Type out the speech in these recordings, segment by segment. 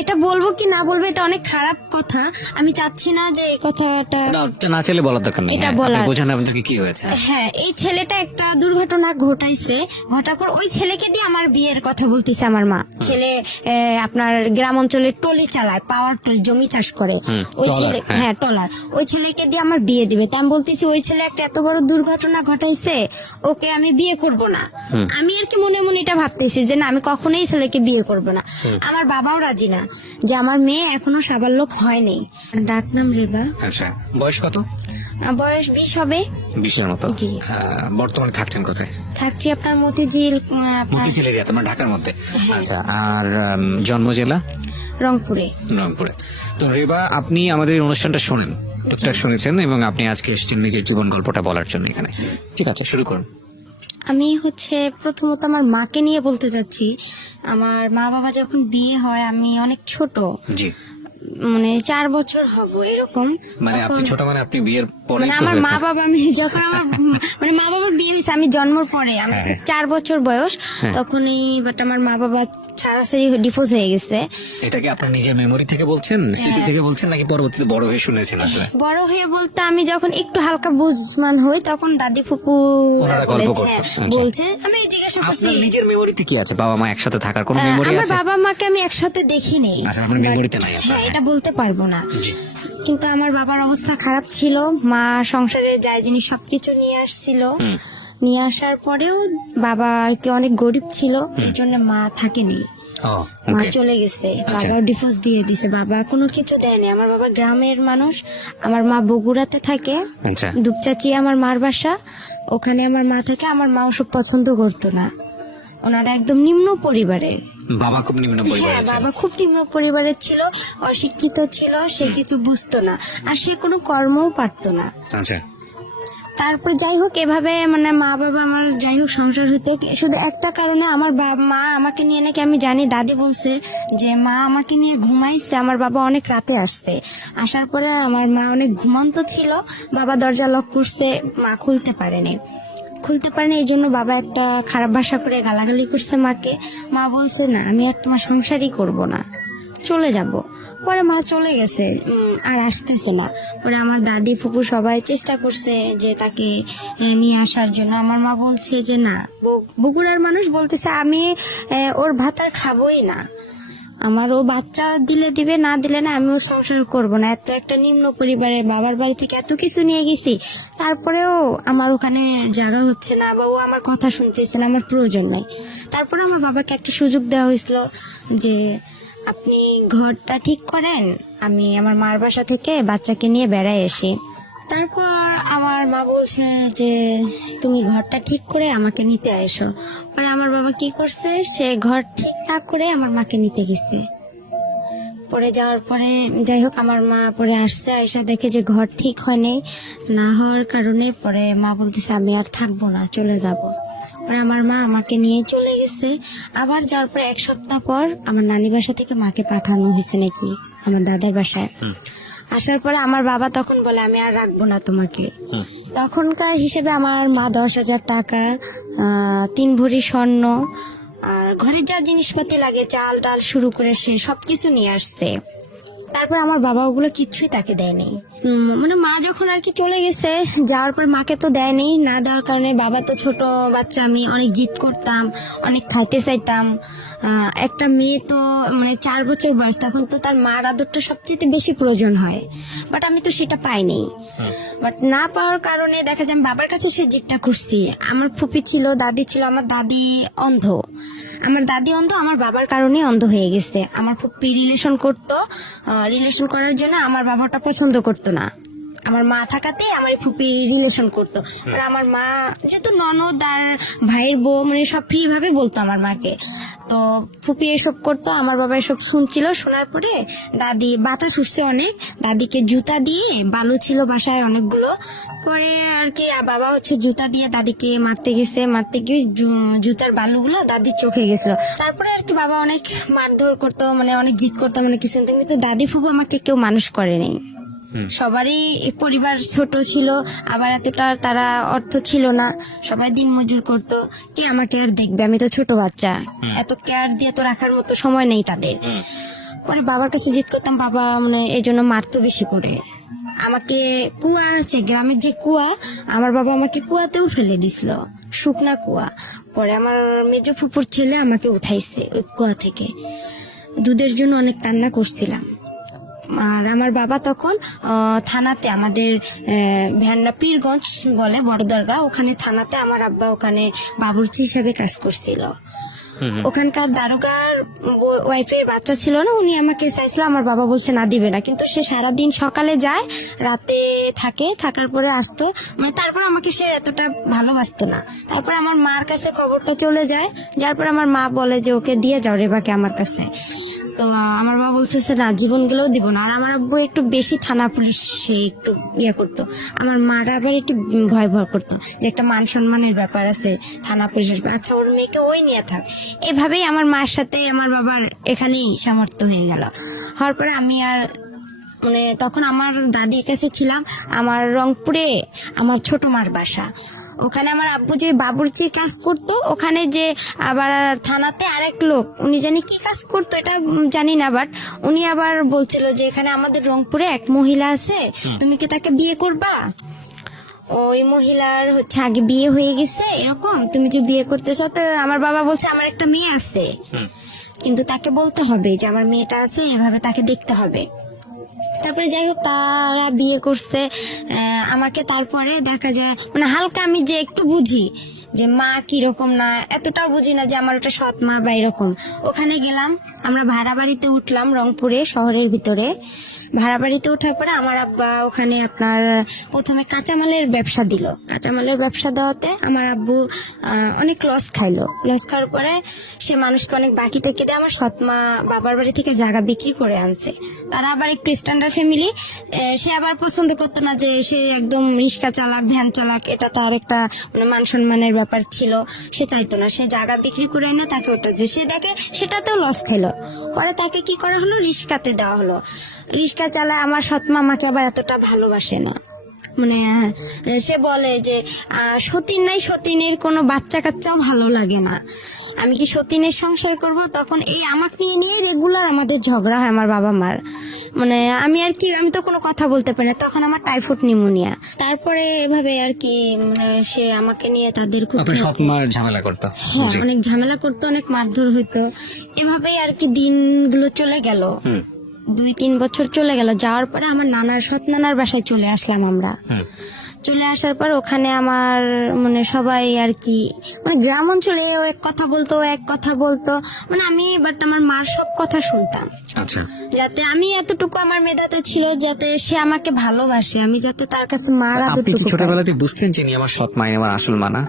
এটা বলবো কি না বলবো এটা অনেক খারাপ কথা, আমি চাচ্ছি না যে এই কথাটা না চাইলে বলার দরকার নেই। এটা হ্যাঁ, বলার। আপনি বোঝান আপনাকে কি হয়েছে। হ্যাঁ, এই ছেলেটা একটা দুর্ঘটনা ঘটাইছে, ঘটার পর ওই ছেলেকে দিয়ে আমার বিয়ের কথা বলতেছে আমার মা। ছেলে আপনার গ্রাম অঞ্চলে টলি চালায়, পাওয়ার টলি, জমি চাষ করে। ওই ছেলে, হ্যাঁ টলার, ওই ছেলেকে দিয়ে আমার বিয়ে দিবে। তা আমি বলতেছি ওই ছেলে একটা এত বড় দুর্ঘটনা ঘটাইছে, ওকে আমি বিয়ে করব না। আমি আর কি মনে মনে এটা ভাবতেছি যে না, আমি কখনোই ছেলেকে বিয়ে করব না। আমার বাবাও রাজি না, যে আমার মেয়ে এখনো সাবালক হয়নি। ডাক নাম রেবা। আচ্ছা, বয়স কত? বয়স 20 হবে। 20-এর মতো। জি। বর্তমানে থাকছেন কোথায়? থাকছি আপনার মতিঝিল, মতিঝিল এরিয়া, তোমার ঢাকার মধ্যে। আচ্ছা, আর জন্ম জেলা? রংপুরে। রংপুরে। তো রেবা, আপনি আমাদের এই অনুষ্ঠানটা শোনেন, টুকটাক শুনেছেন, এবং আপনি আজকে এসেছেন নিজের জীবন গল্পটা বলার জন্য এখানে। ঠিক আছে, শুরু করুন। আমি প্রথমত আমার মাকে নিয়ে বলতে চাচ্ছি। আমার মা বাবা যখন বিয়ে হয় আমি অনেক ছোট, জি। 4 বছর হব এরকম। মানে আপনি ছোট, মানে আপনি বিয়ের পরে তো আমার মা হয়েছে? বাবা, আমি যখন আমার মা বাবার বিয়ে হয়েছে আমি জন্মের পরে, আমি 4 বছর বয়স তখনই, বাট আমার মা বাবা ছাড়াছাড়ি ডিভোর্স হয়ে গেছে। এটা কি আপনার নিজের মেমোরি থেকে বলছেন, স্মৃতি থেকে বলছেন, নাকি পরবর্তীতে বড় হয়ে শুনেছেন আসলে? বড় হয়ে বলতে আমি যখন একটু হালকা বুঝমান হই তখন দাদি ফুপু ওনারা গল্প করতো। বলছে, আমি জিজ্ঞাসা করছি আপনার নিজের মেমোরিতে কি আছে? বাবা মা একসাথে থাকার কোনো মেমোরি আমার আছে? বাবা মাকে আমি একসাথে দেখিনি। আচ্ছা, আপনার মেমোরিতে নাই আপনার। হ্যাঁ, এটা বলতে পারবো না। জি। কিন্তু আমার বাবার অবস্থা খারাপ ছিল, মা সংসারে যায় জিনিস সবকিছু নিয়ে আসছিল। নিয়ে আসার পরেও বাবা আর কি অনেক গরিব ছিল, এই জন্য মা থাকেনি, মা চলে গেছে। বাবা ডিভোর্স দিয়ে দিছে, বাবা কোনো কিছু দেয়নি। আমার বাবা গ্রামের মানুষ, আমার মা বগুড়াতে থাকে। আচ্ছা। দুপচাচি আমার মার বাসা, ওখানে আমার মা থাকে। আমার মা ওসব পছন্দ করতো না, ওনারা একদম নিম্ন পরিবারের। বাবা খুব নিম্ন পরিবারের হ্যাঁ, ছিল? বাবা খুব নিম্ন পরিবারের ছিল, অশিক্ষিত ছিল, সে কিছু বুঝতো না, আর সে কোনো কর্মও পারতো না। আচ্ছা। তারপর যাই হোক এভাবে মা বাবা আমার যাই হোক সংসার হতে, শুধু একটা কারণে আমার মা আমাকে নিয়ে নাকি, আমি জানি দাদি বলছে যে মা আমাকে নিয়ে ঘুমাইছে, আমার বাবা অনেক রাতে আসছে। আসার পরে আমার মা অনেক ঘুমন্ত ছিল, বাবা দরজা লক করছে, মা খুলতে পারেনি। এই জন্য বাবা একটা খারাপ ভাষা করে গালাগালি করছে মাকে। মা বলছে না, আমি আর তোমার সংসারই করব না, চলে যাব। পরে মা চলে গেছে, আর আসতেছে না। পরে আমার দাদি ফুপু সবাই চেষ্টা করছে যে তাকে নিয়ে আসার জন্য। আমার মা বলছে যে না, বগুড়ার মানুষ বলতেছে আমি ওর ভাত আর খাবোই না, আমার ও বাচ্চা দিলে দিবে, না দিলে না, আমি ওর সংসার করবো না। এত একটা নিম্ন পরিবারের, বাবার বাড়ি থেকে এত কিছু নিয়ে গেছি, তারপরেও আমার ওখানে জায়গা হচ্ছে না, বা ও আমার কথা শুনতেছে না, আমার প্রয়োজন নাই। তারপরে আমার বাবাকে একটা সুযোগ দেওয়া হয়েছিল যে আপনি ঘরটা ঠিক করেন, আমি আমার মার বাসা থেকে বাচ্চাকে নিয়ে বেড়ায় আসি। তারপর আমার মা বলছে যে তুমি ঘরটা ঠিক করে আমাকে নিতে এসো। পরে আমার বাবা কি করছে, সে ঘর ঠিক না করে আমার মাকে নিতে গেছে। পরে যাওয়ার পরে যাই হোক আমার মা পরে আসছে, আয়সা দেখে যে ঘর ঠিক হয়নি, না হওয়ার কারণে পরে মা বলতেছে আমি আর থাকবো না, চলে যাব। পরে আমার মা আমাকে নিয়ে চলে গেছে। আবার যাওয়ার পরে 1 সপ্তাহ পর আমার নানি বাসা থেকে মাকে পাঠানো হয়েছে নাকি আমার দাদার বাসায়। আসার পরে আমার বাবা তখন বলে আমি আর রাখবো না তোমাকে। তখনকার হিসেবে আমার মা 10,000 টাকা, 3 ভরি স্বর্ণ, আর ঘরের যা জিনিসপাতি লাগে, চাল ডাল শুরু করে সে সবকিছু নিয়ে আসছে। তারপর আমার বাবা ওগুলো কিচ্ছুই তাকে দেয়নি। মা যখন আর কি চলে গেছে, যাওয়ার পর মাকে তো দেয়নি, না দেওয়ার কারণে বাবা তো ছোট বাচ্চা, আমি অনেক জিদ করতাম, অনেক খাইতে চাইতাম। একটা মেয়ে তো 4 বছর বয়স, তখন তো তার মার আদরটা সবচেয়ে বেশি প্রয়োজন হয়, বাট আমি তো সেটা পাইনি। বাট না পাওয়ার কারণে দেখা যায় আমি বাবার কাছে সে জিদটা করছি। আমার ফুপি ছিল, দাদি ছিল, আমার দাদি অন্ধ, আমার বাবার কারণে অন্ধ হয়ে গেছে। আমার ফুপি রিলেশন করতো, রিলেশন করার জন্য আমার বাবাটা পছন্দ করতো না, আমার মা থাকাতে আমার ফুপি রিলেশন করতো। আর আমার মা যেহেতু ননদ আর ভাইয়ের বউ, সব ফ্রি ভাবে বলতো আমার মাকে, তো ফুপি এসব করতো। আমার বাবা এসব শুনছিল, শোনার পরে দাদি বাতাস উঠছে অনেক, দাদিকে জুতা দিয়ে, বালু ছিল বাসায় অনেকগুলো, পরে আর কি বাবা জুতা দিয়ে দাদিকে মারতে গিয়ে জুতার বালুগুলো দাদির চোখে গেছিল। তারপরে আর কি বাবা অনেক মারধর করতো, অনেক জিদ করতো, কিছু, কিন্তু দাদি ফুপু আমাকে কেউ মানুষ করেনি। সবারই পরিবার ছোট ছিল, আবার এতটা তারা অর্থ ছিল না, সবাই দিন মজুর করতো, কে আমাকে আর দেখবে, আমি তো ছোট বাচ্চা, এত কেয়ার দিয়ে তো রাখার মতো সময় নেই তাদের। পরে বাবার কাছে জিদ করতাম, বাবা মানে এই জন্য মারতো বেশি করে আমাকে। কুয়া আছে গ্রামের যে কুয়া, আমার বাবা আমাকে কুয়াতেও ফেলে দিছিল, শুকনা কুয়া। পরে আমার মেজো ফুপুর ছেলে আমাকে উঠাইছে ওই কুয়া থেকে। দুধের জন্য অনেক কান্না করছিলাম। আর আমার বাবা তখন থানাতে, আমাদের ভ্যান্ডা পীরগঞ্জ বলে বড় দরগা, ওখানে থানাতে আমার আব্বা ওখানে বাবুর্চি হিসাবে কাজ করছিল। ওখানকার দারোগার ওয়াইফের বাচ্চা ছিল না, উনি আমাকে চাইছিল, আমার বাবা বলছে না দিবে না, কিন্তু সে সারাদিন সকালে যায়, রাতে থাকে, থাকার পরে আসতো, মানে তারপর আমাকে সে এতটা ভালোবাসতো না। তারপর আমার মার কাছে খবরটা চলে যায়, যার পর আমার মা বলে যে ওকে দিয়ে যাও রেবাকে আমার কাছে। তো আমার বাবা বলতেছে না, জীবন গেলেও দিব না। আর আমার আব্বু একটু বেশি থানা পুলিশ সে একটু ইয়ে করতো, আমার মারা আবার একটু ভয় ভয় করতো যে একটা মান সম্মানের ব্যাপার আছে, থানা পুলিশের, আচ্ছা ওর মেয়েকে ওই নিয়ে থাক। এভাবেই আমার মার সাথে আমার বাবার এখানেই সামর্থ্য হয়ে গেল। হওয়ার পরে আমি আর মানে তখন আমার দাদির কাছে ছিলাম, আমার রংপুরে আমার ছোট মার বাসা। ওখানে আমার আব্বু যে বাবুর্চির কাজ করতো, ওখানে যে আবার থানাতে আরেক লোক, উনি জানি কি কাজ করতো এটা জানি না, বাট উনি আবার বলছিল যে এখানে আমাদের রংপুরে এক মহিলা আছে, তুমি কি তাকে বিয়ে করবা? ওই মহিলার হচ্ছে আগে বিয়ে হয়ে গেছে, এরকম তুমি কি বিয়ে করতে চাও? তো আমার বাবা বলছে আমার একটা মেয়ে আছে, কিন্তু তাকে বলতে হবে যে আমার মেয়েটা আছে, এভাবে তাকে দেখতে হবে। তারপরে যাই হোক তারা বিয়ে করছে আমাকে। তারপরে দেখা যায় মানে হালকা আমি যে একটু বুঝি যে মা কিরকম না, এতটাও বুঝি না যে আমার ওটা সৎ মা বা এরকম। ওখানে গেলাম, আমরা ভাড়া বাড়িতে উঠলাম রংপুরে শহরের ভিতরে। ভাড়া বাড়িতে ওঠার পরে আমার আব্বা ওখানে আপনার প্রথমে কাঁচামালের ব্যবসা দিল। কাঁচামালের ব্যবসা দেওয়াতে আমার আব্বু অনেক লস খাইলো। লস খাওয়ার পরে সে মানুষকে অনেক বাকি টেকি দিয়ে আমার সৎমা বাবার বাড়ি থেকে জায়গা বিক্রি করে আনছে। তারা আবার একটু স্ট্যান্ডার্ড ফ্যামিলি, সে আবার পছন্দ করতো না যে সে একদম রিক্সা চালাক, ভ্যান চালাক, এটা তার একটা মানে মান সম্মানের ব্যাপার ছিল, সে চাইতো না। সে জায়গা বিক্রি করে এনে তাকে ওটা যে সে দেখে সেটাতেও লস খাইলো। পরে তাকে কি করা হলো, রিক্সাতে দেওয়া হলো। রিক্সা চালায় আমার সৎমা আমাকে আবার এতটা ভালোবাসে না, মানে সে বলে যে সতীন নাই, সতীনের কোনো বাচ্চা কাচ্চাও ভালো লাগে না, আমি কি সতীনের সংসার করব? তখন এই আমাকে নিয়ে রেগুলার আমাদের ঝগড়া হয় আমার বাবা মার। মানে আমি আর কি, আমি তো কোনো কথা বলতে পারি না, তখন আমার টাইফয়েড নিউমোনিয়া। তারপরে এভাবে আর কি মানে সে আমাকে নিয়ে তাদের খুব ঝামেলা করতো, হ্যাঁ অনেক ঝামেলা করতো, অনেক মারধর হইতো। এভাবেই আর কি দিনগুলো চলে গেল। 2-3 বছর চলে গেল। যাওয়ার পরে আমার নানার সৎ নানার বাসায় চলে আসলাম আমরা। চলে আসার পর ওখানে আমার মানে সবাই আর কি মানে গ্রাম অঞ্চলে ও এক কথা বলতো, ও এক কথা বলতো, মানে আমি বাট আমার মার সব কথা শুনতাম। আচ্ছা, যাতে আমি এতটুকু আমার মেধাতে ছিল যাতে সে আমাকে ভালোবাসে, আমি যাতে তার কাছে মার আপনি কি এতটুকু পাই। ছোটবেলাতে বুঝতেন যে ইনি আমার সৎ মা, ইনি আমার আসল মা না?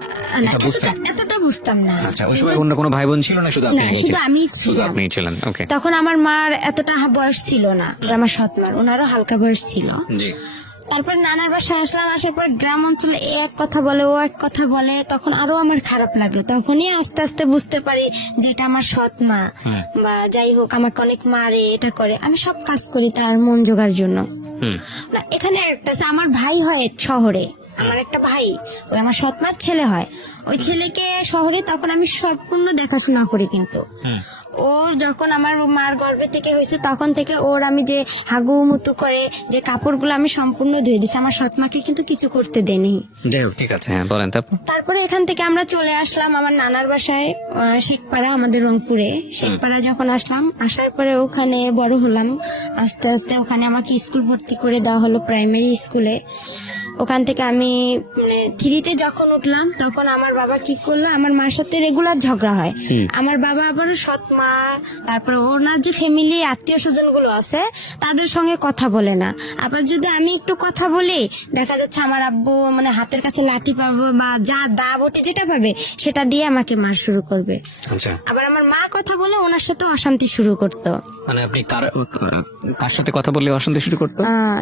না, এটা বুঝতেন? এতটা বুঝতাম না। আচ্ছা, ওই সময় অন্য কোনো ভাই বোন ছিল না, শুধু আপনি না, শুধু আমিই শুধু ছিলাম। আপনি ছিলেন। ওকে। তখন আমার মার এতটা বয়স ছিল না, আমার সৎ মার ওনারও হালকা বয়স ছিল। জি। তারপর নানার বাসায় আসলাম, আসার পর গ্রাম অঞ্চলে এ এক কথা বলে, ও এক কথা বলে, তখন আরো আমার খারাপ লাগে। তখনই আস্তে আস্তে বুঝতে পারি যে এটা আমার সৎ মা, বা যাই হোক আমাকে অনেক মারে, এটা করে, আমি সব কাজ করি তার মন জোগার জন্য। না, এখানে একটা আছে, আমার ভাই হয় শহরে, আমার একটা ভাই, ওই আমার সৎ মার ছেলে হয়, ওই ছেলেকে শহরে তখন আমি সম্পূর্ণ দেখাশোনা করি। কিন্তু ওর যখন আমার মার গর্ভে থেকে হয়েছে তখন থেকে ওর আমি যে হাগু মুতু করে যে কাপড়গুলো আমি সম্পূর্ণ ধুয়ে দিছি, আমার সৎমাকে কিন্তু কিছু করতে দেনি। যাই হোক, ঠিক আছে, হ্যাঁ বলেন। তারপরে এখান থেকে আমরা চলে আসলাম আমার নানার বাসায়, শেখপাড়া, আমাদের রংপুরে শেখপাড়া। যখন আসলাম, আসার পরে ওখানে বড় হলাম আস্তে আস্তে। ওখানে আমাকে স্কুল ভর্তি করে দেওয়া হলো, প্রাইমারি স্কুলে। ওখান থেকে আমি মানে 3তে যখন উঠলাম তখন আমার বাবা কি করলো, আমার মার সাথে রেগুলার ঝগড়া হয়। আমার বাবা আবার সৎ মা, তারপরে ওনার যে ফ্যামিলি আত্মীয় স্বজন গুলো আছে তাদের সঙ্গে কথা বলে না। আবার যদি আমি একটু কথা বলি, দেখা যাচ্ছে আমার আব্বু মানে হাতের কাছে লাঠি পাবো বা যা দা বটি যেটা পাবে সেটা দিয়ে আমাকে মার শুরু করবে। আচ্ছা। আবার আমার মা কথা বলে ওনার সাথে অশান্তি শুরু করতো। মানে আপনি কার সাথে কথা বললে অশান্তি শুরু করতো?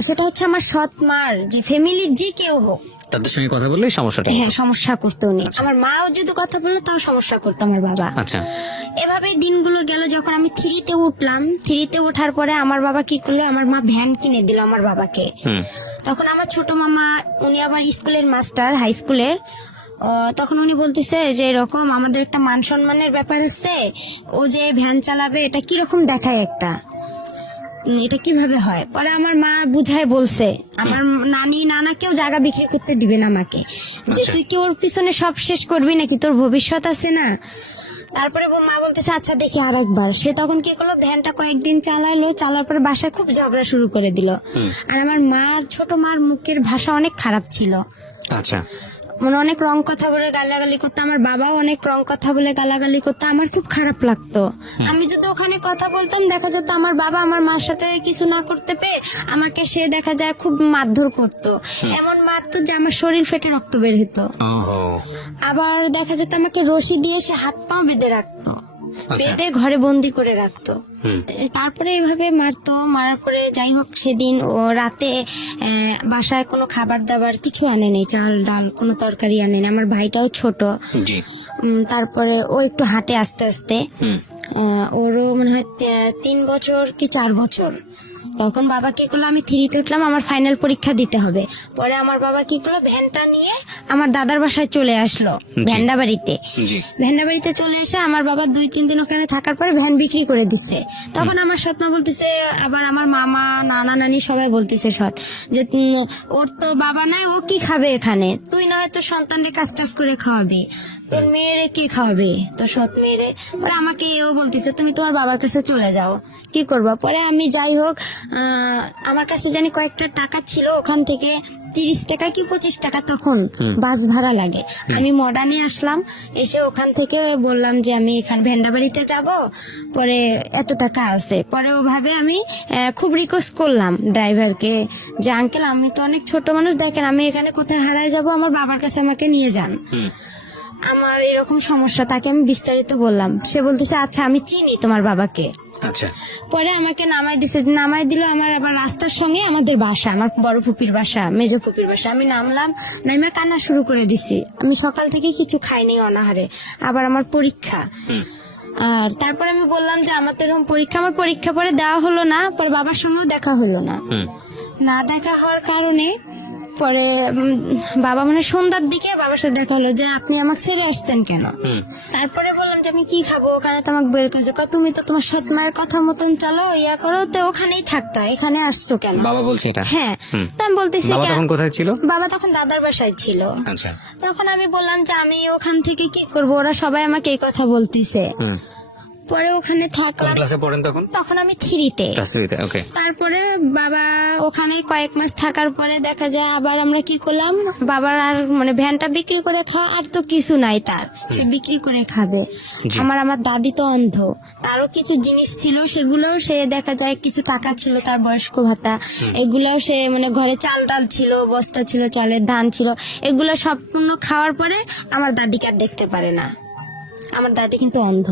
সেটা হচ্ছে আমার সৎ মার যে ফ্যামিলির যে কেউ হোক, তাদের সঙ্গে কথা বললে সমস্যাটা? হ্যাঁ, সমস্যা করতো উনি। আমার মাও যদি কথা বললো তাও সমস্যা করতো আমার বাবা। আচ্ছা। এভাবে দিনগুলো গেল। যখন আমি 3তে উঠলাম, 3তে ওঠার পরে আমার বাবা কি করলো, আমার মা ভ্যান কিনে দিল আমার বাবাকে। তখন আমার ছোট মামা, উনি আবার স্কুলের মাস্টার, হাই স্কুলের। তখন উনি বলতেছে যে এরকম আমাদের একটা মান সম্মানের ব্যাপার আছে, ও যে ভ্যান চালাবে এটা কিরকম দেখায় একটা। এটা কিভাবে হয়। পরে আমার মা বুঝায় বলছে, আমার নানি নানাকেও জায়গা বিক্রি করতে দিবে না আমাকে, যে আচ্ছা। তুই কি ওর পিছনে সব শেষ করবি নাকি, তোর ভবিষ্যৎ আছে না। তারপরে মা বলতেছে আচ্ছা দেখি আরেকবার। সে তখন কি করলো, ভ্যানটা কয়েকদিন চালার পরে বাসায় খুব ঝগড়া শুরু করে দিল। আর আমার ছোট মার মুখের ভাষা অনেক খারাপ ছিল, আচ্ছা। মানে অনেক রং কথা বলে গালাগালি করতো। আমার বাবাও অনেক রং কথা বলে গালাগালি করতো, আমার খুব খারাপ লাগতো। আমি যদি ওখানে কথা বলতাম, দেখা যেত আমার বাবা আমার মার সাথে কিছু না করতে পেয়ে আমাকে সে দেখা যায় খুব মারধর করতো, এমন মারতো যে আমার শরীর ফেটে রক্ত বের হতো। ওহো। আবার দেখা যেত আমাকে রশি দিয়ে সে হাত পা বেঁধে রাখতো, আচ্ছা। বেঁধে ঘরে বন্দি করে রাখতো। হুম। তারপরে এভাবে মারার পরে যাই হোক, সেদিন ও রাতে বাসায় কোনো খাবার দাবার কিছু আনেনি, চাল ডাল কোনো তরকারি আনেনি। আমার ভাইটাও ছোট। জি। তারপরে ও একটু হাঁটে আস্তে আস্তে। হুম। ওরও মনে হয় 3 বছর কি 4 বছর। তখন বাবা কি করলো, আমি 3-তে উঠলাম, আমার ফাইনাল পরীক্ষা দিতে হবে। পরে আমার বাবা কি করলো, ভ্যানটা নিয়ে আমার দাদার বাসায় চলে আসলো, ভ্যান্ডা বাড়িতে। জি। ভ্যান্ডা বাড়িতে চলে এসে আমার বাবা 2-3 দিন ওখানে থাকার পরে ভ্যান বিক্রি করে দিচ্ছে। তখন আমার সৎমা বলতেছে, আবার আমার মামা নানা নানি সবাই বলতেছে যে ওর তো বাবা নাই, ও কি খাবে এখানে, তুই না হয়তো সন্তানকে কাজ টাজ করে খাওয়াবি, তোর মেয়েরে কে খাওয়াবে, তোর সৎ মেয়েরে। পরে আমাকে ও বলতেছে তুমি তোমার বাবার কাছে চলে যাও, কি করবা। পরে আমি যাই হোক, আমার কাছে জানি কয়েকটা টাকা ছিল, ওখান থেকে 30 টাকা কি 25 টাকা তখন বাস ভাড়া লাগে। আমি মডার্নে আসলাম, এসে ওখান থেকে বললাম যে আমি এখানে ভেন্ডাবাড়িতে যাব, পরে এত টাকা আছে। পরে ওভাবে আমি খুব রিকোয়েস্ট করলাম ড্রাইভারকে যে আঙ্কেল আমি তো অনেক ছোট মানুষ, দেখেন আমি এখানে কোথায় হারায় যাব, আমার বাবার কাছে আমাকে নিয়ে যান, আমার এরকম সমস্যা। তাকে আমি বিস্তারিত বললাম, সে বলতেছে আচ্ছা আমি চিনি তোমার বাবাকে। আচ্ছা। পরে আমাকে নামাই দিল আমার আবার রাস্তার সঙ্গে আমাদের বাসা, আমার বড় ফুপির বাসা, মেজো ফুপির বাসা। আমি নামলাম, নামে কান্না শুরু করে দিছি। আমি সকাল থেকে কিছু খাইনি অনাহারে, আবার আমার পরীক্ষা। আর তারপরে আমি বললাম যে আমার তো এরকম পরীক্ষা, আমার পরীক্ষা পরে দেওয়া হলো না, পরে বাবার সঙ্গেও দেখা হলো না। না দেখা হওয়ার কারণে পরে বাবা মানে সন্ধ্যার দিকে বাবার সাথে দেখা হলো যে আপনি আমাকে ছেড়ে আসছেন কেন। তারপরে বললাম যে আমি কি খাবো, ওখানে তো আমাকে বের করেছে, তুমি তো তোমার সৎ মায়ের কথা মতন চলো, ইয়া করো, তো ওখানেই থাকতা, এখানে আসছো কেন। বাবা বলছে এটা? হ্যাঁ। তো আমি বলতেছি বাবা তখন কোথায় ছিল? বাবা তখন দাদার বাসায় ছিল। আচ্ছা। তখন আমি বললাম যে আমি ওখান থেকে কি করব, ওরা সবাই আমাকে এই কথা বলতিছে। পরে ওখানে থাকলাম। ক্লাসে পড়েন তখন? তখন আমি 3-তে। ক্লাস 3-তে। ওকে। তারপরে বাবা ওখানে কয়েক মাস থাকার পরে দেখা যায় আবার আমরা কি করলাম, বাবার আর মানে ভ্যানটা বিক্রি করে খাওয়া আর তো কিছু নাই তার, সে বিক্রি করে খাবে। আমার দাদি তো অন্ধ, তারও কিছু জিনিস ছিল, সেগুলোও সে দেখা যায় কিছু টাকা ছিল তার বয়স্ক ভাতা, এগুলাও সে মানে ঘরে চাল ডাল ছিল, বস্তা ছিল, চালের ধান ছিল, এগুলো সম্পূর্ণ খাওয়ার পরে আমার দাদিকে আর দেখতে পারে না। আমার দাদি কিন্তু অন্ধ।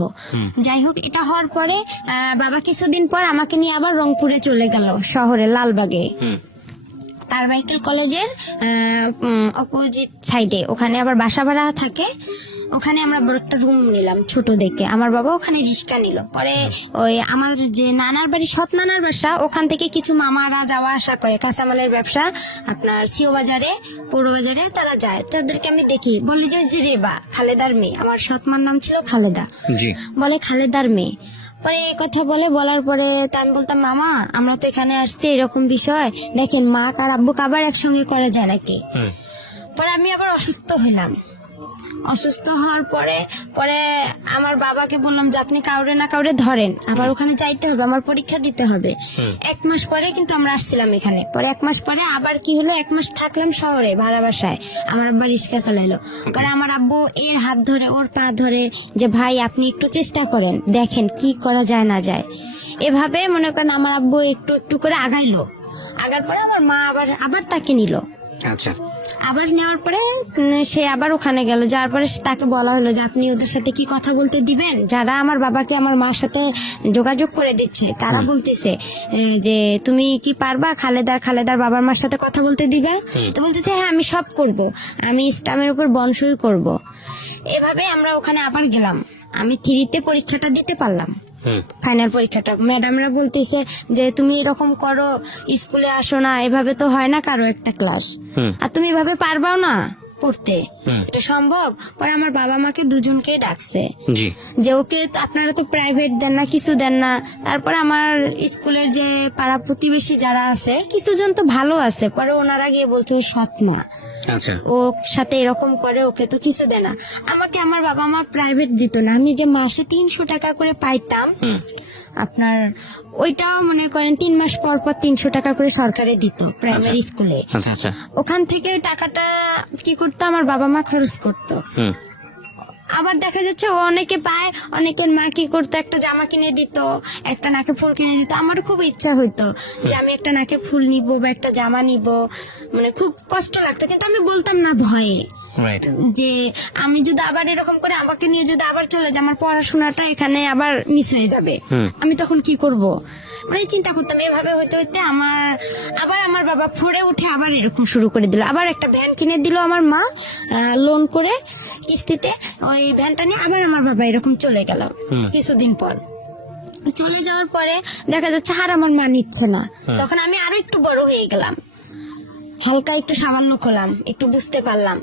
যাই হোক, এটা হওয়ার পরে বাবা কিছুদিন পর আমাকে নিয়ে আবার রংপুরে চলে গেল, শহরে লালবাগে, কারমাইকেল কলেজের অপোজিট সাইডে। ওখানে আবার বাসা ভাড়া থাকে, ওখানে আমরা বড় একটা রুম নিলাম ছোট দেখে। আমার বাবা ওখানে রিক্সা নিল। পরে ওই আমার যে নানার বাড়ি, সৎ নানার বাসা, ওখান থেকে কিছু মামারা যাওয়া আসা করে, কাঁচামালের ব্যবসা আপনার সিও বাজারে, পৌর বাজারে তারা যায়, তাদেরকে আমি দেখি, বলে যে রেবা খালেদার মেয়ে, আমার সৎ মার নাম ছিল খালেদা, বলে খালেদার মেয়ে। পরে এই কথা বলার পরে তা আমি বলতাম মামা আমরা তো এখানে আসছি, এরকম বিষয় দেখেন মা আর আব্বু আবার একসঙ্গে করা যায় নাকি। পরে আমি আবার অসুস্থ হইলাম। অসুস্থ হওয়ার পরে আমার বাবাকে বললাম যে আপনি কাউরে না কাউরে ধরেন, আবার ওখানে যাইতে হবে, আমার পরীক্ষা দিতে হবে। 1 মাস পরে কিন্তু আমরা আসছিলাম এখানে। পরে 1 মাস পরে আবার কি হলো, 1 মাস থাকলাম শহরে ভাড়া বাসায়, আমার আব্বা রিক্সা চালাইলো। পরে আমার আব্বু এর হাত ধরে ওর পা ধরে যে ভাই আপনি একটু চেষ্টা করেন, দেখেন কি করা যায় না যায়। এভাবে মনে করেন আমার আব্বু একটু একটু করে আগাইলো। আগার পরে আমার মা আবার তাকে নিল। আচ্ছা। আবার নেওয়ার পরে সে আবার ওখানে গেল, যার পরে তাকে বলা হলো যে আপনি ওদের সাথে কি কথা বলতে দিবেন, যারা আমার বাবাকে আমার মার সাথে যোগাযোগ করে দিচ্ছে তারা বলতেছে যে তুমি কি পারবা খালেদার বাবার মার সাথে কথা বলতে দিবা। তো বলতেছে হ্যাঁ আমি সব করব, আমি ইসলামের উপর বনসই করব। এভাবে আমরা ওখানে আবার গেলাম। আমি 3-তে পরীক্ষাটা দিতে পারলাম, ফাইনাল পরীক্ষাটা। ম্যাডামরা বলতেছে যে তুমি এরকম করো, স্কুলে আসো না, এভাবে তো হয় না কারো একটা ক্লাস, আর তুমি এভাবে পারবাও না, পড়তে, এটা সম্ভব? পরে আমার বাবা মাকে দুজনকে ডাকছে জি যে ওকে তো আপনারা তো প্রাইভেট দেন না, কিছু দেন না। তারপরে আমার স্কুলের যে পাড়া প্রতিবেশী যারা আছে কিছু জন তো ভালো আছে, পরে ওনারা গিয়ে বলছে ও সৎ মা, আচ্ছা ওর সাথে এরকম করে, ওকে তো কিছু দেয় না। আমাকে আমার বাবা মা প্রাইভেট দিত না, আমি যে মাসে 300 টাকা করে পাইতাম আপনার, ওইটাও মনে করেন 3 মাস পর পর 300 টাকা করে সরকারে দিত প্রাইমারি স্কুলে। আচ্ছা আচ্ছা ওখান থেকে টাকাটা কি করতো আমার বাবা মা খরচ করতো। হুম আবার দেখা যাচ্ছে ও অনেকে পায়, অনেকের মা কি করতো একটা জামা কিনে দিত, একটা নাকের ফুল কিনে দিত। আমার খুব ইচ্ছা হইতো যে আমি একটা নাকের ফুল নিব বা একটা জামা নিব, মানে খুব কষ্ট লাগতো, কিন্তু আমি বলতাম না ভয়ে রাইট যে আমি যদি আবার এরকম করে আমাকে নিয়ে যদি আবার চলে যায়, আমার পড়াশোনাটা এখানে আবার মিস হয়ে যাবে, আমি তখন কি করব, মানে চিন্তা করতাম। এভাবে হইতে হইতে আমার বাবা ফোরে উঠে আবার এরকম শুরু করে দিল, আবার একটা ভ্যান কিনে দিল আমার মা লোন করে কিস্তিতে, ওই ভ্যানটা নিয়ে আবার আমার বাবা এরকম চলে গেল। কিছুদিন পর চলে যাওয়ার পরে দেখা যাচ্ছে আর আমার মা নিচ্ছে না, তখন আমি আরো একটু বড় হয়ে গেলাম, হালকা একটু সামান্য খোলাম, একটু বুঝতে পারলাম।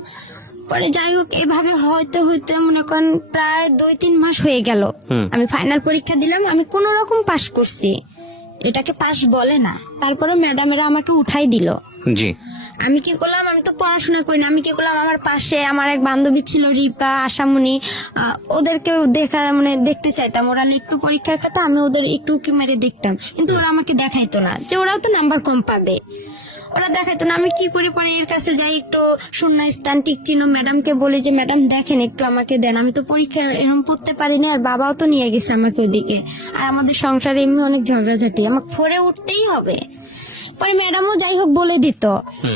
পরে যাই হোক এভাবে হইতে হইতে মনে করেন প্রায় 2-3 মাস হয়ে গেল, আমি ফাইনাল পরীক্ষা দিলাম, আমি কোন রকম পাশ করছি, এটাকে পাশ বলে না। তারপরে ম্যাডামেরা আমাকে উঠাই দিল। জি আমি কি করলাম, আমি তো পড়াশোনা করি না, আমি কি করলাম, আমার পাশে আমার এক বান্ধবী ছিল রিপা, আশামণি, ওদেরকেও দেখতে চাইতাম, ওরা লিখতো পরীক্ষার খাতা, আমি ওদের একটু উকি মেরে দেখতাম, কিন্তু ওরা আমাকে দেখাইতো না যে ওরাও তো নাম্বার কম পাবে, ওরা দেখাইতো না। আমি কি করি, পরে এর কাছে যাই, একটু শূন্য স্থান টিক চিহ্ন ম্যাডামকে বলি যে ম্যাডাম দেখেন একটু আমাকে দেন, আমি তো পরীক্ষা এরকম পড়তে পারিনি, আর বাবাও তো নিয়ে গেছে আমাকে ওদিকে, আর আমাদের সংসারে এমনি অনেক ঝগড়াঝাটি, আমাকে ফোরে উঠতেই হবে। পরে ম্যাডামও যাই হোক বলে দিত,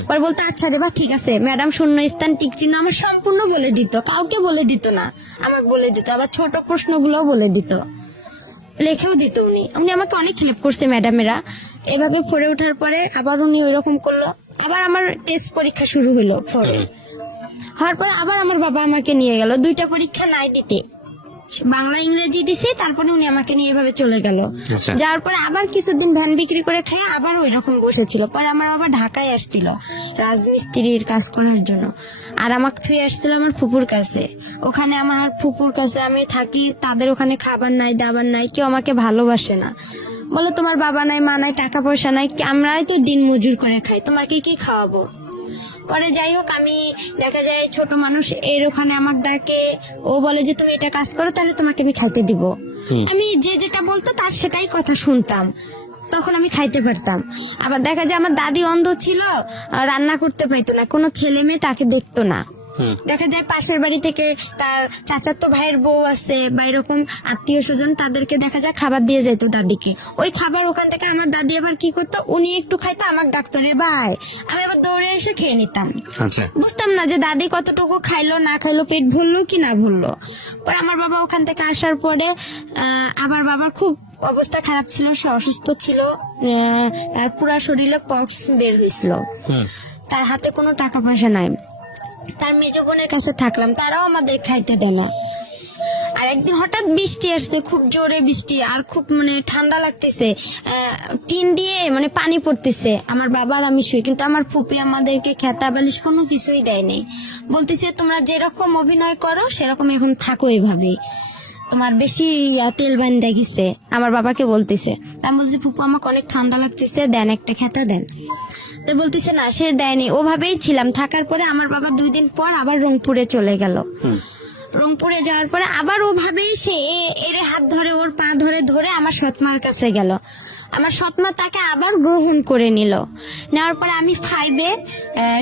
পরে বলতো আচ্ছা রে বা ঠিক আছে, ম্যাডাম শূন্য স্থান টিক চিহ্ন আমার সম্পূর্ণ বলে দিত, কাউকে বলে দিত না, আমাকে বলে দিত, আবার ছোট প্রশ্নগুলোও বলে দিত, লেখেও দিত। উনি আমাকে অনেক হেল্প করছে ম্যাডামেরা। এভাবে ফোরে ওঠার পরে আবার উনি ওইরকম করলো, আবার আমার টেস্ট পরীক্ষা শুরু হলো ফোরে হওয়ার পরে আবার আমার বাবা আমাকে নিয়ে গেল 2টা পরীক্ষা নাই দিতে, বাংলা ইংরেজি দিছি, তারপরে উনি আমাকে নিয়ে এভাবে চলে গেল। আচ্ছা। যাওয়ার পরে আবার কিছুদিন ভ্যান বিক্রি করে খেয়ে আবার ওই রকম বসেছিল। পরে আমার বাবা ঢাকায় আসছিল রাজমিস্ত্রির কাজ করার জন্য, আর আমাকে থুয়ে আসছিল আমার ফুপুর কাছে। ওখানে আমার ফুপুর কাছে আমি থাকি, তাদের ওখানে খাবার নাই, দাবার নাই, কেউ আমাকে ভালোবাসে না, বলে তোমার বাবা নাই, মা নাই, টাকা পয়সা নাই, আমরাই তো দিন মজুর করে খাই, তোমাকে কি খাওয়াবো। পরে যাই হোক আমি দেখা যায় ছোট মানুষ, এর ওখানে আমাকে ডাকে, ও বলে যে তুমি এটা কাজ করো, তাহলে তোমাকে আমি খাইতে দিব। আমি যে যেটা বলতো তার সেটাই কথা শুনতাম, তখন আমি খাইতে পারতাম। আবার দেখা যায় আমার দাদি অন্ধ ছিল, রান্না করতে পাইতো না, কোনো ছেলে মেয়ে তাকে দেখতো না। দেখা যায় পাশের বাড়ি থেকে তার চাচাতো ভাইয়ের বউ আছে বা এরকম আত্মীয় স্বজন, তাদেরকে দেখা যায় খাবার দিয়ে যেত দাদিকে। ওই খাবার ওখান থেকে আমার দাদি আবার কি করতো, উনি একটু খাইতো, আমার ডাক্তারের ভাই, আমি আবার দৌড়ে এসে খেয়ে নিতাম। আচ্ছা বুঝতাম না যে দাদি কতটুকু খাইলো না খাইলো, পেট ভরলো কি না ভরলো। পরে আমার বাবা ওখান থেকে আসার পরে আবার বাবার খুব অবস্থা খারাপ ছিল, সে অসুস্থ ছিল, তার পুরা শরীরে পক্স বের হয়েছিল, তার হাতে কোনো টাকা পয়সা নাই। তার মেজো বোনের কাছে থাকলাম, তারাও আমাদের খাইতে দেয় না। আর একদিন হঠাৎ বৃষ্টি আসছে, খুব জোরে বৃষ্টি, আর খুব ঠান্ডা লাগতেছে, টিন দিয়ে পানি পড়তেছে, আমার বাবার আমি শুই, কিন্তু আমার ফুপি আমাদেরকে খেতা বালিশ কোনো কিছুই দেয়নি, বলতেছে তোমরা যেরকম অভিনয় করো সেরকম এখন থাকো, এভাবেই তোমার বেশি তেল বান্ধা গেছে, আমার বাবাকে বলতেছে। তা বলছি ফুপু আমাকে অনেক ঠান্ডা লাগতেছে, দেন একটা খেতা দেন। তো বলতেছে না, সে দেয়নি, ওভাবেই ছিলাম। থাকার পরে আমার বাবা 2 দিন পর আবার রংপুরে চলে গেল। রংপুরে যাওয়ার পরে আবার ওভাবেই সে এর হাত ধরে, ওর পা ধরে ধরে আমার সৎমার কাছে গেল। আমার সৎমা তাকে আবার গ্রহণ করে নিল। নেওয়ার পরে আমি 5-এ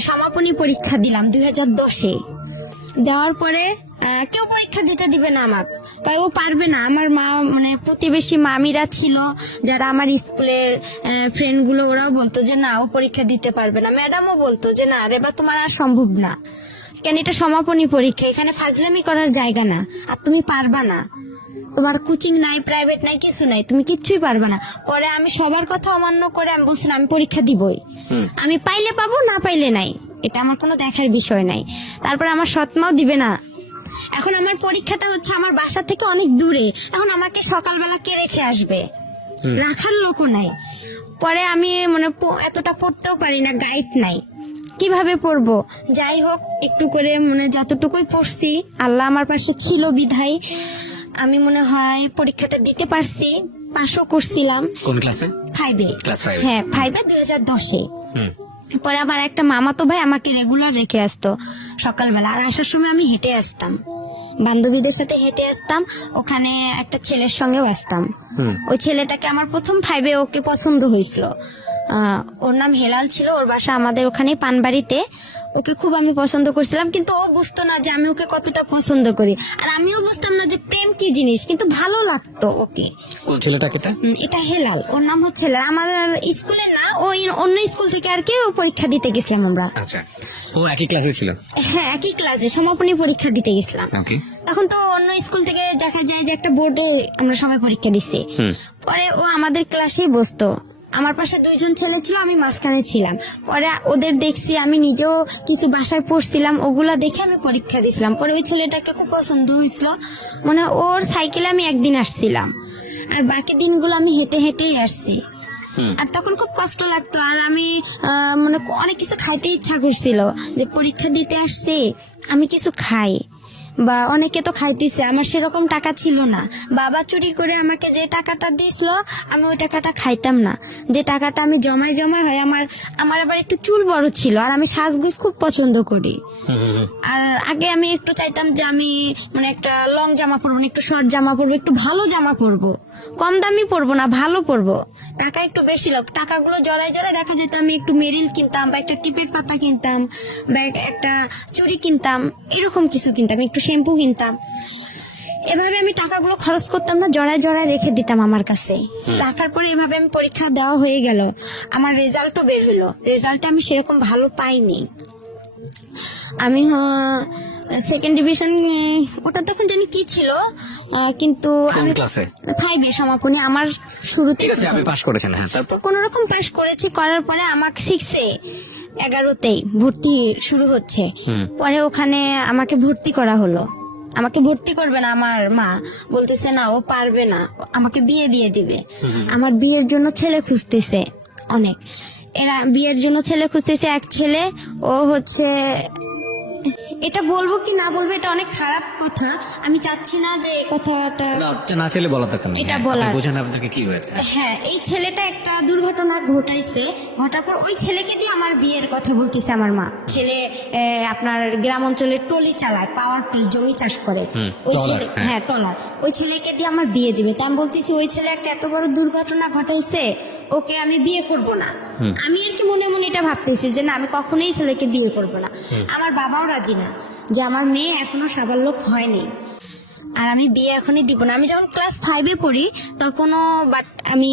সমাপনী পরীক্ষা দিলাম 2010-এ। দেওয়ার পরে কেউ পরীক্ষা দিতে দিবে না আমাকে, তাই ও পারবে না। আমার মা প্রতিবেশী মামিরা ছিল যারা আমার স্কুলের ফ্রেন্ড গুলো, ওরাও বলতো যে না ও পরীক্ষা দিতে পারবে না। ম্যাডামও বলতো যে না রে বা তোমার আর সম্ভব না, কেন এটা সমাপনী পরীক্ষা, এখানে ফাজলামি করার জায়গা না, আর তুমি পারবা না, তোমার কোচিং নাই, প্রাইভেট নাই, কিছু নাই, তুমি কিচ্ছুই পারবা না। পরে আমি সবার কথা অমান্য করে আমি বলছিলাম আমি পরীক্ষা দিবই, আমি পাইলে পাবো, না পাইলে নাই, এটা আমার কোনো দেখার বিষয় নাই। তারপর আমার সৎমাও দিবে না। এখন আমার পরীক্ষাটা হচ্ছে আমার বাসা থেকে অনেক দূরে, এখন আমাকে সকালবেলা কে রেখে আসবে, রাখার লোকও নাই। পরে আমি এতটা পড়তেও পারি না, গাইড নাই। কিভাবে পড়বো। যাই হোক একটু করে মানে যতটুকুই পড়ছি আল্লাহ আমার পাশে ছিল বিধায় আমি মনে হয় পরীক্ষাটা দিতে পারছি, পাশও করছিলাম। কোন ক্লাসে? 5-এ। ক্লাস 5? হ্যাঁ 5-এ 2010-এ। পরে আমার একটা মামাতো ভাই আমাকে রেগুলার রেখে আসতো সকালবেলা, আর আসার সময় আমি হেঁটে আসতাম, বান্ধবীদের সাথে হেঁটে আসতাম। ওখানে একটা ছেলের সঙ্গেও আসতাম। ওই ছেলেটাকে আমার প্রথম 5-এ ওকে পছন্দ হয়েছিল। ওর নাম হেলাল ছিল, ওর বাসা আমাদের ওখানে পানবাড়িতে। ওকে খুব আমি পছন্দ করছিলাম, কিন্তু ও বুঝতো না যে আমি ওকে কতটা পছন্দ করি, আর আমিও বুঝতাম না যে প্রেম কি জিনিস, কিন্তু ভালো লাগতো ওকে। কোন ছেলেটাকে? এটা হেলাল, ওর নাম হচ্ছে হেলাল। আমাদের স্কুলে না, ওই অন্য স্কুল থেকে আর কি ও পরীক্ষা দিতে গেছিলাম আমরা। আচ্ছা, ও একই ক্লাসে ছিল? হ্যাঁ একই ক্লাসে সমাপনী পরীক্ষা দিতে গেছিলাম। ওকে। তখন তো অন্য স্কুল থেকে দেখা যায় যে একটা বোর্ডে আমরা সবাই পরীক্ষা দিচ্ছি। পরে ও আমাদের ক্লাসেই বসতো, আমার পাশে 2জন ছেলে ছিল, আমি মাঝখানে ছিলাম। পরে ওদের দেখছি, আমি নিজেও কিছু বাসায় পড়ছিলাম, ওগুলা দেখে আমি পরীক্ষা দিছিলাম। পরে ওই ছেলেটাকে খুব পছন্দ হয়েছিল, মানে ওর সাইকেলে আমি একদিন আসছিলাম, আর বাকি দিনগুলো আমি হেঁটে হেঁটেই আসছি। আর তখন খুব কষ্ট লাগতো, আর আমি মানে অনেক কিছু খাইতে ইচ্ছা করছিল, যে পরীক্ষা দিতে আসছি আমি কিছু খাই, বা অনেকে তো খাইতেছে, আমার সেরকম টাকা ছিল না। বাবা চুরি করে আমাকে যে টাকাটা দিছিল আমি ওই টাকাটা খাইতাম না, যে টাকাটা আমি জমায় হয়। আমার আবার একটু চুল বড় ছিল, আর আমি সাজগোজ খুব পছন্দ করি। আর আগে আমি একটু চাইতাম যে আমি মানে একটা লং জামা পরবো না, একটু শর্ট জামা পরবো, একটু ভালো জামা পরবো, কম দামি পরবো না, ভালো পরবো। টাকা একটু বেশি লোক, টাকাগুলো জড়ায় দেখা যেত আমি একটু মেরিল কিনতাম, বা একটা টিপের পাতা কিনতাম, বা একটা চুড়ি কিনতাম, এরকম কিছু কিনতাম, একটু শ্যাম্পু কিনতাম। এভাবে আমি টাকাগুলো খরচ করতাম না, জড়ায় রেখে দিতাম আমার কাছে। রাখার পরে এভাবে আমি পরীক্ষা দেওয়া হয়ে গেল, আমার রেজাল্টও বের হলো। রেজাল্টে আমি সেরকম ভালো পাইনি, আমি 2nd ডিভিশন, ওটা তখন জানি কি ছিল, কিন্তু আমি 5-এ সমাপনী আমার শুরুতে আমি পাস করেছেন। হ্যাঁ, তারপর কোন রকম পাস করেছি, করার পরে আমাকে 6-এ 11তেই ভর্তি শুরু হচ্ছে। পরে ওখানে আমাকে ভর্তি করা হলো। আমাকে ভর্তি করবে না, আমার মা বলতেছে না ও পারবে না, আমাকে বিয়ে দিয়ে দিবে। আমার বিয়ের জন্য ছেলে খুঁজতেছে অনেক, এরা বিয়ের জন্য ছেলে খুঁজতেছে। এক ছেলে, ও হচ্ছে, এটা বলবো কি না বলবো এটা অনেক খারাপ কথা, আমি চাচ্ছি না যে এই কথাটা না ছেলে বলা দরকার নেই, এটা বলার। বোঝেন আপনাকে কি হয়েছে। হ্যাঁ, এই ছেলেটা একটা দুর্ঘটনা ঘটাইছে, ঘটার পর ওই ছেলেকে দিয়ে আমার বিয়ের কথা বলতেছে আমার মা। ছেলে আপনার গ্রাম অঞ্চলে টলি চালায়, পাওয়ার টিল, জমি চাষ করে। ওই ছেলে, হ্যাঁ টলার, ওই ছেলেকে দিয়ে আমার বিয়ে দিবে। তা আমি বলতেছি ওই ছেলে একটা এত বড় দুর্ঘটনা ঘটাইছে, ওকে আমি বিয়ে করব না। আমি আর কি মনে মনে এটা ভাবতেছি যে না, আমি কখনোই ছেলেকে বিয়ে করব না। আমার বাবাও রাজি না, যে আমার মেয়ে এখনো সাবালক হয়নি, আর আমি বিয়ে এখনই দিব না। আমি যখন ক্লাস 5-এ পড়ি তখনও বাট আমি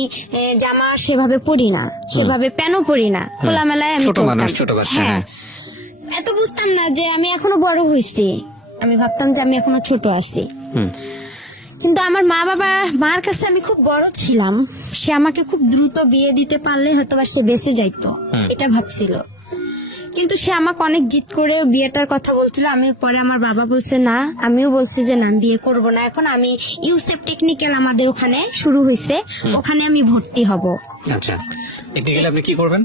জামা সেভাবে পরি না, সেভাবে প্যানও পরি না, খোলামেলায় আমি চলতাম। হ্যাঁ, এত বুঝতাম না যে আমি এখনো বড় হয়েছি, আমি ভাবতাম যে আমি এখনো ছোট আছি। কিন্তু আমার মার কাছে আমি খুব বড় ছিলাম, সে আমাকে খুব দ্রুত বিয়ে দিতে পারলে হয়তো বা সে বেঁচে যাইতো, এটা ভাবছিল। কিন্তু সে আমাকে অনেক জিদ করে বিয়েটার কথা বলছিল। আমি পরে আমার বাবা বলছে না, আমিও বলছি যে না বিয়ে করব না এখন, আমি ইউসেফ টেকনিক্যাল আমাদের ওখানে শুরু হয়েছে, ওখানে আমি ভর্তি হব। আচ্ছা, টেকনিক্যালি আপনি কি করবেন?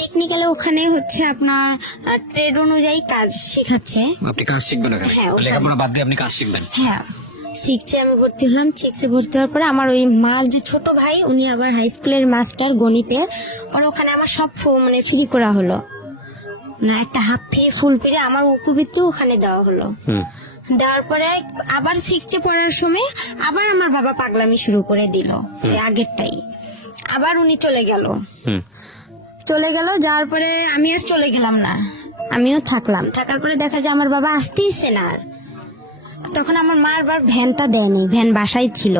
টেকনিক্যালে ওখানে হচ্ছে আপনার ট্রেড অনুযায়ী কাজ শেখাচ্ছে। আপনি কাজ শিখবেন ওখানে? হ্যাঁ, লেখাপড়া বাদ দিয়ে আপনি কাজ শিখবেন? হ্যাঁ, 6-এ আমি ভর্তি হলাম। 6-এ ভর্তি হওয়ার পরে আমার ওই মার যে ছোট ভাই, উনি আবার হাই স্কুলের মাস্টার গণিতের, আর ওখানে আমার সব মানে ফ্রি করা হলো না, একটা হাফ ফি ফুল ফিরে আমার উপবৃত্তি ওখানে দেওয়া হলো। দেওয়ার পরে আবার 6-এ পড়ার সময় আবার আমার বাবা পাগলামি শুরু করে দিল, আগেরটাই আবার উনি চলে গেল। যাওয়ার পরে আমি আর চলে গেলাম না, আমিও থাকলাম। থাকার পরে দেখা যায় আমার বাবা আসতেইছে না, তখন আমার মা আবার ভ্যানটা দেয়নি, ভ্যান বাসায় ছিল।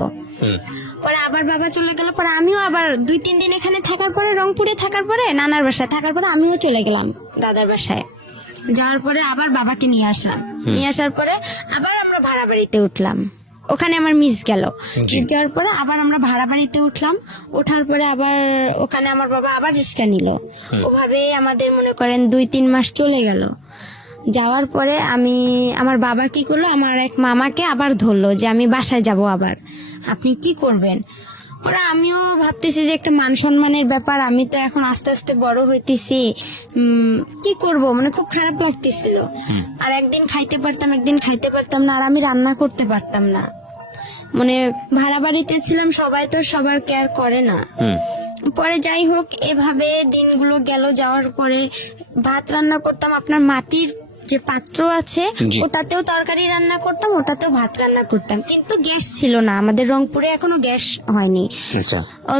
পরে আবার বাবা চলে গেল, পরে আমিও আবার 2-3 দিন এখানে থাকার পরে, রংপুরে থাকার পরে, নানার বাসায় থাকার পরে আমিও চলে গেলাম দাদার বাসায়। যাওয়ার পরে আবার বাবাকে নিয়ে আসলাম, নিয়ে আসার পরে আবার আমরা ভাড়া বাড়িতে উঠলাম, ওখানে আমার মিস গেল। যাওয়ার পরে আবার আমরা ভাড়া বাড়িতে উঠলাম, ওঠার পরে আবার ওখানে আমার বাবা আবার রিক্সা নিল। ওভাবে আমাদের মনে করেন 2-3 মাস চলে গেল। যাওয়ার পরে আমার বাবা কি করলো, আমার এক মামাকে আবার ধরলো যে আমি বাসায় যাব। আবার আপনি কি করবেন? পরে আমিও ভাবতেছি যে একটা মান সম্মানের ব্যাপার, আমি তো এখন আস্তে আস্তে বড় হইতেছি, কি করব, মানে খুব খারাপ লাগতেছিল। আর একদিন খাইতে পারতাম, একদিন খাইতে পারতাম না, আর আমি রান্না করতে পারতাম না। মানে ভাড়া বাড়িতে ছিলাম, সবাই তো সবার কেয়ার করে না। পরে যাই হোক, এভাবে দিনগুলো গেল। যাওয়ার পরে ভাত রান্না করতাম, আপনার মাটির যে পাত্র আছে জি। ওটাতেও তরকারি রান্না করতাম, ওটাতেও ভাত রান্না করতাম, কিন্তু গ্যাস ছিল না আমাদের রংপুরে, এখনো গ্যাস হয়নি। আচ্ছা,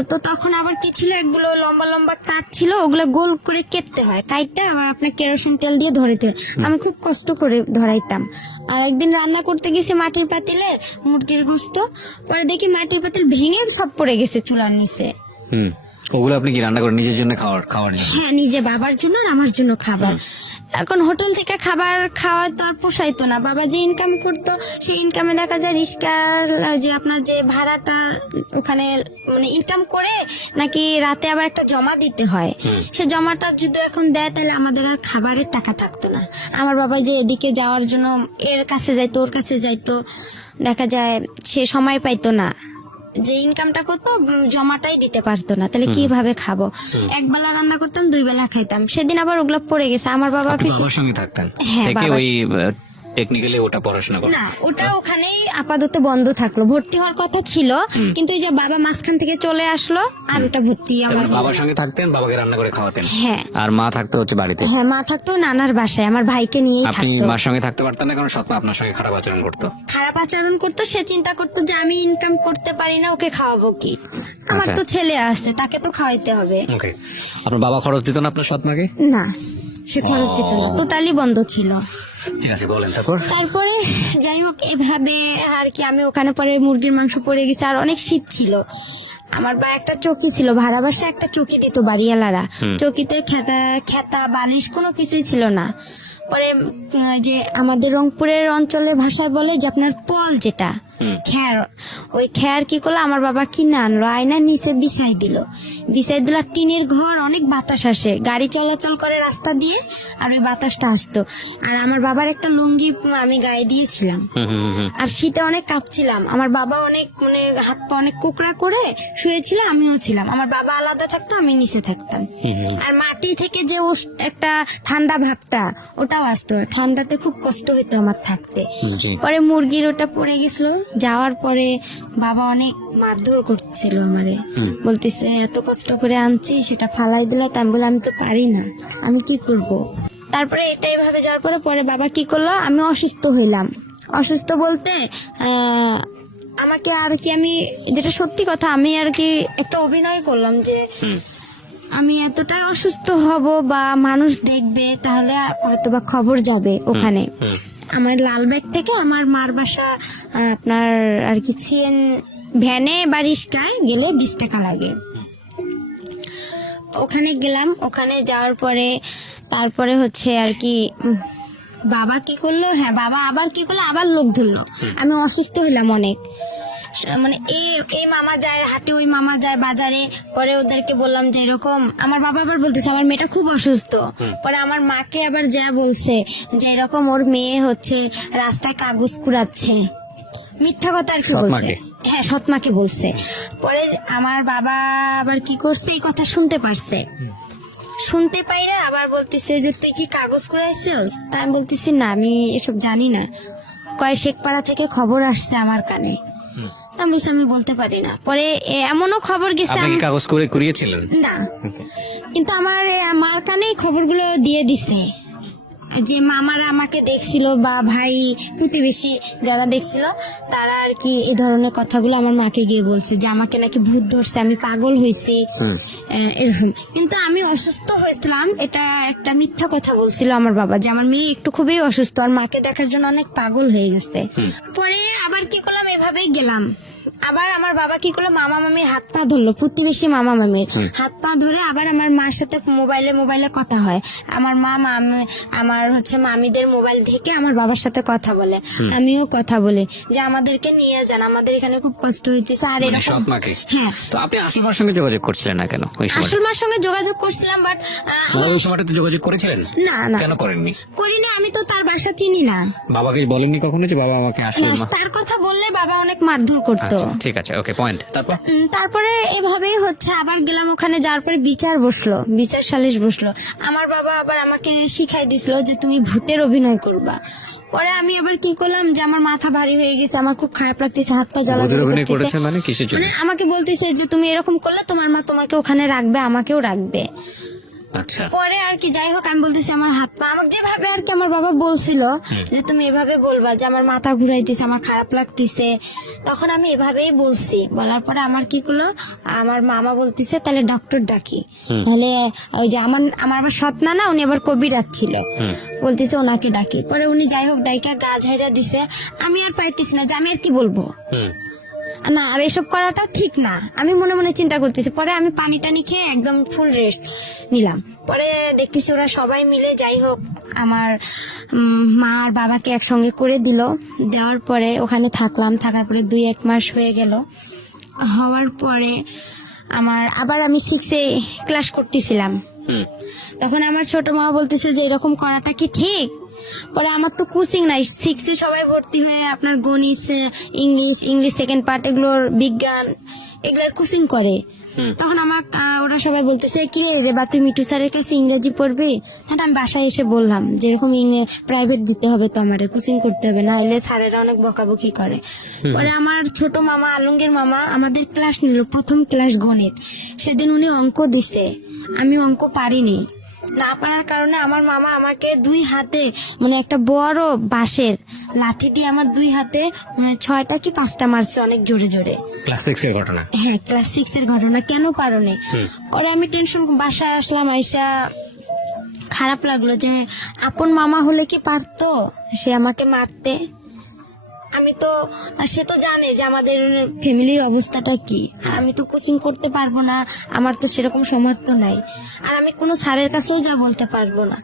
তো তখন আবার কি ছিল, এগুলো লম্বা লম্বা কাঠ ছিল, ওগুলো গোল করে কেটে হয়, কাইটটা আবার আপনার কেরোসিন তেল দিয়ে ধরাইতে হয়। আমি খুব কষ্ট করে ধরাইতাম। আর একদিন রান্না করতে গেছি মাটির পাতিলে মুরগির গোস্ত, পরে দেখি মাটির পাতিল ভেঙে সব পড়ে গেছে চুলার নিচে। ওগুলো আপনি কি রান্না করেন নিজের জন্য খাওয়ার জন্য? হ্যাঁ, নিজে বাবার জন্য আর আমার জন্য খাবার। এখন হোটেল থেকে খাবার খাওয়া তো আর পোষাইতো না। বাবা যে ইনকাম করতো সেই ইনকামে দেখা যায় রিস্কার যে আপনার যে ভাড়াটা ওখানে মানে ইনকাম করে নাকি রাতে আবার একটা জমা দিতে হয়, সে জমাটা যদি এখন দেয় তাহলে আমাদের আর খাবারের টাকা থাকতো না। আমার বাবা যে এদিকে যাওয়ার জন্য এর কাছে যাইতো ওর কাছে যাইতো, দেখা যায় সে সময় পাইতো না, যে ইনকামটা করতো জমাটাই দিতে পারতো না, তাহলে কিভাবে খাবো? একবেলা রান্না করতাম, 2 বেলা খাইতাম। সেদিন আবার ওগুলো পড়ে গেছে। আমার বাবা আপনি বাবার সঙ্গে থাকতেন হ্যাঁ, থেকে বাবার ওই টেকনিক্যালি ওটা পড়াশোনা করেন? না, ওটা ওখানেই আপাতত বন্ধ থাকলো। ভর্তি হওয়ার কথা ছিল, কিন্তু এই যে বাবা মাঝখান থেকে চলে আসলো, আর ওটা ভর্তি আমার বাবার সঙ্গে থাকতেন, বাবাকে রান্না করে খাওয়াতেন? হ্যাঁ, আর মা থাকতো হচ্ছে বাড়িতে? হ্যাঁ, মা থাকতো নানার বাসায়, আমার ভাইকে নিয়েই আপনি থাকতো। মার সঙ্গে থাকতে পারতেন না কারণ সৎমা আপনার সঙ্গে খারাপ আচরণ করতো? খারাপ আচরণ করতো, সে চিন্তা করতো যে আমি ইনকাম করতে পারি না, ওকে খাওয়াবো কি? আমার তো ছেলে আছে, তাকে তো খাওয়াইতে হবে। ওকে, আপনার বাবা খরচ দিত না আপনার সৎমাকে? না, সে খরচ দিত না, টোটালি বন্ধ ছিল। ঠিক আছে, বলেন তারপর। তারপরে যাই হোক, এভাবে আর কি আমি ওখানে পরে মুরগির মাংস পড়ে গেছে, আর অনেক শীত ছিল। আমার বা একটা চৌকি ছিল, ভাড়া বাসায় একটা চৌকি দিত বাড়িওয়ালারা, চৌকিতে খেতা বালিশ কোনো কিছুই ছিল না। পরে যে আমাদের রংপুরের অঞ্চলে ভাষায় বলে যে আপনার পল, যেটা খ্যার, ওই খ্যার কি করলো আমার বাবা কিনে আনলো, আয়নার নিচে বিছাই দিল। আর টিনের ঘর, অনেক বাতাস আসে, গাড়ি চলাচল করে রাস্তা দিয়ে, আর ওই বাতাসটা আসতো। আর আমার বাবার একটা লুঙ্গি আমি গায়ে দিয়েছিলাম, আর শীতে অনেক কাঁপছিলাম। আমার বাবা অনেক মানে হাত পা অনেক কোকড়া করে শুয়েছিল, আমিও ছিলাম। আমার বাবা আলাদা থাকতো, আমি নিচে থাকতাম। আর মাটি থেকে যে একটা ঠান্ডা ভাবটা ওটাও আসতো, ঠান্ডাতে খুব কষ্ট হইতো আমার থাকতে। পরে মুরগির ওটা পড়ে গেছিল, যাওয়ার পরে বাবা অনেক মারধর করছিল আমারে, বলতেছে এত কষ্ট করে আনছি সেটা ফালাই দিল। আমি বলে আমি তো পারি না, আমি কি করব? তারপরে এটাই ভাবে যাওয়ার পরে পরে বাবা কি করলো, আমি অসুস্থ হইলাম। অসুস্থ বলতে আমাকে আর কি, আমি যেটা সত্যি কথা, আমি আর কি একটা অভিনয় করলাম যে আমি এতটাই অসুস্থ হব বা মানুষ দেখবে, তাহলে হয়তো বা খবর যাবে ওখানে। আমার লালবাগ থেকে আমার মার বাসা আপনার আর কি ভ্যানে বা রিস্কায় গেলে 20 টাকা লাগে। ওখানে গেলাম, ওখানে যাওয়ার পরে তারপরে হচ্ছে আর কি বাবা কি করলো, হ্যাঁ বাবা আবার কি করলো, আবার লোক ধরলো। আমি অসুস্থ হলাম অনেক, মানে এই মামা যায় হাটে, ওই মামা যায় বাজারে। পরে ওদেরকে বললাম যে এরকম, আমার বাবা আবার বলতেছে আমার মেয়েটা খুব অসুস্থ। পরে আমার মাকে আবার যা বলছে যে এরকম ওর মেয়ে হচ্ছে রাস্তায় কাগজ কুড়াচ্ছে, মিথ্যা কথা আর কি বলছে। হ্যাঁ, সৎমাকে বলছে। পরে আমার বাবা আবার কি করছে, এই কথা শুনতে পারছে, শুনতে পাইরা আবার বলতেছে যে তুই কি কাগজ কুড়াইছিস? তা আমি বলতেছি না, আমি এসব জানি না। কয় শেখপাড়া থেকে খবর আসছে আমার কানে। আমি বলছি আমি বলতে পারি না। পরে এমনও খবর গেছে, আপনি কি কাগজ করে কুড়িয়েছিলেন? না, কিন্তু আমার কানেই খবরগুলো দিয়ে দিছে, যে মামারা আমাকে দেখছিল বা ভাই প্রতিবেশী যারা দেখছিল তারা আর কি এই ধরনের কথাগুলো আমার মাকে গিয়ে বলছে যে আমাকে নাকি ভূত ধরছে, আমি পাগল হয়েছি এরকম। কিন্তু আমি অসুস্থ হয়েছিলাম, এটা একটা মিথ্যা কথা বলছিল আমার বাবা, যে আমার মেয়ে একটু খুবই অসুস্থ আর মাকে দেখার জন্য অনেক পাগল হয়ে গেছে। পরে আবার কি করলাম, এভাবেই গেলাম। আবার আমার বাবা কি করলো, মামা মামির হাত পা ধরলো, প্রতিবেশী মামা মামির হাত পা ধরে আবার আমার মার সাথে মোবাইলে কথা হয়। আমার মা আমার হচ্ছে মামিদের মোবাইল থেকে আমার বাবার সাথে কথা বলে, আমিও কথা বলি যে আমাদেরকে নিয়ে যান, আমাদের এখানে খুব কষ্ট হইতেছে। আর এরকম হ্যাঁ। তো আপনি আসল মার সঙ্গে যোগাযোগ করছিলেন না কেন? আসল মার সঙ্গে যোগাযোগ করছিলাম, বাট ওই সময়টাতে যোগাযোগ করেছিলেন না? না, কেন করেননি? করিনি, আমি তো তার বাসা চিনি না। বাবাকে বলেননি কখনো যে বাবা আমাকে আসল মা? তার কথা বললে বাবা অনেক মারধর করতো। ঠিক আছে, ওকে, পয়েন্ট। তারপর তারপরে এভাবেই হচ্ছে, আবার গেলাম ওখানে, যাওয়ার পরে বিচার বসলো, বিচার সালিশ বসলো। আমার বাবা আবার আমাকে শিখাই দিছিল যে তুমি ভূতের অভিনয় করবা। পরে আমি আবার কি করলাম, যে আমার মাথা ভারী হয়ে গেছে, আমার খুব খারাপ লাগতেছে, হাত পা জ্বালা ভূতের অভিনয় করেছে মানে কিসের জন্য? মানে আমাকে বলতেছে যে তুমি এরকম করলে তোমার মা তোমাকে ওখানে রাখবে, আমাকেও রাখবে। আচ্ছা, পরে আর কি যাই হোক, আমি বলতেছি আমার হাত পা, আমাকে যেভাবে আর কি আমার বাবা বলছিল যে তুমি এভাবে বলবা যে আমার মাথা ঘুরাইতেছে, আমার খারাপ লাগতেছে, তখন আমি এভাবেই বলছি। বলার পরে আমার কি করলো, আমার মামা বলতেছে তাহলে ডক্টর ডাকি, তাহলে ওই যে আমার আবার সৎ না, উনি আবার কবিরাজ ছিল, বলতেছে ওনাকে ডাকি। পরে উনি যাই হোক ডাইকা গা ঝাইরা দিছে। আমি আর পাইতেছি না যে আমি আর কি বলবো না, আর এসব করাটা ঠিক না, আমি মনে মনে চিন্তা করতেছি। পরে আমি পানি টানি খেয়ে একদম ফুল রেস্ট নিলাম। পরে দেখতেছি ওরা সবাই মিলে যাই হোক আমার মা আর বাবাকে একসঙ্গে করে দিল। দেওয়ার পরে ওখানে থাকলাম, থাকার পরে 2-1 মাস হয়ে গেল। হওয়ার পরে আবার আমি 6-এ ক্লাস করতেছিলাম। তখন আমার ছোট মা বলতেছে যে এরকম করাটা কি ঠিক? পরে আমার তো কোচিং নাই, 6-এ সবাই ভর্তি হয়ে আপনার গণিত, ইংলিশ সেকেন্ড পার্ট, এগুলোর বিজ্ঞান, এগুলোর কোচিং করে। তখন আমার ওরা সবাই বলতেছে কি রে বা তুই মিঠু স্যারের কাছে ইংরেজি পড়বি? তাহলে আমি বাসায় এসে বললাম যেরকম প্রাইভেট দিতে হবে তো, আমার কোচিং করতে হবে, না হলে স্যারেরা অনেক বকাবকি করে। পরে আমার ছোট মামা, আলমগীর মামা, আমাদের ক্লাস নিল, প্রথম ক্লাস গণিত। সেদিন উনি অঙ্ক দিছে, আমি অঙ্ক পারিনি। না পারার কারণে আমার মামা আমাকে 2 হাতে, মানে একটা বড় বাঁশের লাঠি দিয়ে আমার 2 হাতে 6টা কি 5টা মারছে, অনেক জোরে জোরে। ক্লাস 6 এর ঘটনা? হ্যাঁ, ক্লাস 6 এর ঘটনা। কেন পারোনি? পরে আমি টেনশন, বাসায় আসলাম, আইসা খারাপ লাগলো যে আপন মামা হলে কি পারতো সে আমাকে মারতে? সে তো জানে যে আমাদের ফ্যামিলির অবস্থাটা কি, আর আমি তো কোচিং করতে পারবো না, আমার তো সেরকম সামর্থ্য নাই, আর আমি কোনো স্যারের কাছেও যা বলতে পারবো না।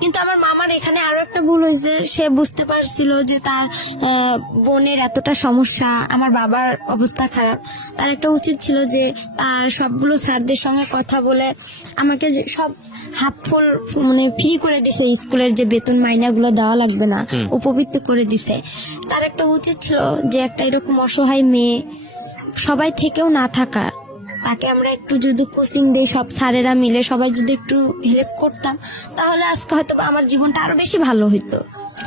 কিন্তু আমার মামার এখানে আরো একটা ভুল হয়েছে, সে বুঝতে পারছিল যে তার বোনের এতটা সমস্যা, আমার বাবার অবস্থা খারাপ, তার একটা উচিত ছিল যে তার সবগুলো স্যারদের সঙ্গে কথা বলে আমাকে যে সব হাফ ফুল মানে ফ্রি করে দিছে, স্কুলের যে বেতন মাইনাগুলো দেওয়া লাগবে না, উপবৃত্তি করে দিছে। তার একটা উচিত ছিল যে একটা এরকম অসহায় মেয়ে সবাই থেকেও না থাকা, তাকে আমরা একটু যদি কোচিং দেই, সব স্যারেরা মিলে সবাই যদি একটু হেল্প করতাম, তাহলে আজকে হয়তো আমার জীবনটা আরো বেশি ভালো হতো।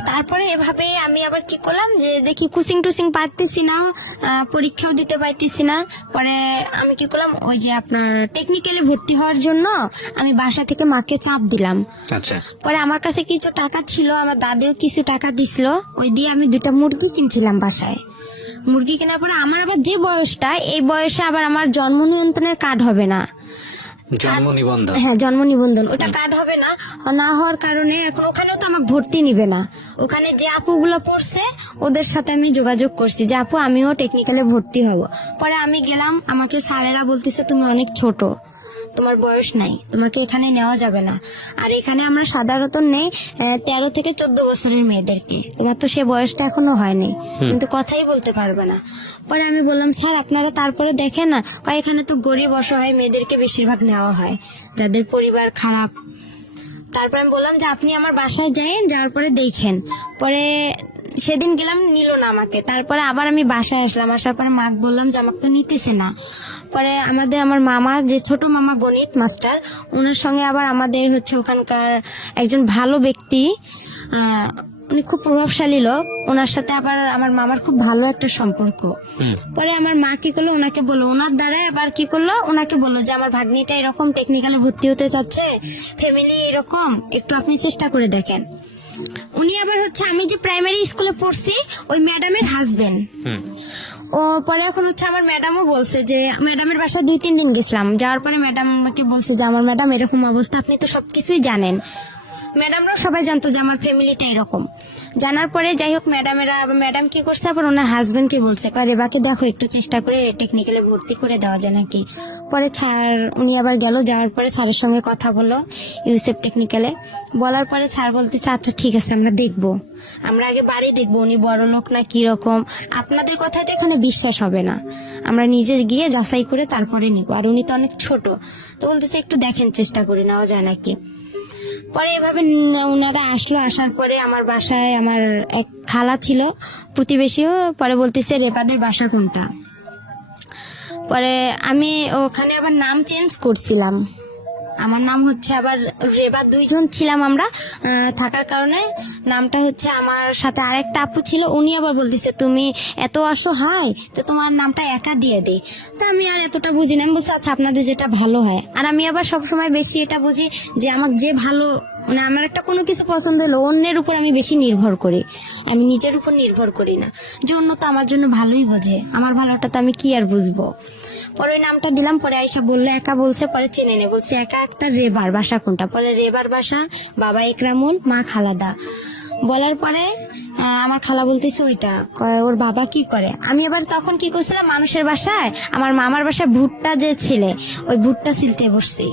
তারপরে এভাবে আমি আবার কি করলাম, যে দেখি কোচিং টুচিং পাইতেছি না, পরীক্ষাও দিতে পাইতেছি না। পরে আমি কি করলাম, ওই যে আপনার টেকনিক্যালে ভর্তি হওয়ার জন্য আমি বাসা থেকে মাকে চাপ দিলাম। আচ্ছা, পরে আমার কাছে কিছু টাকা ছিল, আমার দাদিও কিছু টাকা দিছিল, ওই দিয়ে আমি 2টা মুরগি কিনছিলাম বাসায়। মুরগি কেনার পরে আমার আবার যে বয়সটা, এই বয়সে আবার আমার জন্ম নিয়ন্ত্রণের কার্ড হবে না। জন্ম নিবন্ধন? হ্যাঁ, জন্ম নিবন্ধন, ওটা কার্ড হবে না। না হওয়ার কারণে এখন ওখানেও তো আমাকে ভর্তি নিবে না। ওখানে যে আপুগুলো পড়ছে ওদের সাথে আমি যোগাযোগ করছি যে আপু আমিও টেকনিক্যালে ভর্তি হব। পরে আমি গেলাম, আমাকে স্যারেরা বলতেছে তুমি অনেক ছোট, তোমার বয়স নাই, তোমাকে এখানে নেওয়া যাবে না। আর এখানে আমরা সাধারণত নেই 13 থেকে 14 বছরের মেয়েদেরকে, তোমার তো সে বয়সটা এখনো হয়নি, কিন্তু কথাই বলতে পারবে না। পরে আমি বললাম স্যার আপনারা তারপরে দেখেন না, এখানে তো গরিব অসহায় মেয়েদেরকে বেশিরভাগ নেওয়া হয়, যাদের পরিবার খারাপ। তারপর আমি বললাম যে আপনি আমার বাসায় যাইন, যাওয়ার পরে দেখেন। পরে সেদিন গেলাম, নিল না আমাকে। তারপরে আবার আমি বাসায় আসলাম, আসার পরে মাকে বললাম যে আমাকে তো নিতেছে না। পরে আমার মামা, যে ছোট মামা গণিত মাস্টার, ওনার সঙ্গে আবার আমাদের হচ্ছে ওখানকার একজন ভালো ব্যক্তি, উনি খুব প্রভাবশালী লোক, ওনার সাথে আবার আমার মামার খুব ভালো একটা সম্পর্ক। পরে আমার মা কি করলো, ওনাকে বললো, ওনার দ্বারা আবার কি করলো, ওনাকে বললো যে আমার ভাগ্নিটা এরকম টেকনিক্যালে ভর্তি হতে চাচ্ছে, ফ্যামিলি এরকম, একটু আপনি চেষ্টা করে দেখেন। উনি আবার হচ্ছে আমি যে প্রাইমারি স্কুলে পড়ছি ওই ম্যাডামের হাজবেন্ড। ও পরে এখন হচ্ছে আমার ম্যাডামও বলছে যে, ম্যাডামের বাসায় 2-3 দিন গেছিলাম, যাওয়ার পরে ম্যাডাম আমাকে বলছে যে আমার ম্যাডাম এরকম অবস্থা, আপনি তো সবকিছুই জানেন। ম্যাডামরা সবাই জানতো যে আমার ফ্যামিলিটা এরকম। জানার পরে যাই হোক ম্যাডাম কি করছে, আবার ওনার হাজবেন্ডকে বলছে রেবাকে দেখো একটু চেষ্টা করে টেকনিক্যালে ভর্তি করে দেওয়া যায় নাকি। পরে স্যার উনি আবার গেল, যাওয়ার পরে স্যারের সঙ্গে কথা বললো ইউসেফ টেকনিক্যালে। বলার পরে স্যার বলতেছে আচ্ছা ঠিক আছে আমরা দেখবো, আমরা আগে বাড়ি দেখবো, উনি বড় লোক না কি রকম, আপনাদের কথাতে এখানে বিশ্বাস হবে না, আমরা নিজে গিয়ে যাচাই করে তারপরে নিবো, আর উনি তো অনেক ছোট। তো বলতেছে একটু দেখেন চেষ্টা করে নেওয়া যায় নাকি। পরে এভাবে ওনারা আসলো, আসার পরে আমার বাসায় আমার এক খালা ছিল প্রতিবেশীও, পরে বলতেছে রেপাদের বাসা কোনটা। পরে আমি ওখানে আবার নাম চেঞ্জ করছিলাম, আমার নাম হচ্ছে আবার রেবা, 2 জন ছিলাম আমরা থাকার কারণে নামটা হচ্ছে, আমার সাথে আরেকটা আপু ছিল, উনি আবার বলতেছে তুমি এত অসহায় তো তোমার নামটা একা দিয়ে দে। তা আমি আর এতটা বুঝি না, আমি বলছি আচ্ছা আপনাদের যেটা ভালো হয়। আর আমি আবার সবসময় বেশি এটা বুঝি যে আমার যে ভালো, মানে আমার একটা কোনো কিছু পছন্দ হলো অন্যের উপর আমি বেশি নির্ভর করি, আমি নিজের উপর নির্ভর করি না, যে অন্য তো আমার জন্য ভালোই বোঝে, আমার ভালোটা তো আমি কি আর বুঝবো। পরে ওই নামটা দিলাম, পরে আয়সা বললো একা, বলছে পরে চেনে নে, বলছে একা একটা রেবার বাসা কোনটা, পরে রেবার বাসা, বাবা একরামুল, মা খালাদা। বলার পরে আমার খালা বলতেছে ওইটা, কয় ওর বাবা কি করে। আমি আবার তখন কি করছিলাম, মানুষের বাসায় আমার মামার বাসায় ভুট্টা যে ছিলে ওই ভুট্টা ছিলতে বসছি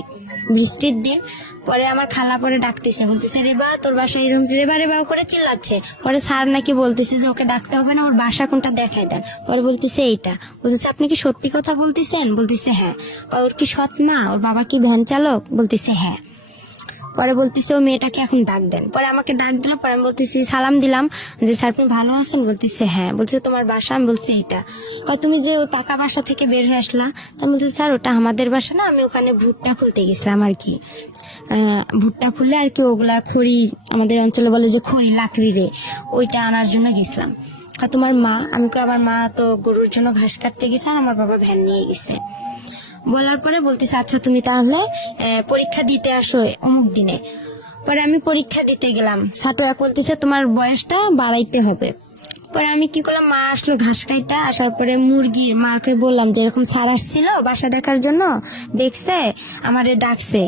বৃষ্টির দিন। পরে আমার খালা পরে ডাকতেছে, বলতেছে রেবা তোর বাসা এরকম, রেবা রেবা করে চিল্লাচ্ছে। পরে স্যার নাকি বলতেছে যে ওকে ডাকতে হবে না, ওর বাসা কোনটা দেখাই দেন। পরে বলতেছে এইটা, বলতেছে আপনি কি সত্যি কথা বলতেছেন, বলতেছে হ্যাঁ। ওর কি সৎ মা, ওর বাবা কি ভ্যান চালক, বলতেছে হ্যাঁ। পরে বলতেছে ও মেয়েটাকে এখন ডাক দেন। পরে আমাকে ডাক দিল, পরে আমি বলতেছি, সালাম দিলাম যে স্যার আপনি ভালো আছেন, বলতেছে হ্যাঁ। বলছে তোমার বাসা, আমি বলছি এইটা। কয় তুমি যে ওই পাকা বাসা থেকে বের হয়ে আসলা, আমি বলছি স্যার ওটা আমাদের বাসা না, আমি ওখানে ভুট্টা খুলতে গেছিলাম আর কি, ভুট্টা খুলে আর কি ওগুলা খড়ি, আমাদের অঞ্চলে বলে যে খড়ি লাকড়ি রে, ওইটা আনার জন্য গেছিলাম। আর তোমার মা, আমি কই আমার মা তো গরুর জন্য ঘাস কাটতে গেছে আর আমার বাবা ভ্যান নিয়ে গেছে। বলার পরে বলতেছে আচ্ছা তুমি তাহলে পরীক্ষা দিতে আসো অমুক দিনে। পরে আমি পরীক্ষা দিতে গেলাম, ছাত্ররা বলতেছে তোমার বয়সটা বাড়াইতে হবে। পরে আমি কি করলাম, মা আসলো ঘাস কাইটা, আসার পরে মুরগির মাকে বললাম যে এরকম স্যার আসছিল বাসা দেখার জন্য, দেখছে আমারে ডাকছে,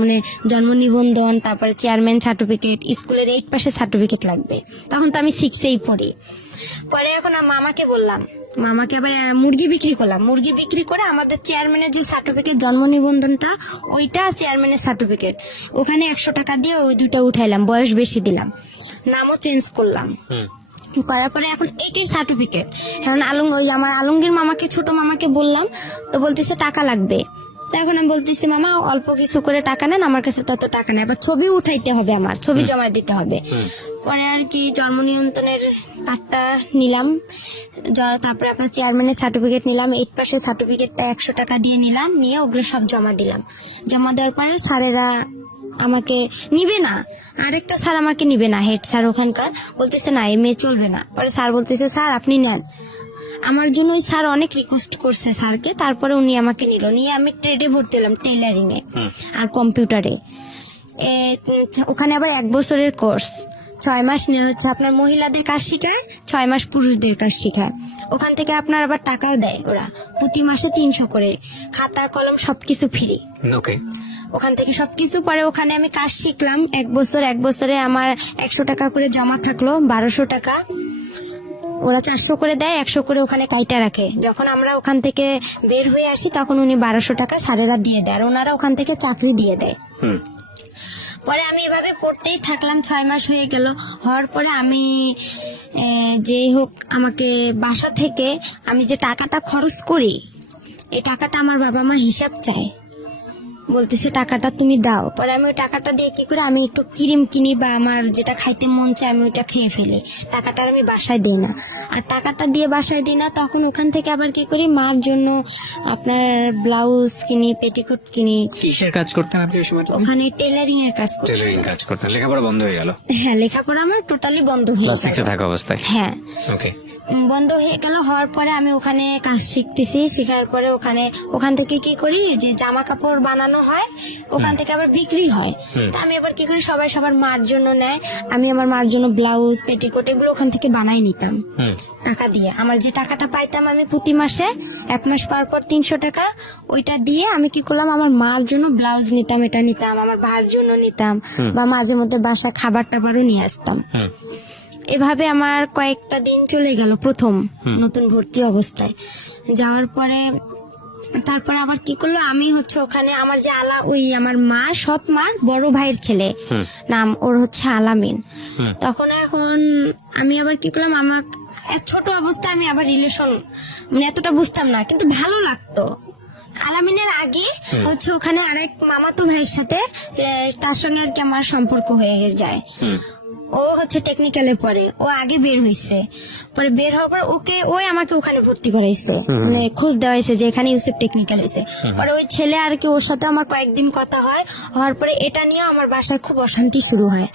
মানে জন্ম নিবন্ধন, তারপরে চেয়ারম্যান সার্টিফিকেট, স্কুলের 8 পাশে সার্টিফিকেট লাগবে। তখন তো আমি 6-এই পড়ি। পরে এখন মামাকে বললাম, মামাকে আবার মুরগি বিক্রি করলাম, মুরগি বিক্রি করে আমাদের চেয়ারম্যানের যে সার্টিফিকেট জন্ম নিবন্ধনটা ওইটা, চেয়ারম্যানের সার্টিফিকেট, ওখানে 100 টাকা দিয়ে ওই 2টা উঠাইলাম, বয়স বেশি দিলাম, নামও চেঞ্জ করলাম। করার পরে এখন 8-এর সার্টিফিকেট, এখন ওই আমার আলমগীর মামাকে, ছোট মামাকে বললাম, তো বলতেছে টাকা লাগবে। তো এখন আমি বলতেছি মামা অল্প কিছু করে টাকা নেন, আমার কাছে তত টাকা নেই, আবার ছবি উঠাইতে হবে, আমার ছবি জমা দিতে হবে। পরে আর কি জন্ম নিয়ন্ত্রণের কার্ডটা নিলাম, তারপরে আপনার চেয়ারম্যানের সার্টিফিকেট নিলাম, 8 পাশের সার্টিফিকেটটা 100 টাকা দিয়ে নিলাম, নিয়ে ওগুলো সব জমা দিলাম। জমা দেওয়ার পরে স্যারেরা আমাকে নিবে না, আরেকটা স্যার আমাকে নিবে না, হেড স্যার ওখানকার, বলতেছে না এই মেয়ে চলবে না। পরে স্যার বলতেছে স্যার আপনি নেন, আমার জন্য ওই স্যার অনেক রিকোয়েস্ট করছে স্যারকে, তারপরে উনি আমাকে নিল, নিয়ে আমি ট্রেডে ভর্তি হলাম, টেইলারিং এ আর কম্পিউটারে। ওখানে আবার 1 বছরের কোর্স, 6 মাস হচ্ছে আপনার মহিলাদের কাজ শিখায়, 6 মাস পুরুষদের কাজ শিখায়। ওখান থেকে আপনার আবার টাকাও দেয় ওরা, প্রতি মাসে 300 করে, খাতা কলম সবকিছু ফ্রি। ওকে, ওখান থেকে সবকিছু। পরে ওখানে আমি কাজ শিখলাম 1 বছর, 1 বছরে আমার 100 টাকা করে জমা থাকলো, 1200 টাকা। ওরা 400 করে দেয়, 100 করে ওখানে কাইটা রাখে। যখন আমরা ওখান থেকে বের হয়ে আসি তখন উনি 1200 টাকা স্যারেরা দিয়ে দেয়, আর ওনারা ওখান থেকে চাকরি দিয়ে দেয়। পরে আমি এভাবে পড়তেই থাকলাম, 6 মাস হয়ে গেল। হওয়ার পরে আমি যেই হোক আমাকে বাসা থেকে আমি যে টাকাটা খরচ করি, এই টাকাটা আমার বাবা মা হিসাব চায়, বলতেছে টাকাটা তুমি দাও। পরে আমি ওই টাকাটা দিয়ে কি করে, আমি একটু ক্রিম কিনি বা আমার যেটা খাইতে মন চায় আমি ওইটা খেয়ে ফেলি, টাকাটা আমি বাসায় দিই না। আর টাকাটা দিয়ে বাসায় দিই না, তখন ওখান থেকে আবার কি করি, মার জন্য আপনার ব্লাউজ কিনি, পেটিকোট কিনি। কিসের কাজ করতেন আপনি ওই সময়টা? ওখানে টেলারিং এর কাজ করতাম। টেলারিং কাজ করতেন, লেখাপড়া বন্ধ হয়ে গেল? হ্যাঁ, লেখাপড়া আমার টোটালি বন্ধ হয়ে ক্লাস 6 গেল। থাকা অবস্থায়? হ্যাঁ, ওকে, বন্ধ হয়ে গেল। হওয়ার পরে আমি ওখানে কাজ শিখতেছি, শেখার পরে ওখান থেকে কি করি, যে জামা কাপড় বানানো হয়, ওখান থেকে আবার বিক্রি হয়। তা আমি আবার কি করি, সবাই সবার মার জন্য নেয়, আমি আমার মার জন্য ব্লাউজ পেটিকোট এগুলো ওখান থেকে বানাই নিতাম টাকা দিয়ে। আমার যে টাকাটা পাইতাম আমি প্রতি মাসে, 1 মাস পর 300 টাকা, ওইটা দিয়ে আমি কি করলাম, আমার মার জন্য ব্লাউজ নিতাম, এটা নিতাম, আমার ভাইয়ের জন্য নিতাম, বা মাঝে মধ্যে বাসা খাবার টাবারও নিয়ে আসতাম। এভাবে আমার কয়েকটা দিন চলে গেল প্রথম নতুন ভর্তি অবস্থায়। যাওয়ার পরে তারপরে আবার কি করলো, আমি হচ্ছে ওখানে আমার যে ওই আমার মার সৎ মার বড় ভাইয়ের ছেলে, নাম ওর হচ্ছে আলামিন। তখন এখন আমি আবার কি করলাম, আমার ছোট অবস্থায় আমি আবার রিলেশন, মানে এতটা বুঝতাম না, কিন্তু ভালো লাগতো। আলামিনের আগে হচ্ছে ওখানে আরেক মামাতো ভাইয়ের সাথে, তার সঙ্গে আর কি আমার সম্পর্ক হয়ে যায়। ও হচ্ছে টেকনিক্যালে পড়ে, ও আগে বের হয়েছে, পরে বের হওয়ার পর ওই আমাকে ওখানে ভর্তি করাইছে, মানে খোঁজ দেওয়া হয়েছে যে এখানে ইউসেফ টেকনিক্যাল হয়েছে। পরে ওই ছেলে আর কি ওর সাথে আমার কয়েকদিন কথা হয়, হওয়ার পরে এটা নিয়ে আমার বাসায় খুব অশান্তি শুরু হয়।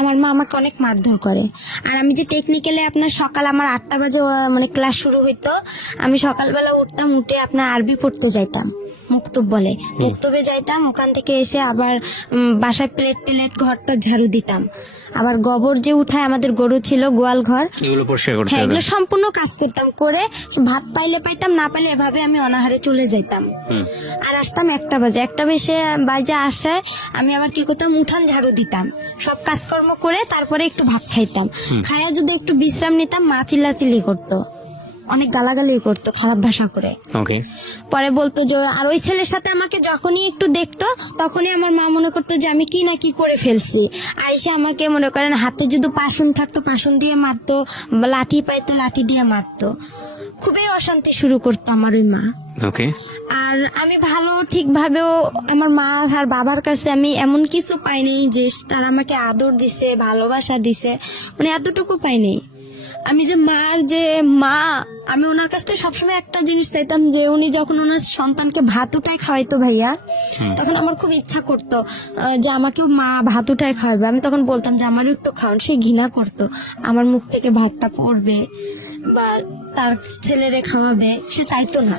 আমার মা আমাকে অনেক মারধর করে। আর আমি যে টেকনিক্যালে আপনার সকাল আমার 8টা বাজে মানে ক্লাস শুরু হইতো, আমি সকালবেলা উঠতাম, উঠে আপনার আরবি পড়তে যাইতাম, মুক্তব বলে, মুক্তবে যাইতাম, ওখান থেকে এসে আবার বাসায় প্লেট ঘরটা ঝাড়ু দিতাম, আবার গোবর যে উঠায়, আমাদের গরু ছিল, গোয়াল ঘর, এগুলো পরিষ্কার করতে হ্যাঁ হবে। এগুলো সম্পূর্ণ কাজ করতাম, করে ভাত পাইলে পাইতাম, না পাইলে এভাবে আমি অনাহারে চলে যাইতাম। আর আসতাম 1টা বাজে, 1টা বাজে আসায় আমি আবার কি করতাম, উঠান ঝাড়ু দিতাম, সব কাজকর্ম করে তারপরে একটু ভাত খাইতাম, খাইয়া যদি একটু বিশ্রাম নিতাম, মা চিল্লাচিল্লি করতো, অনেক গালাগালি করতো খারাপ ভাষা করে। ওকে। পরে বলতো যে, আর ওই ছেলের সাথে আমাকে যখনই একটু দেখতো তখনই আমার মা মনে করতো যে আমি কি না কি করে ফেলছি, আইসা আমাকে মনে করেন হাতে যদি পাশুন থাকতো পাশুন দিয়ে মারতো, লাঠি পাইতো লাঠি দিয়ে মারতো, খুবই অশান্তি শুরু করতো আমার ওই মা। ওকে। আর আমি ভালো ঠিকভাবেও আমার মা আর বাবার কাছে আমি এমন কিছু পাইনি যে তারা আমাকে আদর দিছে, ভালোবাসা দিছে, মানে এতটুকু পাইনি। আমি যে মার যে মা, আমি ওনার কাছ থেকে সবসময় একটা জিনিস চাইতাম, যে উনি যখন ওনার সন্তানকে ভাত উঠায় খাওয়াইতো ভাইয়া, তখন আমার খুব ইচ্ছা করতো যে আমাকেও মা ভাত উঠায় খাওয়াবে। আমি তখন বলতাম যে আমারও একটু খাওয়ান, সে ঘৃণা করতো, আমার মুখ থেকে ভাতটা পড়বে বা তার ছেলেরে খাওয়াবে, সে চাইতো না।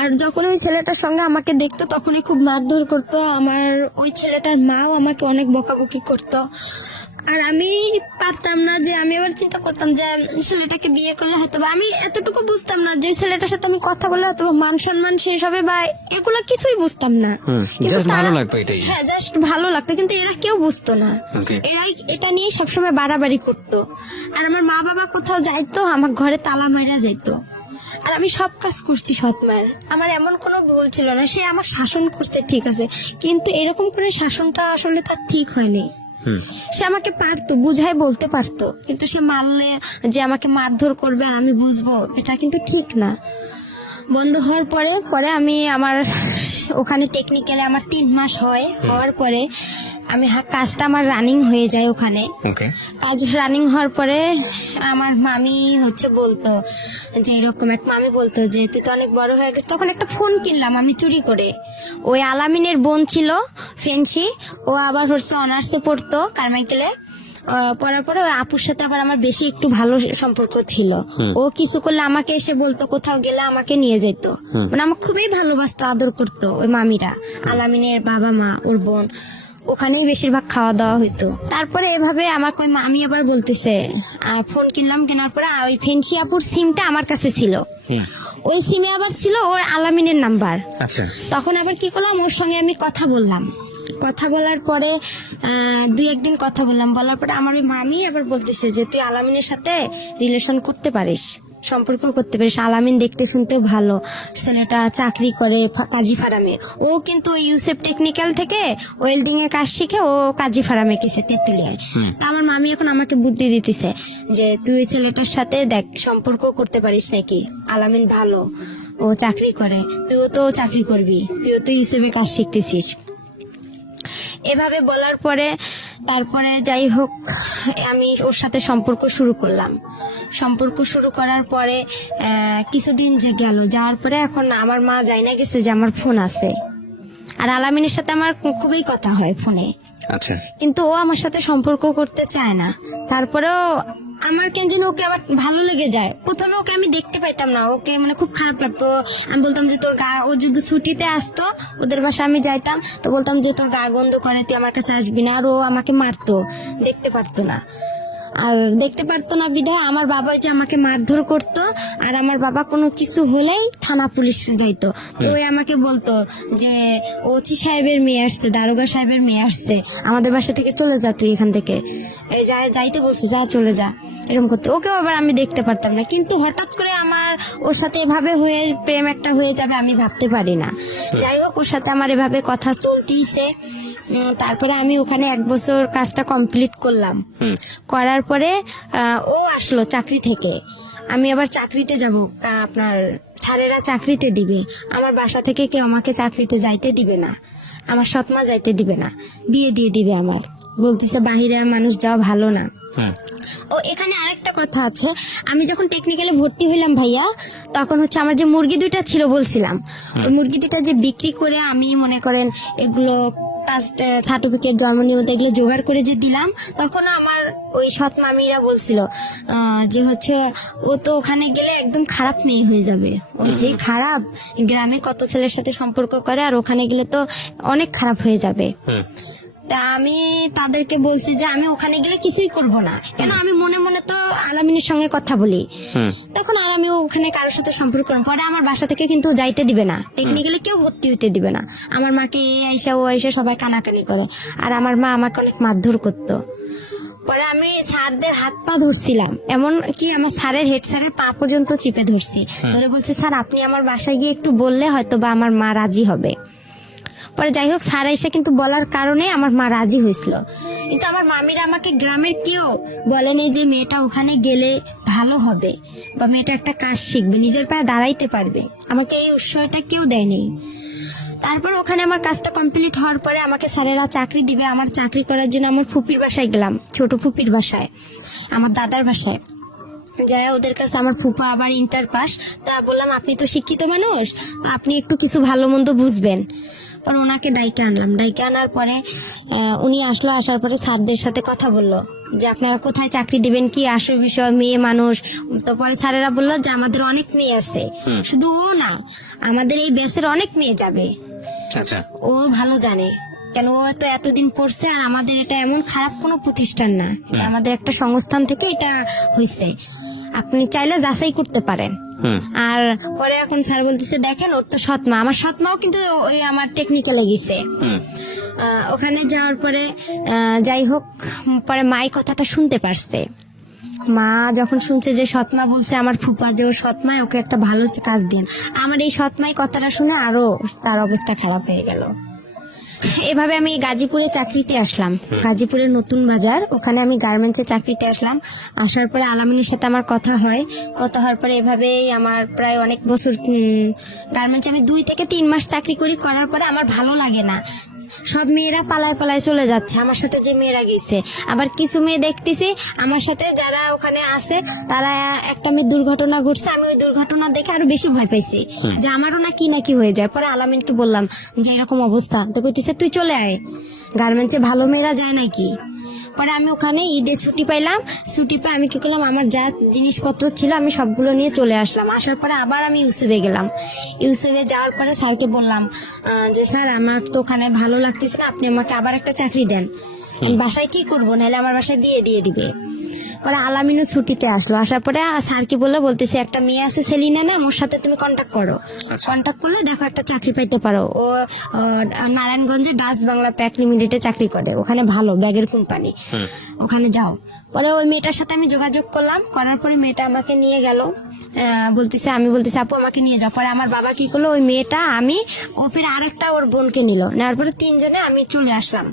আর যখন ওই ছেলেটার সঙ্গে আমাকে দেখতো তখনই খুব মারধর করতো, আমার ওই ছেলেটার মাও আমাকে অনেক বকাবকি করতো। আর আমি পারতাম না, যে আমি আবার চিন্তা করতাম যে ছেলেটাকে বিয়ে করলে হয়তো বা, আমি এতটুকু বুঝতাম না যে ছেলেটার সাথে আমি কথা বলে হয়তো মান সম্মান শেষ হবে বা এগুলা কিছুই বুঝতাম না। কিন্তু জাস্ট ভালো তারা- লাগতো এটাই। হ্যাঁ জাস্ট ভালো লাগতো, কিন্তু এরা কেউ বুঝতো না, Okay. এরাই এটা নিয়ে সবসময় বাড়াবাড়ি করতো। আর আমার মা বাবা কোথাও যাইতো, আমার ঘরে তালা মাইরা যাইতো। আর আমি সব কাজ করছি সৎ মায়ের, আমার এমন কোনো ভুল ছিল না। সে আমার শাসন করছে ঠিক আছে, কিন্তু এরকম করে শাসনটা আসলে তার ঠিক হয়নি। সে আমাকে পারতো, বুঝাই বলতে পারতো, কিন্তু সে মারলে যে আমাকে মারধর করবে আর আমি বুঝবো, এটা কিন্তু ঠিক না। বন্ধ হওয়ার পরে আমি আমার ওখানে টেকনিক্যালে আমার 3 মাস হওয়ার পরে আমি কাজটা আমার রানিং হয়ে যায় ওখানে। ওকে। কাজ রানিং হওয়ার পরে আমার মামি হচ্ছে বলতো যে, এরকম এক মামি বলতো যে তুই তো অনেক বড় হয়ে গেছিস। তখন একটা ফোন কিনলাম আমি চুরি করে, ওই আলামিনের বোন ছিল ফেন্সি, ও আবার হচ্ছে অনার্সে পড়তো কারমাইকেলে, পড়ার পরে ওই আপুর সাথে আবার আমার বেশি একটু ভালো সম্পর্ক ছিল। ও কিছু করলে আমাকে এসে বলতো, কোথাও গেলে আমাকে নিয়ে যেত, মানে আমাকে খুবই ভালোবাসতো, আদর করতো ওই মামিরা, আলামিনের বাবা মা ওর বোন, ওখানেই বেশিরভাগ খাওয়া দাওয়া হইতো। তারপরে এভাবে আমাকে ওই মামি আবার বলতেছে, ফোন কিনলাম, কেনার পরে ওই ফেন্সি আপুর সিমটা আমার কাছে ছিল, ওই সিমে আবার ছিল ওর আলামিনের নাম্বার। আচ্ছা। তখন আবার কি করলাম, ওর সঙ্গে আমি কথা বললাম, কথা বলার পরে 2-1 দিন কথা বলার পরে আমার ওই মামি আবার বলতেছে যে তুই আলামিনের সাথে রিলেশন করতে পারিস, সম্পর্ক করতে পারিস, আলামিন দেখতে শুনতেও ভালো, ছেলেটা চাকরি করে কাজী ফার্মে, ও কিন্তু ইউসেফ টেকনিক্যাল থেকে ওয়েল্ডিং এর কাজ শিখে ও কাজী ফার্মে গেছে তেঁতুলিয়ায়। তা আমার মামি এখন আমাকে বুদ্ধি দিতেছে যে তুই ওই ছেলেটার সাথে দেখ সম্পর্ক করতে পারিস নাকি, আলামিন ভালো, ও চাকরি করে, তুইও তো চাকরি করবি, তুইও তো ইউসেফে কাজ শিখতেছিস। এভাবে বলার পরে তারপরে যাই হোক আমি ওর সাথে সম্পর্ক শুরু করলাম। সম্পর্ক শুরু করার পরে কিছুদিন যে গেল, যাওয়ার পরে এখন আমার মা জানা গেছে যে আমার ফোন আছে, আর আলামিনের সাথে আমার খুবই কথা হয় ফোনে, আচ্ছা। কিন্তু ও আমার সাথে সম্পর্ক করতে চায় না। তারপরেও আমার কেন যেন ওকে আবার ভালো লেগে যায়। প্রথমে ওকে আমি দেখতে পাইতাম না, ওকে মানে খুব খারাপ লাগতো। আমি বলতাম যে তোর গা, ও যদি ছুটিতে আসতো ওদের বাসায় আমি যাইতাম, তো বলতাম যে তোর গা গন্ধ করে, তুই আমার কাছে আসবি না। আর ও আমাকে মারতো, দেখতে পারতো না। আর দেখতে পারতো না বিধায় আমার বাবা যে আমাকে মারধর করতো, আর আমার বাবা কোনো কিছু হলেই থানা পুলিশ যাইতো। তো ওই আমাকে বলতো যে ওসি সাহেবের মেয়ে আসছে, দারোগা সাহেবের মেয়ে আসছে, আমাদের বাসা থেকে চলে যা, তুই এখান থেকে এই যাইতে বলছে, যা চলে যা, এরকম করতে। ওকেও আবার আমি দেখতে পারতাম না, কিন্তু হঠাৎ করে আমার ওর সাথে এভাবে হয়ে প্রেম একটা হয়ে যাবে আমি ভাবতে পারি না। যাই হোক ওর সাথে আমার এভাবে কথা চলতেইছে। তারপরে আমি ওখানে 1 বছর কাজটা কমপ্লিট করলাম। করার পরে ও আসলো চাকরি থেকে, আমি আবার চাকরিতে যাব, আপনার স্যারেরা চাকরিতে দিবে, আমার বাসা থেকে কেউ আমাকে চাকরিতে যাইতে দিবে না, আমার সৎমা যাইতে দিবে না, বিয়ে দিয়ে দিবে আমার। বলতেছে বাহিরে মানুষ যাওয়া ভালো না। হুম ও এখানে আরেকটা কথা আছে, আমি যখন টেকনিক্যালে ভর্তি হইলাম ভাইয়া, তখন হচ্ছে আমার যে মুরগি দুইটা ছিল বলছিলাম, ওই মুরগি দুইটা যে বিক্রি করে আমি মনে করেন এগুলো কাস্ট সার্টিফিকেট, জন্ম নিবন্ধন এগুলো জোগাড় করে যে দিলাম, তখন আমার ওই সৎ মামিরা বলছিল যে হচ্ছে ও তো ওখানে গেলে একদম খারাপ মেয়ে হয়ে যাবে, ও যে খারাপ, গ্রামে কত ছেলের সাথে সম্পর্ক করে, আর ওখানে গেলে তো অনেক খারাপ হয়ে যাবে। হুম তা আমি তাদেরকে বলছি যে আমি ওখানে গেলে কিছুই করব না, কেন আমি মনে মনে তো আলামিনের সঙ্গে কথা বলি। হুম তখন আর আমি ওখানে কারোর সাথে সম্পর্ক করলাম, পরে আমার বাসা থেকে কিন্তু যাইতে দিবে না, টেকনিক্যালি কেউ ভর্তি হইতে দিবে না। আমার মাকে এ আইসা ও আইসা সবাই কানাকানি করে, আর আমার মা আমাকে অনেক মারধর করতো। পরে আমি স্যারদের হাত পা ধরছিলাম, এমন কি আমার স্যারের হেড স্যারের পা পর্যন্ত চিপে ধরছি, ধরে বলছে স্যার আপনি আমার বাসায় গিয়ে একটু বললে হয়তো বা আমার মা রাজি হবে। পরে যাই হোক স্যার এসে কিন্তু বলার কারণে আমার মা রাজি হয়েছিল, কিন্তু আমার মামিরা আমাকে গ্রামের কেউ বলেনি যে মেয়েটা ওখানে গেলে ভালো হবে বা মেয়েটা একটা কাজ শিখবে, নিজের পায়ে দাঁড়াইতে পারবে, আমাকে এই উৎসাহটা কেউ দেয়নি। তারপর ওখানে আমার কাজটা কমপ্লিট হওয়ার পরে আমাকে স্যারেরা চাকরি দিবে, আমার চাকরি করার জন্য আমার ফুপির বাসায় গেলাম, ছোট ফুপির বাসায়, আমার দাদার বাসায় যাই, ওদের কাছে আমার ফুপা আবার ইন্টার পাস, তা বললাম আপনি তো শিক্ষিত মানুষ, তা আপনি একটু কিছু ভালো মন্দ বুঝবেন। পরে ওনাকে ডাইকে আনলাম, ডাইকে আনার পরে উনি আসলো, আসার পরে স্যারদের সাথে কথা বললো যে আপনারা কোথায় চাকরি দিবেন, কি আসল বিষয়, মেয়ে মানুষ। তো পরে স্যারেরা বললো যে আমাদের অনেক মেয়ে আছে, শুধু ও না, আমাদের এই ব্যাচের অনেক মেয়ে যাবে। আচ্ছা ও ভালো জানে, কেন ও তো এতদিন পড়ছে, আর আমাদের এটা এমন খারাপ কোনো প্রতিষ্ঠান না, এটা আমাদের একটা সংস্থান থেকে এটা হয়েছে, আপনি চাইলে যাচাই করতে পারেন। হুম আর পরে এখন স্যার বলতেছে দেখেন ওর তো সৎমা, আমার সৎমাও কিন্তু ওই আমার টেকনিক্যালে গেছে। হুম ওখানে যাওয়ার পরে যাই হোক, পরে মাই কথাটা শুনতে পারছে। মা যখন শুনছে যে সৎমা বলছে আমার ফুপা যে ওর সৎমায় ওকে একটা ভালো কাজ দিন, আমার এই সৎমাই কথাটা শুনে আরো তার অবস্থা খারাপ হয়ে গেল। এভাবে আমি গাজীপুরে চাকরিতে আসলাম, গাজীপুরের নতুন বাজার, ওখানে আমি গার্মেন্টসে চাকরিতে আসলাম। আসার পরে আলামিনের সাথে আমার কথা হয়, কথা হওয়ার পরে এভাবেই আমার প্রায় অনেক বছর গার্মেন্টসে আমি 2 থেকে 3 মাস চাকরি করি। করার পরে আমার ভালো লাগে না, সব মেয়েরা পালায় পালায় চলে যাচ্ছে, আমার সাথে যে মেয়েরা গেছে, আবার কিছু মেয়ে দেখতেছি আমার সাথে যারা ওখানে আছে, তারা একটা মেয়ের দুর্ঘটনা ঘটছে, আমি ওই দুর্ঘটনা দেখে আরো বেশি ভয় পাইছি যে আমারও না কি হয়ে যায়। পরে আলামিনকে বললাম যে এরকম অবস্থা, তো কইতেছে তুই চলে আয়, গার্মেন্টসে ভালো মেয়েরা যায় নাকি। পরে আমি ওখানে ঈদে ছুটি পাইলাম, ছুটি পেয়ে আমি কি করলাম, আমার যা জিনিসপত্র ছিল আমি সবগুলো নিয়ে চলে আসলাম। আসার পরে আবার আমি ইউসুফে গেলাম, ইউসুফে যাওয়ার পরে স্যারকে বললাম যে স্যার আমার তো ওখানে ভালো লাগতেছে না, আপনি আমাকে আবার একটা চাকরি দেন, আমি বাসায় কি করবো, নাহলে আমার বাসায় বিয়ে দিয়ে দিবে। পরে আলামিনও ছুটিতে আসলো, আসার পরে স্যারকে বলতেছে একটা মেয়ে আছে সেলিনা না, ওর সাথে তুমি কন্ট্যাক্ট করো, কন্ট্যাক্ট করলে দেখো একটা চাকরি পাইতে পারো। ও নারায়ণগঞ্জে ডাচ বাংলা প্যাক লিমিটেডে চাকরি করে, ওখানে ভালো ব্যাগের কোম্পানি, ওখানে যাও। পরে ওই মেয়েটার সাথে আমি যোগাযোগ করলাম, করার পরে মেয়েটা আমাকে নিয়ে গেল, আমি বলতেছি আপু আমাকে নিয়ে যাও। পরে আমার বাবা কি করলো, ওই মেয়েটা আমি ও ফির আরেকটা ওর বোনকে নিল, নেওয়ার পরে 3 জনে আমি চলে আসলাম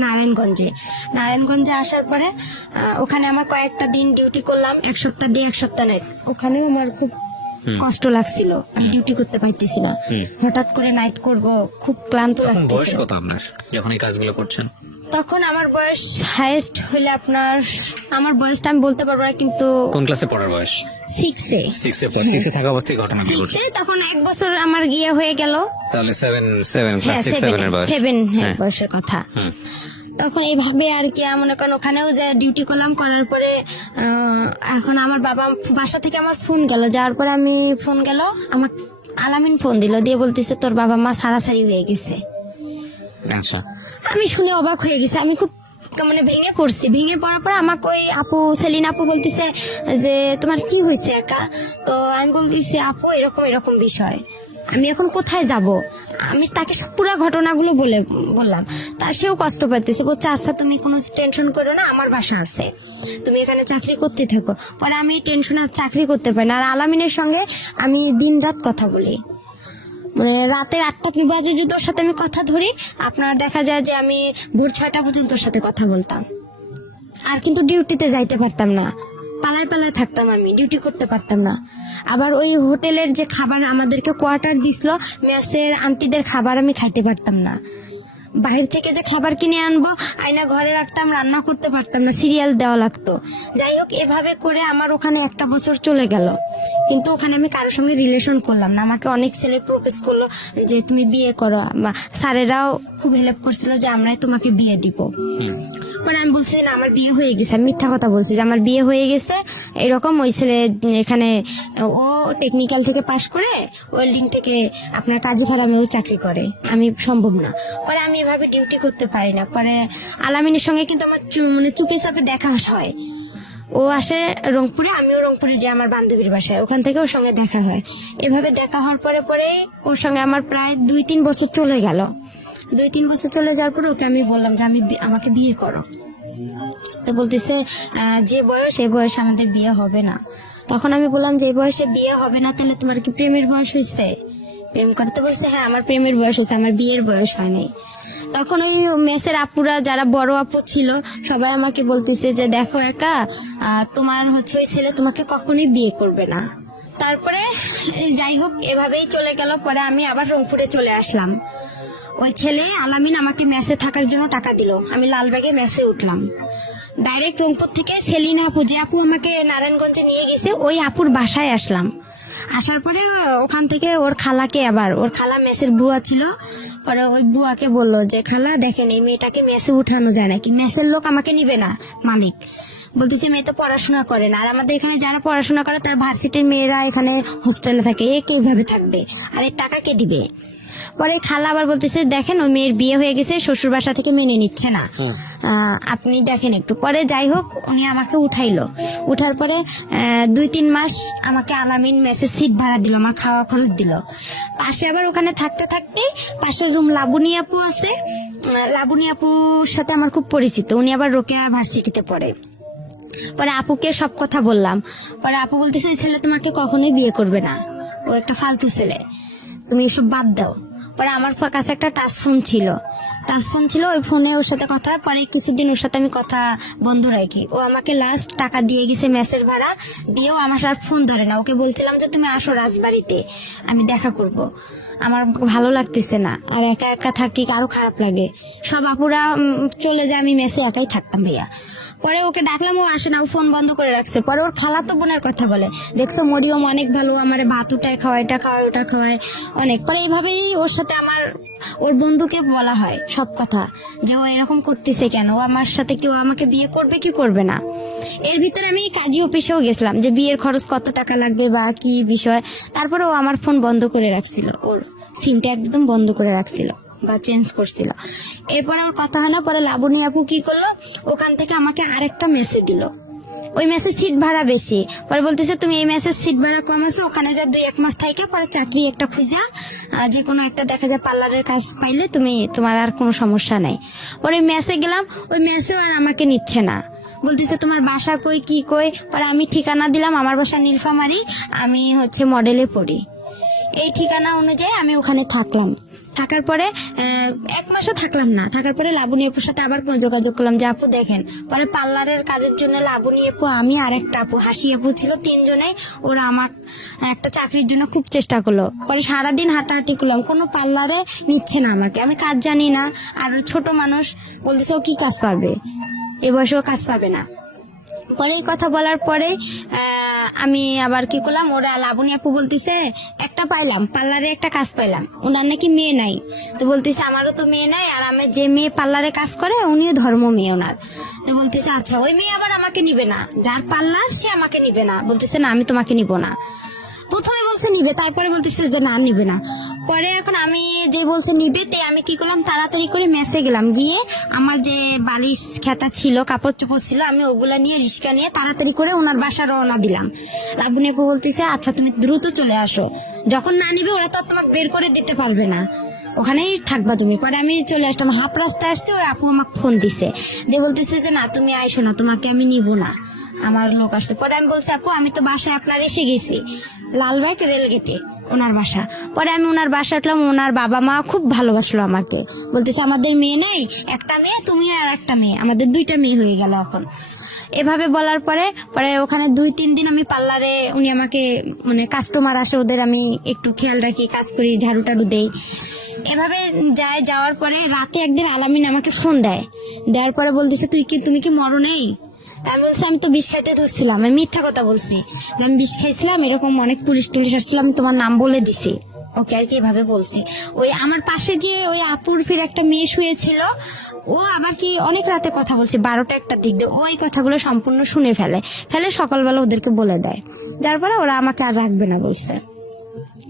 নারায়ণগঞ্জে আসার পরে ওখানে আমার কয়েকটা দিন ডিউটি করলাম, 1 সপ্তাহ ডে 1 সপ্তাহ নাইট। ওখানেও আমার খুব কষ্ট লাগছিল, আমি ডিউটি করতে পারতেছি না, হঠাৎ করে নাইট করব, খুব ক্লান্ত বয়স লাগতেছে। কত আপনার যখন এই কাজগুলো করছেন? তখন আমার বয়স হাইয়েস্ট হইলে আমার বয়সটা আমি বলতে পারবো না, কিন্তু কোন ক্লাসে পড়ার বয়স? 6-এ 6 থাকা অবস্থায় ঘটনা ঘটছে। 6-এ তখন 1 বছর আমার গিয়ে হয়ে গেল, তাহলে 7 ক্লাস 6-7 এর বয়স। 7 বয়সের কথা। তখন এইভাবে আর কি মনে করেন ওখানেও যে ডিউটি করলাম, করার পরে এখন আমার বাবা বাসা থেকে আমার ফোন গেল, যাওয়ার পরে আমি ফোন গেল, আমার আলামিন ফোন দিল, দিয়ে বলতেছে তোর বাবা মা সারাসারি হয়ে গেছে। আচ্ছা আমি শুনে অবাক হয়ে গেছি, আমি খুব মানে ভেঙে পড়ছি। ভেঙে পড়ার পর আমাকে ওই আপু সেলিনা আপু বলতেছে যে তোমার কি হয়েছে একা। তো আমি বলতেছি আপু এরকম বিষয়, আমি এখন কোথায় যাব। আমি তাকে পুরো ঘটনাগুলো বললাম, তা সেও কষ্ট পাইতেছে, বলছে আচ্ছা তুমি কোনো টেনশন করো না, আমার বাসা আছে, তুমি এখানে চাকরি করতে থাকো। পরে আমি টেনশন আর চাকরি করতে পারি না। আর আলামিনের সঙ্গে আমি দিন রাত কথা বলি, মানে রাতের 8টা বাজে যদি ওর সাথে আমি কথা ধরি, আপনার দেখা যায় যে আমি ভোর 6টা পর্যন্ত ওর সাথে কথা বলতাম। আর কিন্তু ডিউটিতে যাইতে পারতাম না, পালায় পালায় থাকতাম, আমি ডিউটি করতে পারতাম না। আবার ওই হোটেলের যে খাবার আমাদেরকে কোয়ার্টার দিছিল, মেসের আন্টিদের খাবার আমি খাইতে পারতাম না, বাইরে থেকে যে খাবার কিনে আনবো, আয়না ঘরে রাখতাম, রান্না করতে পারতাম না, সিরিয়াল দেওয়া লাগতো। যাই হোক, এভাবে করে আমার ওখানে 1 বছর চলে গেল, কিন্তু ওখানে আমি কারোর সঙ্গে রিলেশন করলাম না। আমাকে অনেক ছেলে প্রপোজ করলো যে তুমি বিয়ে করো, স্যারেরাও খুব হেল্প করছিল যে আমরাই তোমাকে বিয়ে দিব। পরে আমি বলছি না আমার বিয়ে হয়ে গেছে, আমি মিথ্যা কথা বলছি যে আমার বিয়ে হয়ে গেছে এরকম। ওই ছেলে এখানে ও টেকনিক্যাল থেকে পাশ করে ওয়েল্ডিং থেকে আপনার কাজী ফার্মেও চাকরি করে, আমি সম্ভব না। পরে আমি এভাবে ডিউটি করতে পারি না। পরে আলামিনের সঙ্গে কিন্তু আমার মানে চুপি চাপে দেখা হয়। ও আসে রংপুরে, আমিও রংপুরে যে আমার বান্ধবীর বাসায়, ওখান থেকে ওর সঙ্গে দেখা হয়। এভাবে দেখা হওয়ার পরে পরে ওর সঙ্গে আমার প্রায় 2-3 বছর চলে গেল। 2-3 বছর চলে যাওয়ার পরে ওকে আমি বললাম যে আমাকে বিয়ে করো। তো বলতেছে যে বয়স এই বয়সে আমাদের বিয়ে হবে না। তখন আমি বললাম যে এই বয়সে বিয়ে হবে না, তাহলে তোমার কি প্রেমের বয়স হয়েছে? প্রেম করতে বলছে হ্যাঁ আমার প্রেমের বয়স হয়েছে, আমার বিয়ের বয়স হয়নি। তখন ওই মেসের আপুরা যারা বড় আপু ছিল সবাই আমাকে বলতেছে যে দেখো একা, তোমার হচ্ছে ওই ছেলে তোমাকে কখনোই বিয়ে করবে না। তারপরে যাই হোক এভাবেই চলে গেল। পরে আমি আবার রংপুরে চলে আসলাম। ওই ছেলে আলামিন আমাকে মেসে থাকার জন্য টাকা দিল, আমি লালবাগে মেসে উঠলাম। ডাইরেক্ট রংপুর থেকে সেলিনা আপু, যে আপু আমাকে নারায়ণগঞ্জে নিয়ে গেছে, ওই আপুর বাসায় আসলাম। আসার পরে ওখান থেকে ওর খালাকে, আবার ওর খালা মেসের বুয়া ছিল, পরে ওই বুয়াকে বললো যে খালা দেখেন এই মেয়েটাকে মেসে উঠানো যায় নাকি, মেসের লোক আমাকে নিবে না। মালিক বলতেছে মেয়ে তো পড়াশোনা করে না, আর আমাদের এখানে যারা পড়াশোনা করে তার ভার্সিটির মেয়েরা এখানে হোস্টেলে থাকে, এ কিভাবে থাকবে, আর এর টাকা কে দিবে? পরে খালা আবার বলতেছে দেখেন ওই মেয়ের বিয়ে হয়ে গেছে, শ্বশুর বাসা থেকে মেনে নিচ্ছে না, আপনি দেখেন একটু। পরে যাই হোক উনি আমাকে উঠাইলো। উঠার পরে 2-3 মাস আমাকে আলামিন মেসে সিট ভাড়া দিল, আমার খাওয়া খরচ দিল। পাশে আবার ওখানে থাকতে থাকতে পাশের রুম লাবণী আপু আছে, লাবণী আপুর সাথে আমার খুব পরিচিত, উনি আবার রোকেয়া ভার্সিটিতে পড়ে। পরে আপুকে সব কথা বললাম। পরে আপু বলতেছে এই ছেলে তোমাকে কখনোই বিয়ে করবে না, ও একটা ফালতু ছেলে, তুমি এসব বাদ দাও। পরে আমার কাছে একটা টাচ ফোন ছিল, ওই ফোনে ওর সাথে কথা। পরে কিছুদিন ওর সাথে আমি কথা বন্ধ রাখি। ও আমাকে লাস্ট টাকা দিয়ে গেছে মেসের ভাড়া, দিয়েও আমার আর ফোন ধরে না। ওকে বলছিলাম যে তুমি আসো রাজবাড়িতে, আমি দেখা করব, আমার ভালো লাগতেছে না, আর একা একা থাকি আরো খারাপ লাগে। সব আপুরা চলে যায়, আমি মেসে একাই থাকতাম ভাইয়া। পরে ওকে ডাকলাম, ও আসে না, ও ফোন বন্ধ করে রাখছে। পরে ওর খালাতো বোনের কথা বলে, দেখছো মরিয়ম অনেক ভালো, আমার ভাত উঠায় খাওয়ায়, এটা খাওয়ায় ওটা খাওয়ায় অনেক। পরে এইভাবেই ওর সাথে আমার, ওর বন্ধুকে বলা হয় সব কথা যে ও এরকম করতেছে কেন, ও আমার সাথে কেউ আমাকে বিয়ে করবে কি করবে না। এর ভিতরে আমি কাজী অফিসেও গেছিলাম যে বিয়ের খরচ কত টাকা লাগবে বা কি বিষয়। তারপরে ও আমার ফোন বন্ধ করে রাখছিল, ওর সিমটা একদম বন্ধ করে রাখছিল বা চেঞ্জ করছিল। এরপরে ওর কথা হয় না। পরে লাবণী আপু কি করলো, ওখান থেকে আমাকে আরেকটা মেসেজ দিল, ওই মেসেজ সিট ভাড়া বেশি। পরে বলতেছে তুমি এই মেসেজ সিট ভাড়া কম আছে, ওখানে যা 2-1 মাস থাইকা পরে চাকরি একটা খুঁজা যে কোনো একটা দেখা যায় পার্লারের কাজ পাইলে তুমি, তোমার আর কোনো সমস্যা নাই। পরে মেসে গেলাম, ওই মেসেও আর আমাকে নিচ্ছে না, বলতেছে তোমার বাসা কই কি কই। পরে আমি ঠিকানা দিলাম, আমার বাসা নীলফামারী, আমি হচ্ছে মডেলে পড়ি। এই ঠিকানা অনুযায়ী আমি ওখানে থাকলাম। থাকার পরে 1 মাসও থাকলাম না। থাকার পরে লাবণী আপুর সাথে আবার যোগাযোগ করলাম যে আপু দেখেন। পরে পার্লারের কাজের জন্য লাবণী আপু, আমি আর একটা আপু, হাসি আপু ছিল, 3 জনে ওরা আমার একটা চাকরির জন্য খুব চেষ্টা করলো। পরে সারাদিন হাঁটাহাঁটি করলাম, কোনো পার্লারে নিচ্ছে না আমাকে, আমি কাজ জানি না, আর ছোট মানুষ, বলতেছে ও কি কাজ পাবে, এ বয়সেও কাজ পাবে না। পরে এই কথা বলার পরে আমি আবার কি করলাম, ওরা লাবণী আপু বলতেছে একটা পাইলাম, পার্লারে একটা কাজ পাইলাম, ওনার নাকি মেয়ে নাই। তো বলতেছে আমারও তো মেয়ে নাই, আর আমি যে মেয়ে পার্লারে কাজ করে উনিও ধর্ম মেয়ে ওনার। তো বলতেছে আচ্ছা ওই মেয়ে আবার আমাকে নিবে না, যার পার্লার সে আমাকে নিবে না। বলতেছে না আমি তোমাকে নিব না। প্রথমে বলছে নিবে, তারপরে বলতেছে যে না নিবে না। পরে এখন আমি যে বলছে নিবে, তে আমি কি করলাম, তাড়াতাড়ি করে মেসে গেলাম, গিয়ে আমার যে বালিশ খেতা ছিল, কাপড় চোপড় ছিল, আমি ওগুলা নিয়ে রিক্সা নিয়ে তাড়াতাড়ি করে ওনার বাসা রওনা দিলাম। লাবণী আপু বলতেছে আচ্ছা তুমি দ্রুত চলে আসো, যখন না নিবে ওরা তো তোমাকে বের করে দিতে পারবে না, ওখানেই থাকবা তুমি। পরে আমি চলে আসলাম, হাফ রাস্তা আসছে, ওই আপু আমাকে ফোন দিছে, দিয়ে বলতেছে যে না তুমি আইসো না, তোমাকে আমি নিব না, আমার লোক আসছে। পরে আমি বলছি আপু আমি তো বাসায় আপনার এসে গেছি, লালবাগ রেলগেটে ওনার বাসা। পরে আমি ওনার বাসা উঠলাম, ওনার বাবা মা খুব ভালোবাসলো আমাকে, বলতেছে আমাদের মেয়ে নেই, একটা মেয়ে তুমি আর একটা মেয়ে, আমাদের 2টা মেয়ে হয়ে গেল এখন। এভাবে বলার পরে পরে ওখানে 2-3 দিন আমি পার্লারে, উনি আমাকে মানে কাস্টমার আসে ওদের আমি একটু খেয়াল রাখি, কাজ করি, ঝাড়ু টাড়ু দেই। এভাবে যাওয়ার পরে রাতে একদিন আলামিন আমাকে ফোন দেওয়ার পরে বলতেছে তুমি কি মরো নেই? তা আমি বলছি আমি তো বিষ খাইতে ধরছিলাম, আমি মিথ্যা কথা বলছি যে আমি বিষ খাইছিলাম, এরকম অনেক পুলিশ আসছিলাম, আমি তোমার নাম বলে দিছি। ওকে আর কি এভাবে বলছি। ওই আমার পাশে যে ওই আপুর ফির একটা মেয়ে শুয়েছিল, ও আবার কি অনেক রাতে কথা বলছে, 12টা 1টার দিক দিয়ে ওই কথাগুলো সম্পূর্ণ শুনে ফেলে সকালবেলা ওদেরকে বলে দেয়। তারপরে ওরা আমাকে আর রাখবে না বলছে।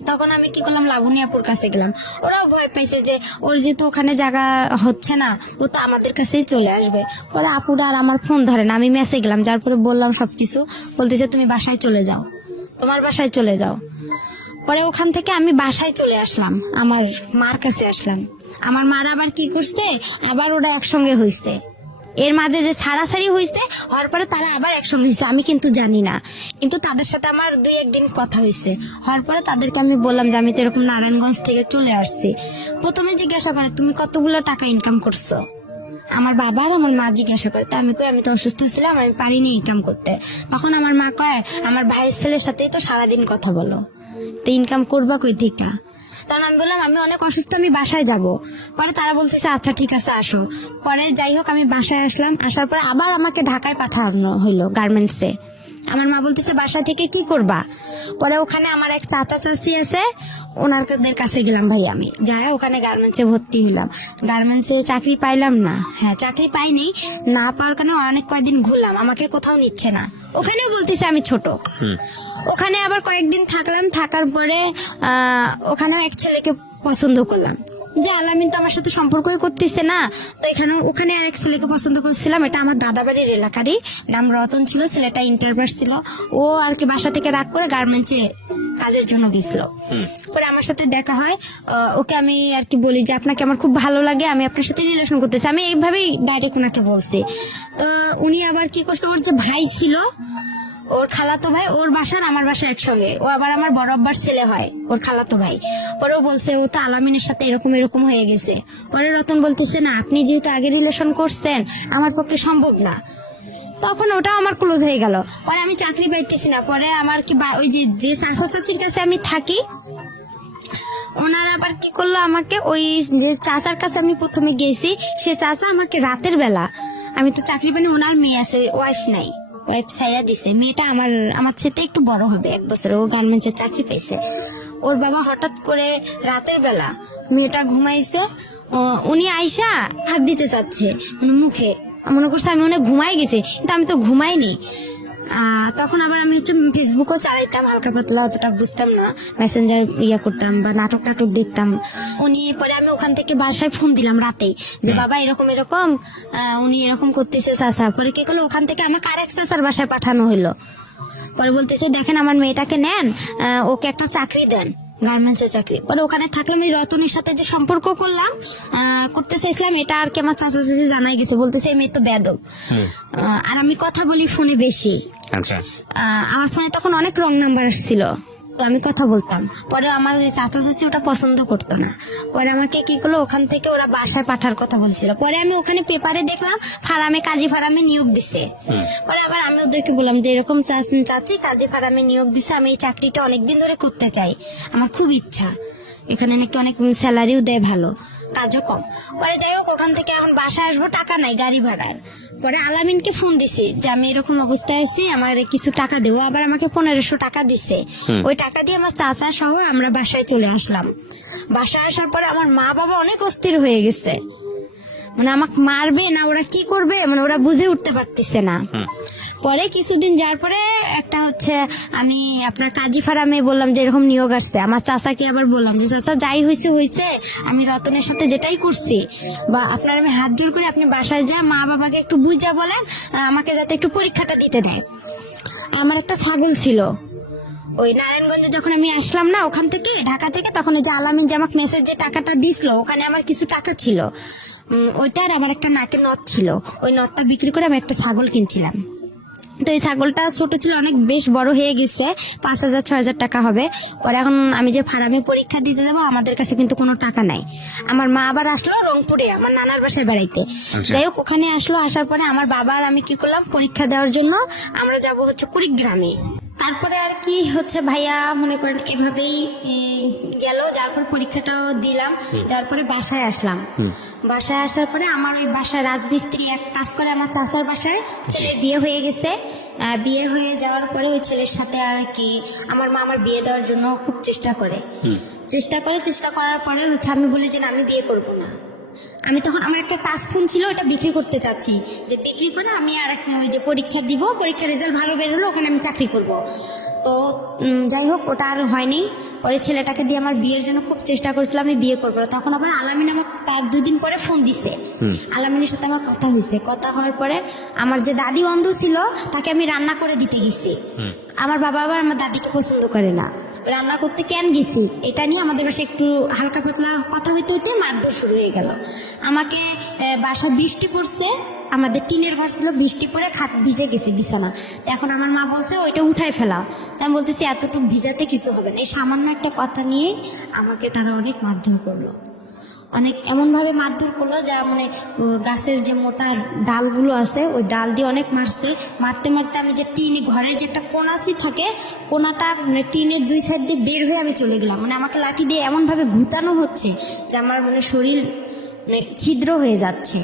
তখন আমি কি করলাম, লাবণী আপুর কাছে গেলাম। ওরাও ভয় পাইছে যে ওর যেহেতু ওখানে জায়গা হচ্ছে না, ও তো আমাদের কাছেই চলে আসবে। পরে আপুরা আর আমার ফোন ধরে না, আমি মেসে গেলাম, যার পরে বললাম সবকিছু। বলতেছে তুমি বাসায় চলে যাও, তোমার বাসায় চলে যাও। পরে ওখান থেকে আমি বাসায় চলে আসলাম, আমার মার কাছে আসলাম। আমার মার আবার কি করছে, আবার ওরা একসঙ্গে হয়েছে। এর মাঝে যে ছাড়াছাড়ি হয়েছে, হওয়ার পরে তারা আবার একসঙ্গে হয়েছে, আমি কিন্তু জানি না। কিন্তু তাদের সাথে আমার 2-1 দিন কথা হয়েছে। হওয়ার পরে তাদেরকে আমি বললাম যে আমি তো এরকম নারায়ণগঞ্জ থেকে চলে আসছি। প্রথমে জিজ্ঞাসা করে তুমি কতগুলো টাকা ইনকাম করছো। আমার বাবা আর আমার মা জিজ্ঞাসা করে, তা আমি কই আমি তো অসুস্থ ছিলাম, আমি পারিনি ইনকাম করতে। তখন আমার মা কয় আমার ভাইয়ের ছেলের সাথেই তো সারাদিন কথা বলো, তো ইনকাম করবা কই থেকে? তখন আমি বললাম আমি অনেক অসুস্থ, আমি বাসায় যাব। পরে তারা বলতেছে আচ্ছা ঠিক আছে আসো। পরে যাই হোক আমি বাসায় আসলাম, আসার পর আবার আমাকে ঢাকায় পাঠানো হইলো গার্মেন্টসে। আমার মা বলতেছে বাসা থেকে কি করবা? পরে ওখানে আমার এক চাচা চাচি আছে, ওনাদের কাছে গেলাম ভাই, আমি যাই ওখানে গার্মেন্টসে ভর্তি হলাম। গার্মেন্টসে চাকরি পাইলাম না, হ্যাঁ চাকরি পাইনি, না পাওয়ার কারণে অনেক কয়েকদিন ঘুরলাম, আমাকে কোথাও নিচ্ছে না। ওখানেও বলতেছে আমি ছোট। ওখানে আবার কয়েকদিন থাকলাম, থাকার পরে ওখানেও এক ছেলেকে পছন্দ করলাম, যে আলামিন তো আমার সাথে সম্পর্কই করতেছে না। তো ওখানে আরেক ছেলেকে পছন্দ করছিলাম, এটা আমার দাদা বাড়ির এলাকারই, নাম রতন ছিল, ছেলেটা ইন্টারভার্স ছিল। ও আর কি বাসা থেকে রাগ করে গার্মেন্টসে কাজের জন্য গেছিল। পরে আমার সাথে দেখা হয়, ওকে আমি আর কি বলি যে আপনাকে আমার খুব ভালো লাগে, আমি আপনার সাথে রিলেশন করতেছি, আমি এইভাবেই ডাইরেক্ট ওনাকে বলছি। তো উনি আবার কি করছে, ওর যে ভাই ছিল, ওর খালাতো ভাই, ওর বাসার আমার বাসা একসঙ্গে, ও আবার আমার বড় আব্বার ছেলে হয়, ওর খালাতো ভাই। পরে ও বলছে ও তো আলামিনের সাথে এরকম হয়ে গেছে। পরে রতন বলতেছে না আপনি যেহেতু আগে রিলেশন করছেন, আমার পক্ষে সম্ভব না। তখন ওটাও আমার ক্লোজ হয়ে গেল। পরে আমি চাকরি পাইতেছি না। পরে আমার কি ওই যে চাচা চাচির কাছে আমি থাকি, ওনারা আবার কি করলো, আমাকে ওই যে চাচার কাছে আমি প্রথমে গেছি, সে চাচা আমাকে রাতের বেলা, আমি তো চাকরি পাইনি, ওনার মেয়ে আছে, ওয়াইফ নাই, ওয়াইফ ছাইয়া দিছে। মেয়েটা আমার সাথে একটু বড় হবে, 1 বছর, ও গার্মেন্টসের চাকরি পেয়েছে। ওর বাবা হঠাৎ করে রাতের বেলা মেয়েটা ঘুমাইছে, উনি আইসা হাত দিতে চাচ্ছে মানে মুখে, মনে করছে আমি অনেক ঘুমাই গেছি, কিন্তু আমি তো ঘুমাইনি। তখন আবার আমি ফেসবুকও চালাইতাম হালকা পাতলা, অতটা বুঝতাম না, মেসেঞ্জার করতাম বা নাটক দেখতাম। উনি পরে আমি ওখান থেকে বাসায় ফোন দিলাম রাতেই, যে বাবা এরকম উনি এরকম করতেছে চাচা। পরে কি করলো, ওখান থেকে আমার আরেক চাচার বাসায় পাঠানো হলো। পরে বলতেছে দেখেন আমার মেয়েটাকে নেন, ওকে একটা চাকরি দেন, গার্মেন্টসের চাকরি। পরে ওখানে থাকলাম, এই রতনের সাথে যে সম্পর্ক করতে চাইছিলাম, এটা আর কি আমার চাচা চাচি জানাই গেছে, বলতেছে এই মেয়ে তো বেয়াদব। আর আমি কথা বলি ফোনে বেশি, আমার ফোনে তখন অনেক রং নাম্বার আসছিল, তো আমি কথা বলতাম। পরে আমার যে চাচা চাচি ওটা পছন্দ করতো না। পরে আমাকে কি করলো, ওখান থেকে ওরা বাসায় পাঠার কথা বলছিল। পরে আমি ওখানে পেপারে দেখলাম কাজী ফার্মে নিয়োগ দিছে। পরে আবার আমি ওদেরকে বললাম যে এরকম চাচি কাজী ফার্মে নিয়োগ দিছে, আমি এই চাকরিটা অনেকদিন ধরে করতে চাই, আমার খুব ইচ্ছা, এখানে নাকি অনেক স্যালারিও দেয় ভালো, কাজও কম। পরে যাই হোক ওখান থেকে এখন বাসায় আসবো, টাকা নাই গাড়ি ভাড়ার। পরে আলামিনকে ফোন দিছি যে আমি এরকম অবস্থায় আছি, আমার কিছু টাকা দেবো। আবার আমাকে 1500 টাকা দিছে। ওই টাকা দিয়ে আমার চাচা সহ আমরা বাসায় চলে আসলাম। বাসায় আসার পরে আমার মা বাবা অনেক অস্থির হয়ে গেছে, মানে আমাকে মারবে না ওরা কি করবে, মানে ওরা বুঝে উঠতে পারতেছে না। পরে কিছুদিন যাওয়ার পরে একটা আমি আপনার কাজী ফার্মে বললাম যে এরকম নিয়োগ আসছে। আমার চাচাকে আবার বললাম যে চাচা যাই হয়েছে, আমি রতনের সাথে যেটাই করছি, বা আপনার আমি হাত জোর করে আপনি বাসায় যা, মা বাবাকে একটু বুঝা বলেন আমাকে যাতে একটু পরীক্ষাটা দিতে দেয়। আমার একটা ছাগল ছিল, ওই নারায়ণগঞ্জে যখন আমি আসলাম না ওখান থেকে ঢাকা থেকে, তখন ওই যে আলামিন যে আমাকে মেসেজ যে টাকাটা দিছিল, ওখানে আমার কিছু টাকা ছিল, ওইটার আমার একটা নাকের নথ ছিল, ওই নথটা বিক্রি করে আমি একটা ছাগল কিনছিলাম। তো এই ছাগলটা ছোট ছিল, অনেক বেশ বড় হয়ে গেছে, 5000-6000 টাকা হবে। পরে এখন আমি যে ফার্মে পরীক্ষা দিতে যাবো, আমাদের কাছে কিন্তু কোনো টাকা নাই। আমার মা আবার আসলো রংপুরে আমার নানার বাসায় বেড়াইতে। যাই হোক ওখানে আসলো, আসার পরে আমার বাবা আর আমি কি করলাম, পরীক্ষা দেওয়ার জন্য আমরা যাবো কুড়িগ্রামে। তারপরে আর কি ভাইয়া মনে করেন এভাবেই গেল, যার পর পরীক্ষাটাও দিলাম, দেওয়ার পরে বাসায় আসলাম। বাসায় আসার পরে আমার ওই বাসায় রাজমিস্ত্রি এক কাজ করে আমার চাচার বাসায়, ছেলের বিয়ে হয়ে গেছে। বিয়ে হয়ে যাওয়ার পরে ওই ছেলের সাথে আর কি আমার মা আমার বিয়ে দেওয়ার জন্য খুব চেষ্টা করার পরে হচ্ছে আমি বলি যে না, আমি বিয়ে করব না। আমি তখন আমার একটা টাচ ফোন ছিল, ওটা বিক্রি করতে চাচ্ছি, যে বিক্রি করে আমি আর একটা ওই যে পরীক্ষা দিব, পরীক্ষার রেজাল্ট ভালো বের হলো, ওখানে আমি চাকরি করব। তো যাই হোক, ওটা আর হয়নি। পরে ছেলেটাকে দিয়ে আমার বিয়ের জন্য খুব চেষ্টা করেছিলাম আমি বিয়ে করবো। তখন আবার আলামিন আমার তার 2 দিন পরে ফোন দিছে। আলামিনের সাথে আমার কথা হয়েছে। কথা হওয়ার পরে আমার যে দাদি অন্ধ ছিল তাকে আমি রান্না করে দিতে গেছি। আমার বাবা আবার আমার দাদিকে পছন্দ করে না, রান্না করতে কেন গেছি এটা নিয়ে আমাদের বাসায় একটু হালকা পাতলা কথা হইতে হইতে মারধর শুরু হয়ে গেল। আমাকে বাসায় বৃষ্টি পড়ছে, আমাদের টিনের ঘর ছিল, বৃষ্টি পড়ে খাট ভিজে গেছে বিছানা। এখন আমার মা বলছে ওইটা উঠাই ফেলাও। তাই আমি বলতেছি এতটুকু ভিজাতে কিছু হবে না। এই সামান্য একটা কথা নিয়ে আমাকে তারা অনেক মারধর করলো, অনেক এমনভাবে মারধর করলো যা মানে গাছের যে মোটা ডালগুলো আছে ওই ডাল দিয়ে অনেক মারছে। মারতে মারতে আমি যে ঘরের যে একটা কোনাচি থাকে, কোনাটা মানে টিনের 2 সাইড দিয়ে বের হয়ে আমি চলে গেলাম। মানে আমাকে লাঠি দিয়ে এমনভাবে ঘুতানো হচ্ছে যে আমার মানে শরীর মানে ছিদ্র হয়ে যাচ্ছে।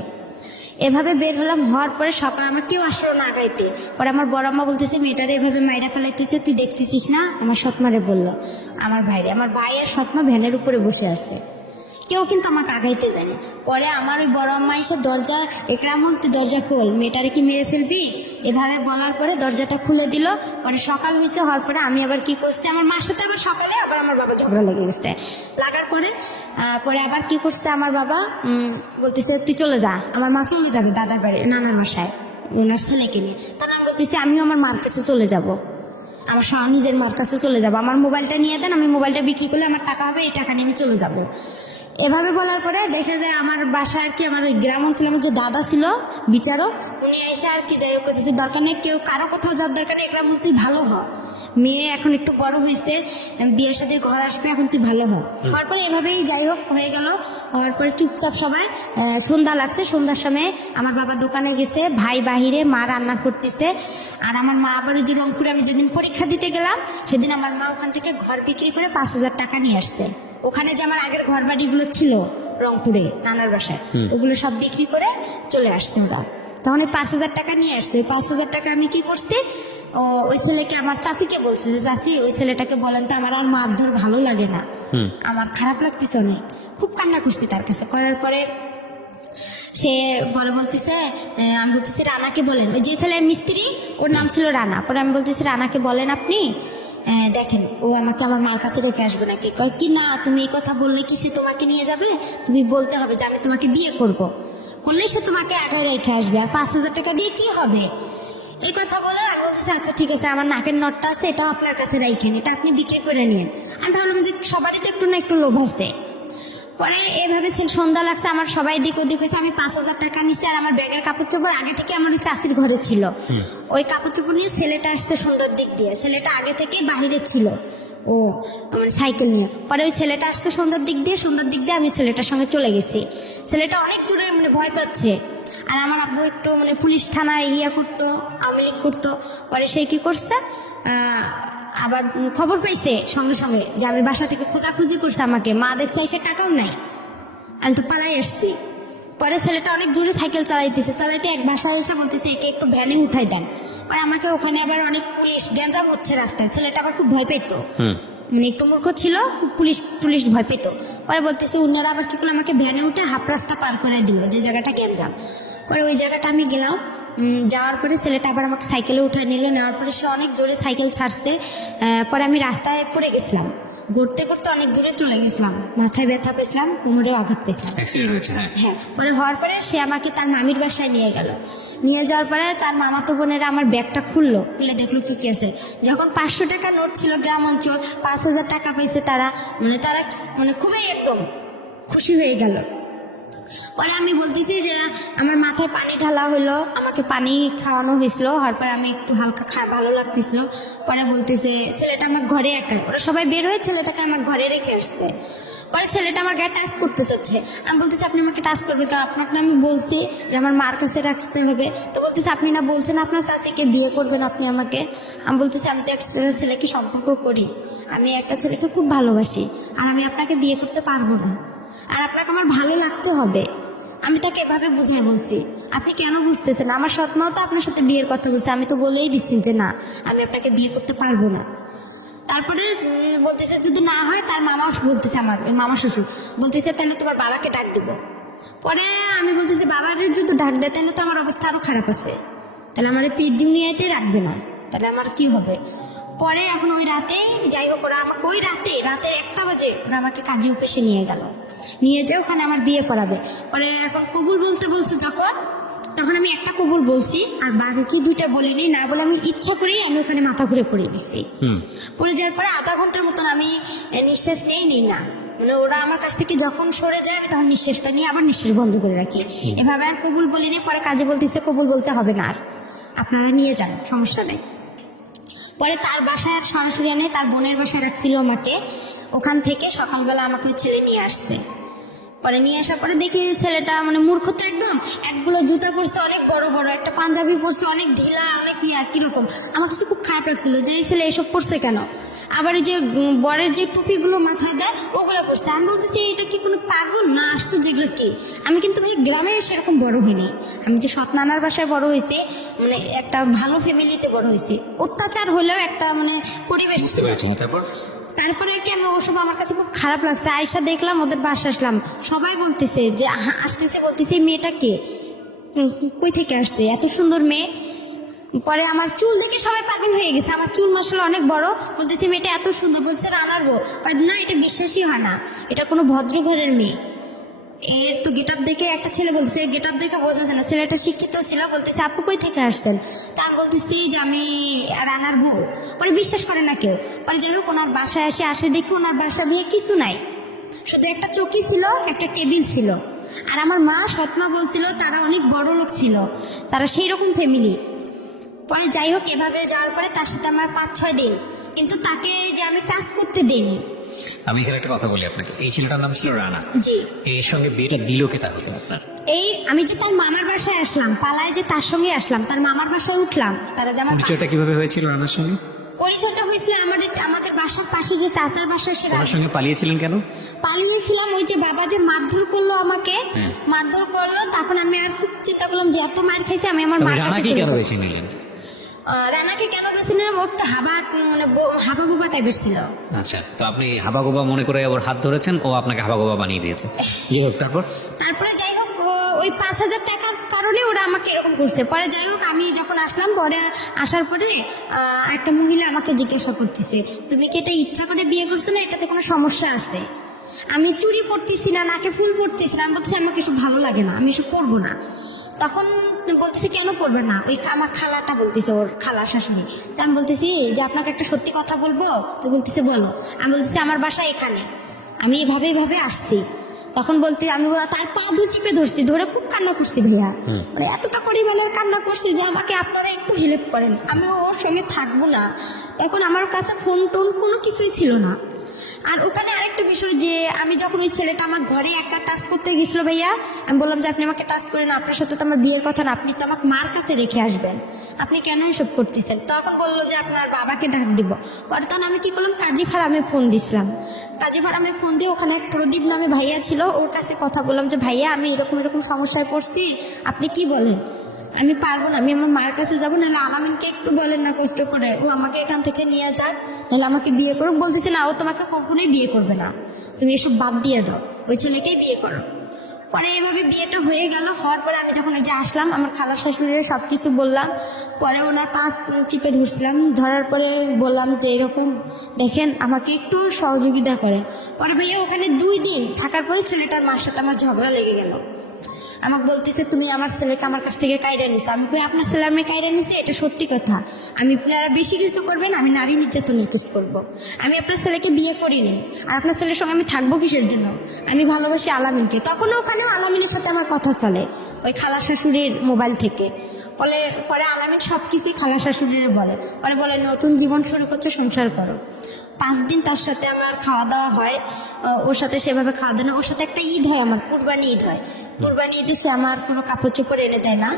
এভাবে বের হলাম, হওয়ার পরে সকাল আমার কেউ আসলো না আগাইতে। পরে আমার বড় আম্মা বলতেছে মেয়েটারে এভাবে মাইরা ফেলাইতেছে, তুই দেখতেছিস না? আমার সৎমারে বললো, আমার ভাই আর সৎমা ভ্যানের উপরে বসে আছে, কেউ কিন্তু আমাকে আগাইতে যায়নি। পরে আমার ওই বড় আম্মা এসে দরজা, একরামুল তুই দরজা খোল, মেয়েটারে কি মেরে ফেলবি, এভাবে বলার পরে দরজাটা খুলে দিল। পরে সকাল হয়েছে, হওয়ার পরে আমি আবার কি করছি, আমার মার সাথে আবার সকালে আবার আমার বাবা ঝগড়া লেগে গেছে। লাগার পরে পরে আবার কি করছে আমার বাবা, বলতেছে তুই চলে যা। আমার মা চলে যাবে দাদার বাড়ি, নানার বাসায়, ওনার ছেলেকে নিয়ে। তখন আমি বলতেছি আমিও আমার মার কাছে চলে যাব, আমার নিজের মার কাছে চলে যাব, আমার মোবাইলটা নিয়ে দেন, আমি মোবাইলটা বিক্রি করলে আমার টাকা হবে, এই টাকা নিয়ে আমি চলে যাব। এভাবে বলার পরে দেখা যায় আমার বাসায় আর কি আমার ওই গ্রাম অঞ্চলে আমার যে দাদা ছিল বিচারক, উনি এসে আর কি যাই হোক করতেছে, দরকার নেই কেউ কারো কোথাও যাওয়ার দরকার নেই, এগুলো তুই ভালো হ, মেয়ে এখন একটু বড় হয়েছে, বিয়ের সাথে ঘর আসবে, এখন তুই ভালো হ। হওয়ার পরে এভাবেই যাই হোক হয়ে গেল। হওয়ার পরে চুপচাপ সবাই সন্ধ্যা লাগছে, সন্ধ্যার সময় আমার বাবা দোকানে গেছে, ভাই বাহিরে, মা রান্না করতেছে। আর আমার মা আবার ওই যে রংপুরে আমি যেদিন পরীক্ষা দিতে গেলাম সেদিন আমার মা ওখান থেকে ঘর বিক্রি করে 5,000 টাকা নিয়ে আসছে। ওখানে যে আমার আগের ঘর বাড়িগুলো ছিল রংপুরে নানার বাসায়, ওগুলো সব বিক্রি করে চলে আসছে ওরা। তখন ওই 5,000 টাকা নিয়ে আসছে। ওই 5,000 টাকা আমি কি করছি, ওই ছেলেকে আমার চাচিকে বলছে যে চাচি ওই ছেলেটাকে বলেন তো আমার আর মারধর ভালো লাগে না, আমার খারাপ লাগতেছে অনেক। খুব কান্না করছি তার কাছে। করার পরে সে পরে বলতেছে, আমি বলতেছি রানাকে বলেন, ওই যে ছেলে মিস্ত্রি ওর নাম ছিল রানা। পরে আমি বলতেছি রানাকে বলেন আপনি, দেখেন ও আমাকে আমার মার কাছে রেখে আসবে নাকি। কয় কি না, তুমি এই কথা বললে কি সে তোমাকে নিয়ে যাবে, তুমি বলতে হবে যে আমি তোমাকে বিয়ে করলেই সে তোমাকে আগে রেখে আসবে, আর 5,000 টাকা দিয়ে কি হবে। এই কথা বলে আমি বলতেছি আচ্ছা ঠিক আছে, আমার নাকের নটটা আছে, এটাও আপনার কাছে রাখেন, এটা আপনি বিক্রি করে নিন। আমি ভাবলাম যে সবারই তো একটু না একটু লোভ আছে। পরে এভাবে সন্ধ্যা লাগছে, আমার সবাই দিক ওদিক হয়েছে, আমি 5,000 টাকা নিচ্ছি। আর আমার ব্যাগের কাপড় চোপড় আগে থেকে আমার চাচির ঘরে ছিল, ওই কাপড় চোপড় নিয়ে ছেলেটা আসছে সন্ধ্যার দিক দিয়ে। ছেলেটা আগে থেকে বাহিরে ছিল, ও মানে সাইকেল নিয়ে। পরে ওই ছেলেটা আসছে সন্ধ্যার দিক দিয়ে আমি ছেলেটার সঙ্গে চলে গেছি। ছেলেটা অনেক দূরে মানে ভয় পাচ্ছে। আর আমার আব্বু একটু মানে পুলিশ থানা এরিয়া করতো, আওয়ামী লীগ করতো। পরে সে কি করছে, আবার খবর পাইছে সঙ্গে সঙ্গে যে আমি বাসা থেকে খোঁজাখুঁজি করছে আমাকে। মা দেখছে এসে টাকাও নাই, আমি তো পালাই আসছি। পরে ছেলেটা অনেক দূরে সাইকেল চালাইতে এক বাসায় এসে বলতেছে একে একটু ভ্যানে উঠাই দেন। পরে আমাকে ওখানে আবার অনেক পুলিশ গ্যাঞ্জাম হচ্ছে রাস্তায়। ছেলেটা আবার খুব ভয় পেত, মানে একটু মূর্খ ছিল, খুব পুলিশ ভয় পেত। পরে বলতেছে উনারা আবার কি করলো, আমাকে ভ্যানে উঠে হাফ রাস্তা পার করে দিল যে জায়গাটা গ্যাঞ্জাম। পরে ওই জায়গাটা আমি গেলাম, যাওয়ার পরে ছেলেটা আবার আমাকে সাইকেলে উঠে নিল। নেওয়ার পরে সে অনেক দূরে সাইকেল ছাড়ছে। পরে আমি রাস্তায় পড়ে গেছিলাম, ঘুরতে ঘুরতে অনেক দূরে চলে গেছিলাম, মাথায় ব্যথা পেয়েছিলাম, কোমরে আঘাত পেয়েছিলাম। হ্যাঁ, পরে হওয়ার পরে সে আমাকে তার মামির বাসায় নিয়ে যাওয়ার পরে তার মামাতো বোনেরা আমার ব্যাগটা খুলে দেখলো কি কি আছে। যখন 500 টাকা নোট ছিল, গ্রাম অঞ্চল, 5,000 টাকা পাইছে তারা মানে খুবই একদম খুশি হয়ে গেল। পরে আমি বলতেছি যে আমার মাথায় পানি ঢালা হলো, আমাকে পানি খাওয়ানো হয়েছিল। হওয়ার পরে আমি একটু হালকা ভালো লাগতেছিল। পরে বলতেছে ছেলেটা আমার ঘরে একা, ওরা সবাই বের হয়ে ছেলেটাকে আমার ঘরে রেখে আসছে। পরে ছেলেটা আমার গায়ে টাচ করতে চাচ্ছে, আমি বলতেছি আপনি আমাকে টাচ করবেন কারণ আপনাকে আমি বলছি যে আমার মার কাছে রাখতে হবে। তো বলতেছে আপনি না বলছেন আপনার চাচিকে বিয়ে করবেন আপনি আমাকে। আমি বলতেছি আমি তো একটা ছেলেকে সম্পর্ক করি, আমি একটা ছেলেকে খুব ভালোবাসি, আর আমি আপনাকে বিয়ে করতে পারবো না, আর আপনাকে আমার ভালো লাগতে হবে। আমি তাকে এভাবে বুঝাই বলছি। আপনি কেন বুঝতেছেন? আমার সৎমাও তো আপনার সাথে বিয়ের কথা বলছে, আমি তো বলেই দিচ্ছি যে না আমি আপনাকে বিয়ে করতে পারবো না। তারপরে বলতেছে যদি না হয়, তার মামা বলতেছে, আমার মামা শ্বশুর বলতেছে তাহলে তোমার বাবাকে ডাক দিব। পরে আমি বলতেছি বাবার যদি ডাক দেয় তাহলে তো আমার অবস্থা আরো খারাপ আছে, তাহলে আমার এই দুনিয়াতে রাখবে না, তাহলে আমার কি হবে। পরে এখন ওই রাতে যাই হোক ওরা আমাকে ওই রাতে 1টা বাজে ওরা আমাকে কাজী অফিসে নিয়ে গেল, নিয়ে যেয়ে ওখানে আমার বিয়ে করাবে। পরে এখন কবুল বলতে বলছে যখন, তখন আমি একটা কবুল বলছি আর বাকি 2টা বলিনি, না বলে আমি ইচ্ছা করেই আমি ওখানে মাথা ঘুরে পড়ে দিচ্ছি। পড়ে যাওয়ার পরে আধা ঘন্টার মতন আমি নিঃশ্বাস নিই না, মানে ওরা আমার কাছ থেকে যখন সরে যায় আমি তখন নিঃশ্বাসটা নিয়ে আবার নিঃশ্বাস বন্ধ করে রাখি, এভাবে আর কবুল বলিনি। পরে কাজে বলতেছে কবুল বলতে হবে না, আর আপনারা নিয়ে যান, সমস্যা নেই। পরে তার বাসায় আর সরাসরি এনে তার বোনের বাসায় রাখছিল আমাকে, ওখান থেকে সকালবেলা আমাকে ওই ছেলে নিয়ে আসছে। পরে নিয়ে আসার পরে দেখি ছেলেটা মানে মূর্খ তো একদম, একগুলো জুতা পরছে অনেক বড় বড়, একটা পাঞ্জাবি পরছে অনেক ঢিলা, অনেক কিরকম। আমার কাছে খুব খারাপ লাগছিল যে এই ছেলে এসব পরছে কেন। আবার এই যে বরের যে টুপিগুলো মাথায় দেয় ওগুলো পরছে। আমি বলতেছি এটা কি কোনো পাগল না আসছে যেগুলো কি। আমি কিন্তু ভাই গ্রামে সেরকম বড় হইনি, আমি যে সৎ নানার বাসায় বড় হয়েছি, মানে একটা ভালো ফ্যামিলিতে বড় হয়েছি, অত্যাচার হলেও একটা মানে পরিবেশ ছিল। তারপরে কি আমি ওসব আমার কাছে খুব খারাপ লাগছে। আয়সা দেখলাম ওদের বাসা আসলাম, সবাই বলতেছে যে আসতেছে, বলতেছে এই মেয়েটা কে, কই থেকে আসছে এত সুন্দর মেয়ে। পরে আমার চুল দেখে সবাই পাগল হয়ে গেছে, আমার চুল মাসাল্লাহ অনেক বড়, বলতেছে মেয়েটা এত সুন্দর, বলছে রানার বউ। না এটা বিশ্বাসই হয় না, এটা কোনো ভদ্র ঘরের মেয়ে। এর তো গেট আপ দেখে একটা ছেলে বলছে, গেট আপ দেখে বোঝা যায় না, ছেলেটা শিক্ষিত ছিল। বলতেছে আপু কই থেকে আসছেন, তা আমি বলতেছি যে আমি রানার বউ। পরে বিশ্বাস করে না কেউ। পরে যাই হোক ওনার বাসায় আসে দেখি ওনার বাসা বিয়ে কিছু নাই, শুধু একটা চৌকি ছিল, একটা টেবিল ছিল। আর আমার মা সৎমা বলছিল তারা অনেক বড় লোক ছিল, তারা সেই রকম ফ্যামিলি। পরে যাই হোক এভাবে যাওয়ার পরে তার সাথে আমার 5-6 দিন, কিন্তু তাকে যে আমি টাচ করতে দিইনি। আমি এখানে একটা কথা বলি আপনাকে, এই ছেলেটার নাম ছিল রানা। জি। এর সঙ্গে বিয়েটা দিল কে তাহলে আপনার? এই আমি যে তার মামার বাসায় আসলাম, পালায় যে তার সঙ্গে আসলাম, তার মামার বাসায় উঠলাম, তারা যে আমার পরিচয়টা কিভাবে হয়েছিল রানার সঙ্গে? পরিচয়টা হয়েছিল আমাদের বাসার পাশে যে চাচার বাসা, সে ওনার সঙ্গে পালিয়েছিলেন কেন? পালিয়েছিলাম ওই যে বাবা যে মারধর করলো আমাকে, মারধর করলো, তখন আমি আর খুব চিন্তা করলাম যে এত মার খাইছে, আমি আমার মার কাছে রানাকে চলে কেন যাবো। বেছে নিলেন? রানাকে কেন বেছে নিলাম, ও একটু হাবা বুবা টাইপের ছিল। আচ্ছা, তো আপনি হাবাগোবা মনে করে ওর হাত ধরেছেন, ও আপনাকে হাবাগোবা বানিয়ে দিয়েছে। তারপরে যাই হোক ওই 5,000 টাকার কারণে ওরা আমাকে এরকম করছে। পরে যাই হোক আমি যখন আসলাম, পরে আসার পরে একটা মহিলা আমাকে জিজ্ঞাসা করতেছে তুমি কি এটা ইচ্ছা করে বিয়ে করছো না, এটাতে কোনো সমস্যা আছে? আমি চুড়ি পরতেছি না, নাকে ফুল পরতেছি না, আমি বলতেছি আমাকে এসব ভালো লাগে না, আমি এসব পরবো না। তখন বলতেছি কেন পড়বে না, ওই আমার খালাটা বলতেছে, ওর খালা শাশুড়ি। তা আমি বলতেছি যে আপনাকে একটা সত্যি কথা বলবো, তো বলতেছে বলো। আমি বলতেছি আমার বাসা এখানে, আমি এভাবে আসছি। তখন বলতে আমি ওরা তার পা চিপে ধরছি, ধরে খুব কান্না করছি ভাইয়া, মানে এতটা পরিমাণের কান্না করছি যে আমাকে আপনারা একটু হেল্প করেন, আমি ওর সঙ্গে থাকবো না। এখন আমার কাছে ফোন টোন কোনো কিছুই ছিল না। আর ওখানে আরেকটা বিষয় যে আমি যখন ওই ছেলেটা আমার ঘরে একা টাচ করতে গেছিল ভাইয়া, আমি বললাম যে আপনি আমাকে টাচ করেন, আপনার সাথে তো আমার বিয়ের কথা না, আপনি তো আমাকে মার কাছে রেখে আসবেন, আপনি কেন এসব করতেছেন? তখন বললো যে আপনার বাবাকে ডাক দিব। পরে তখন আমি কি করলাম, কাজী ফার্মে ফোন দিছিলাম। কাজী ফার্মে ফোন দিয়ে ওখানে এক প্রদীপ নামে ভাইয়া ছিল, ওর কাছে কথা বললাম যে ভাইয়া আমি এরকম সমস্যায় পড়ছি, আপনি কি বলেন? আমি পারবো না, আমি আমার মার কাছে যাবো, নাহলে আলামিনকে একটু বলেন না কষ্ট করে, ও আমাকে এখান থেকে নিয়ে যাক, নাহলে আমাকে বিয়ে করুক। বলতেছে না, ও তোমাকে কখনোই বিয়ে করবে না, তুমি এসব বাদ দিয়ে দাও, ওই ছেলেকেই বিয়ে করো। পরে এভাবে বিয়েটা হয়ে গেল। হওয়ার পরে আমি যখন এই যে আসলাম, আমার খালা শাশুড়ির সব কিছু বললাম। পরে ওনার পা চিপে ধরছিলাম, ধরার পরে বললাম যে এরকম দেখেন আমাকে একটু সহযোগিতা করেন। পরে ভাইয়া ওখানে 2 দিন থাকার পরে ছেলেটার মার সাথে আমার ঝগড়া লেগে গেল। আমাকে বলতেছে তুমি আমার ছেলেকে আমার কাছ থেকে কাইরা নিছো। আমি কই আপনার ছেলে আমি কাইরা নিছি, এটা সত্যি কথা, আমি আপনারা বেশি কিছু করবেন, আমি নারী নির্যাতনের কেস করবো। আমি আপনার ছেলেকে বিয়ে করিনি, আর আপনার ছেলের সঙ্গে আমি থাকবো কিসের জন্য? আমি ভালোবাসি আলামিনকে। তখন ওখানেও আলামিনের সাথে আমার কথা চলে ওই খালা শাশুড়ির মোবাইল থেকে। পরে আলামিন সব কিছুই খালা শাশুড়ির বলে, পরে বলে নতুন জীবন শুরু করছে, সংসার করো। 5 দিন তার সাথে আমার খাওয়া দাওয়া হয়, ওর সাথে সেভাবে খাওয়া দাওয়া না। ওর সাথে একটা ঈদ হয়, আমার কুরবানি ঈদ হয়। কুরবানি ঈদে সে আমার কোনো কাপড় চোপড় এনে দেয় না,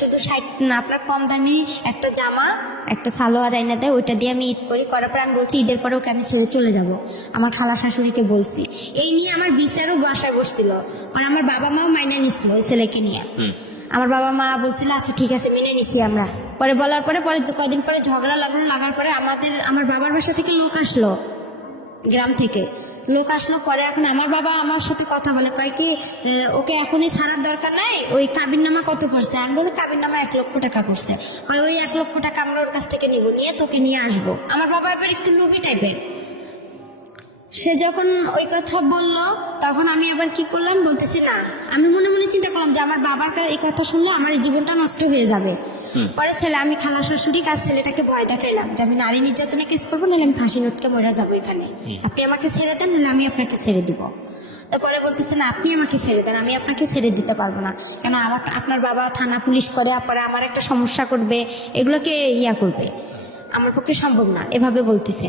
শুধু 60 না আপনার কম দামি একটা জামা একটা সালোয়ার এনে দেয়, ওইটা দিয়ে আমি ঈদ করি। করার পর আমি বলছি ঈদের পরে ওকে আমি ছেড়ে চলে যাব। আমার খালা শাশুড়িকে বলছি, এই নিয়ে আমার বিচারও বাসায় বসছিল, আর আমার বাবা মাও মাইনে নিছিল ওই ছেলেকে নিয়ে। আমার বাবা মা বলছিল আচ্ছা ঠিক আছে মেনে নিছি আমরা। পরে বলার পরে কদিন পরে ঝগড়া লাগলো, লাগার পরে আমার বাবার বাসা থেকে লোক আসলো, গ্রাম থেকে লোক আসলো। পরে এখন আমার বাবা আমার সাথে কথা বলে, কয় কি ওকে এখনই ছাড়ার দরকার নাই, ওই কাবিননামা কত করছে? আমি বলি কাবিননামা 1 লক্ষ টাকা করছে। কয় ওই 1 লক্ষ টাকা আমরা ওর কাছ থেকে নিব, নিয়ে তোকে নিয়ে আসবো। আমার বাবা এবার একটু লুবি টাইপের, সে যখন ওই কথা বললো তখন আমি আবার কি করলাম, বলতেছি না, আমি মনে মনে চিন্তা করলাম যে আমার বাবার এই কথা শুনলে আমার এই জীবনটা নষ্ট হয়ে যাবে। পরে আমি খালা শাশুড়ি কাজ ছেলেটাকে ভয় দেখাইলাম যে আমি নারী নির্যাতনে কেস করবো, নাহলে আমি ফাঁসি নোটকে মরে যাবো এখানে, আপনি আমাকে ছেড়ে দেন, নাহলে আমি আপনাকে ছেড়ে দিব। তারপরে বলতেছে না আপনি আমাকে ছেড়ে দেন, আমি আপনাকে ছেড়ে দিতে পারবো না, কেন আপনার বাবা থানা পুলিশ করে, পরে আমার একটা সমস্যা করবে, এগুলোকে করবে, আমার পক্ষে সম্ভব না, এভাবে বলতেছে।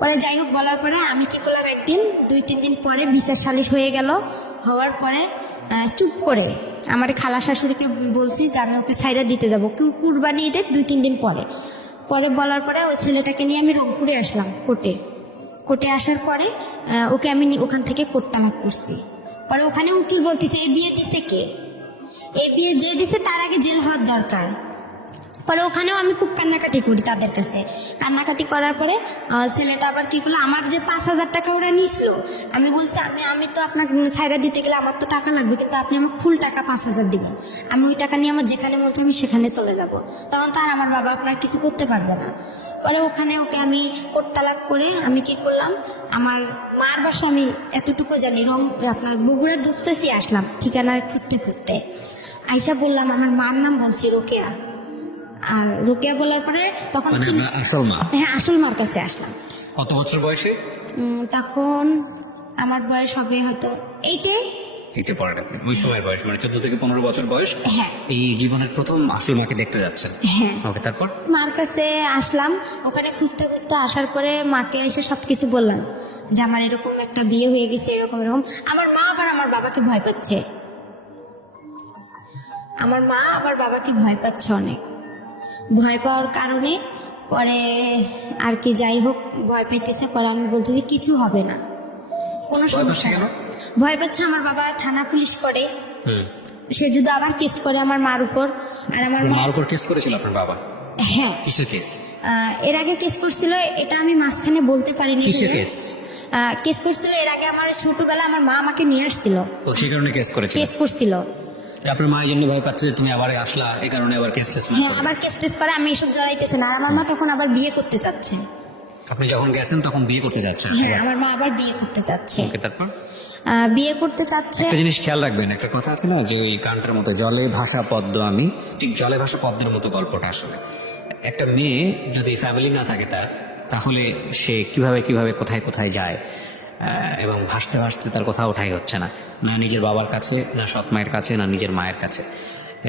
পরে যাই হোক বলার পরে আমি কি করলাম, একদিন 2-3 দিন পরে বিচার সালিশ হয়ে গেল। হওয়ার পরে চুপ করে আমার খালা শাশুড়িকে বলছি যে আমি ওকে সাইডা দিতে যাবো কুরবানি ঈদের 2-3 দিন পরে। পরে বলার পরে ওই ছেলেটাকে নিয়ে আমি রংপুরে আসলাম কোর্টে আসার পরে ওকে আমি ওখান থেকে কোর্ট তালাক করছি। পরে ওখানে উকিল বলতেছে এই বিয়ে দিছে কে, এই বিয়ে যে দিছে তার আগে জেল হওয়ার দরকার। পরে ওখানেও আমি খুব কান্নাকাটি করি তাদের কাছে। কান্নাকাটি করার পরে ছেলেটা আবার কি করলো, আমার যে 5,000 টাকা ওরা নিছিল, আমি বলছি আমি তো আপনার সাইডা দিতে গেলে আমার তো টাকা লাগবে, কিন্তু আপনি আমাকে ফুল টাকা 5,000 দিবেন, আমি ওই টাকা নিয়ে আমার যেখানে মতো আমি সেখানে চলে যাব, তখন তো আর আমার বাবা আপনার কিছু করতে পারবে না। পরে ওখানে ওকে আমি কোর্ট তালাক করে আমি কি করলাম, আমার মার বাসা আমি এতটুকু জানি, আপনার বগুড়ার দুপচাচি আসলাম ঠিকানা খুঁজতে খুঁজতে। আইসা বললাম আমার মার নাম বলছি রোকেয়া। আর রোকেয়া বলার পরে তখন আসল মা? হ্যাঁ আসল মার কাছে আসলাম। কত বছর বয়সে? তখন আমার বয়স হবে হয়তো এইটে পড়ে আপনি ওই সময় বয়স, মানে 14 থেকে 15 বছর বয়স। হ্যাঁ, এই জীবনের প্রথম আসল মাকে দেখতে যাচ্ছেন। হ্যাঁ ওকে, তারপর মার কাছে আসলাম। ওখানে খুঁজতে খুঁজতে আসার পরে মাকে এসে সবকিছু বললাম যে আমার এরকম একটা বিয়ে হয়ে গেছে, এরকম। আমার মা আবার আমার বাবাকে ভয় পাচ্ছে, আমার মা আমার বাবাকে ভয় পাচ্ছে অনেক। ভয় পাওয়ার কারণে পরে আর কি যাই হোক ভয় পেতেছে। পরে আমি বলতেছি কিছু হবে না, কোনো সমস্যা না। ভয় পাচ্ছে আমার বাবা থানা পুলিশ করে, সে যদি আবার কেস করে আমার মার উপর। আর আমার মার উপর কেস করেছিল আপনার বাবা? হ্যাঁ। কিসের কেস? এর আগে কেস করছিল, এটা আমি মাঝখানে বলতে পারিনি। কিসের কেস? কেস করছিল এর আগে, আমার ছোটবেলা আমার মা আমাকে নিয়ে আসছিল, ও সেই কারণে কেস করছিল। আপনার মা এই জন্য ভয় পাচ্ছে যে তুমি আবার আসলা, এই কারণে আবার কেস টেস? হ্যাঁ, আবার কেস টেস করে, আমি এসব জড়াইতেছে না। আর আমার মা তখন আবার বিয়ে করতে চাচ্ছে। আপনি যখন গেছেন তখন বিয়ে করতে যাচ্ছেন? হ্যাঁ, আমার মা আবার বিয়ে করতে চাচ্ছে। তারপর বিয়ে করতে চাচ্ছে। একটা জিনিস খেয়াল রাখবেন, একটা কথা আছে না যে ওই গানটার মতো জলে ভাষা পদ্ম আমি, ঠিক জলে ভাষা পদ্মের মতো গল্পটা আসলে। একটা মেয়ে যদি ফ্যামিলি না থাকে তাহলে সে কিভাবে কোথায় কোথায় যায়, এবং ভাসতে ভাসতে তার কথা ওঠাই হচ্ছে না, না নিজের বাবার কাছে, না সৎ মায়ের কাছে, না নিজের মায়ের কাছে।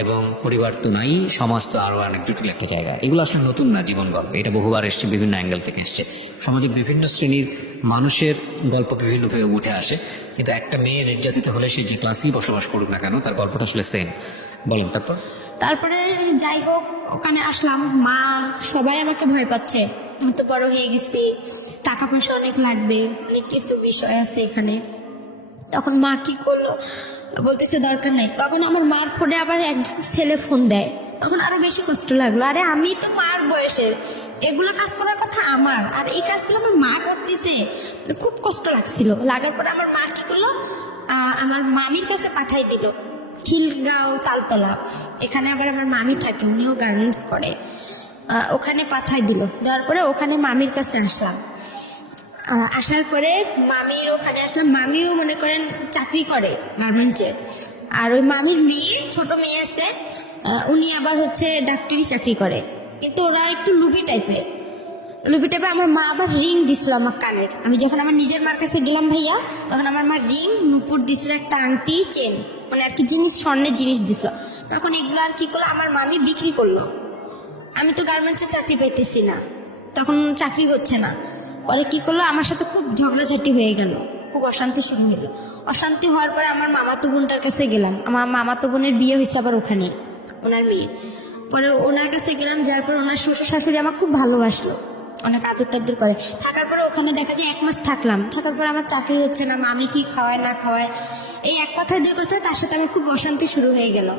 এবং পরিবার তো নাই, সমাজ তো আরো অনেক জটিল একটা জায়গা। এগুলো আসলে নতুন না জীবন গল্প, এটা বহুবার এসছে, বিভিন্ন অ্যাঙ্গেল থেকে এসছে। সমাজের বিভিন্ন শ্রেণীর মানুষের গল্প বিভিন্নভাবে উঠে আসে, কিন্তু একটা মেয়ে নির্যাতিত হলে সে যে ক্লাসেই বসবাস করুক না কেন তার গল্পটা আসলে সেম। বলেন তারপরে যাই হোক ওখানে আসলাম, মা সবাই আমাকে ভয় পাচ্ছে, আমি তো বড় হয়ে গেছি, টাকা পয়সা অনেক লাগবে, অনেক কিছু বিষয় আছে এখানে। তখন মা কি করলো, বলতেছে দরকার নেই। তখন আমার মার ফোনে আবার একজন ছেলে ফোন দেয়, তখন আরো বেশি কষ্ট লাগলো। আরে আমি তো মার বয়সের, এগুলো কাজ করার কথা আমার, আর এই কাজগুলো আমার মা করতেছে, খুব কষ্ট লাগছিল। লাগার পরে আমার মা কি করলো, আমার মামির কাছে পাঠাই দিল, খিলগাঁও তালতলা, এখানে আবার আমার মামি থাকে, উনিও গার্মেন্টস করে, ওখানে পাঠাই দিল। দেওয়ার পরে ওখানে মামির কাছে আসলাম। আসার পরে মামির ওখানে আসলাম, মামিও মনে করেন চাকরি করে গার্মেন্টসে। আর ওই মামির মেয়ে, ছোট মেয়ে আছে, উনি আবার হচ্ছে ডাক্তারি চাকরি করে, কিন্তু ওরা একটু লুবি টাইপের। আমার মা আবার রিং দিছিল আমার কানের। আমি যখন আমার নিজের মার কাছে গেলাম ভাইয়া, তখন আমার মা রিং, নুপুর দিছিল, একটা আংটি, চেন, মানে আর কি জিনিস, স্বর্ণের জিনিস দিছিল। তখন এগুলো আর কি করলো, আমার মামি বিক্রি করলো। আমি তো গার্মেন্টসে চাকরি পাইতেছি না, তখন চাকরি হচ্ছে না। পরে কি করলো, আমার সাথে খুব ঝগড়াঝাটি হয়ে গেল, খুব অশান্তি শুরু হলো। অশান্তি হওয়ার পরে আমার মামাতো বোনটার কাছে গেলাম, আমার মামাতো বোনের বিয়ে হয়েছে আবার ওখানে, ওনার মেয়ে। পরে ওনার কাছে গেলাম, যার পর ওনার শ্বশুর শাশুড়ি আমার খুব ভালোবাসলো, অনেক আদর টাদর করে। থাকার পরে ওখানে দেখা যায় 1 মাস থাকলাম, থাকার পরে আমার চাকরি হচ্ছে না, মামি কি খাওয়ায় না খাওয়ায়, এই এক কথায় দুই কথায় তার সাথে আমার খুব অশান্তি শুরু হয়ে গেল।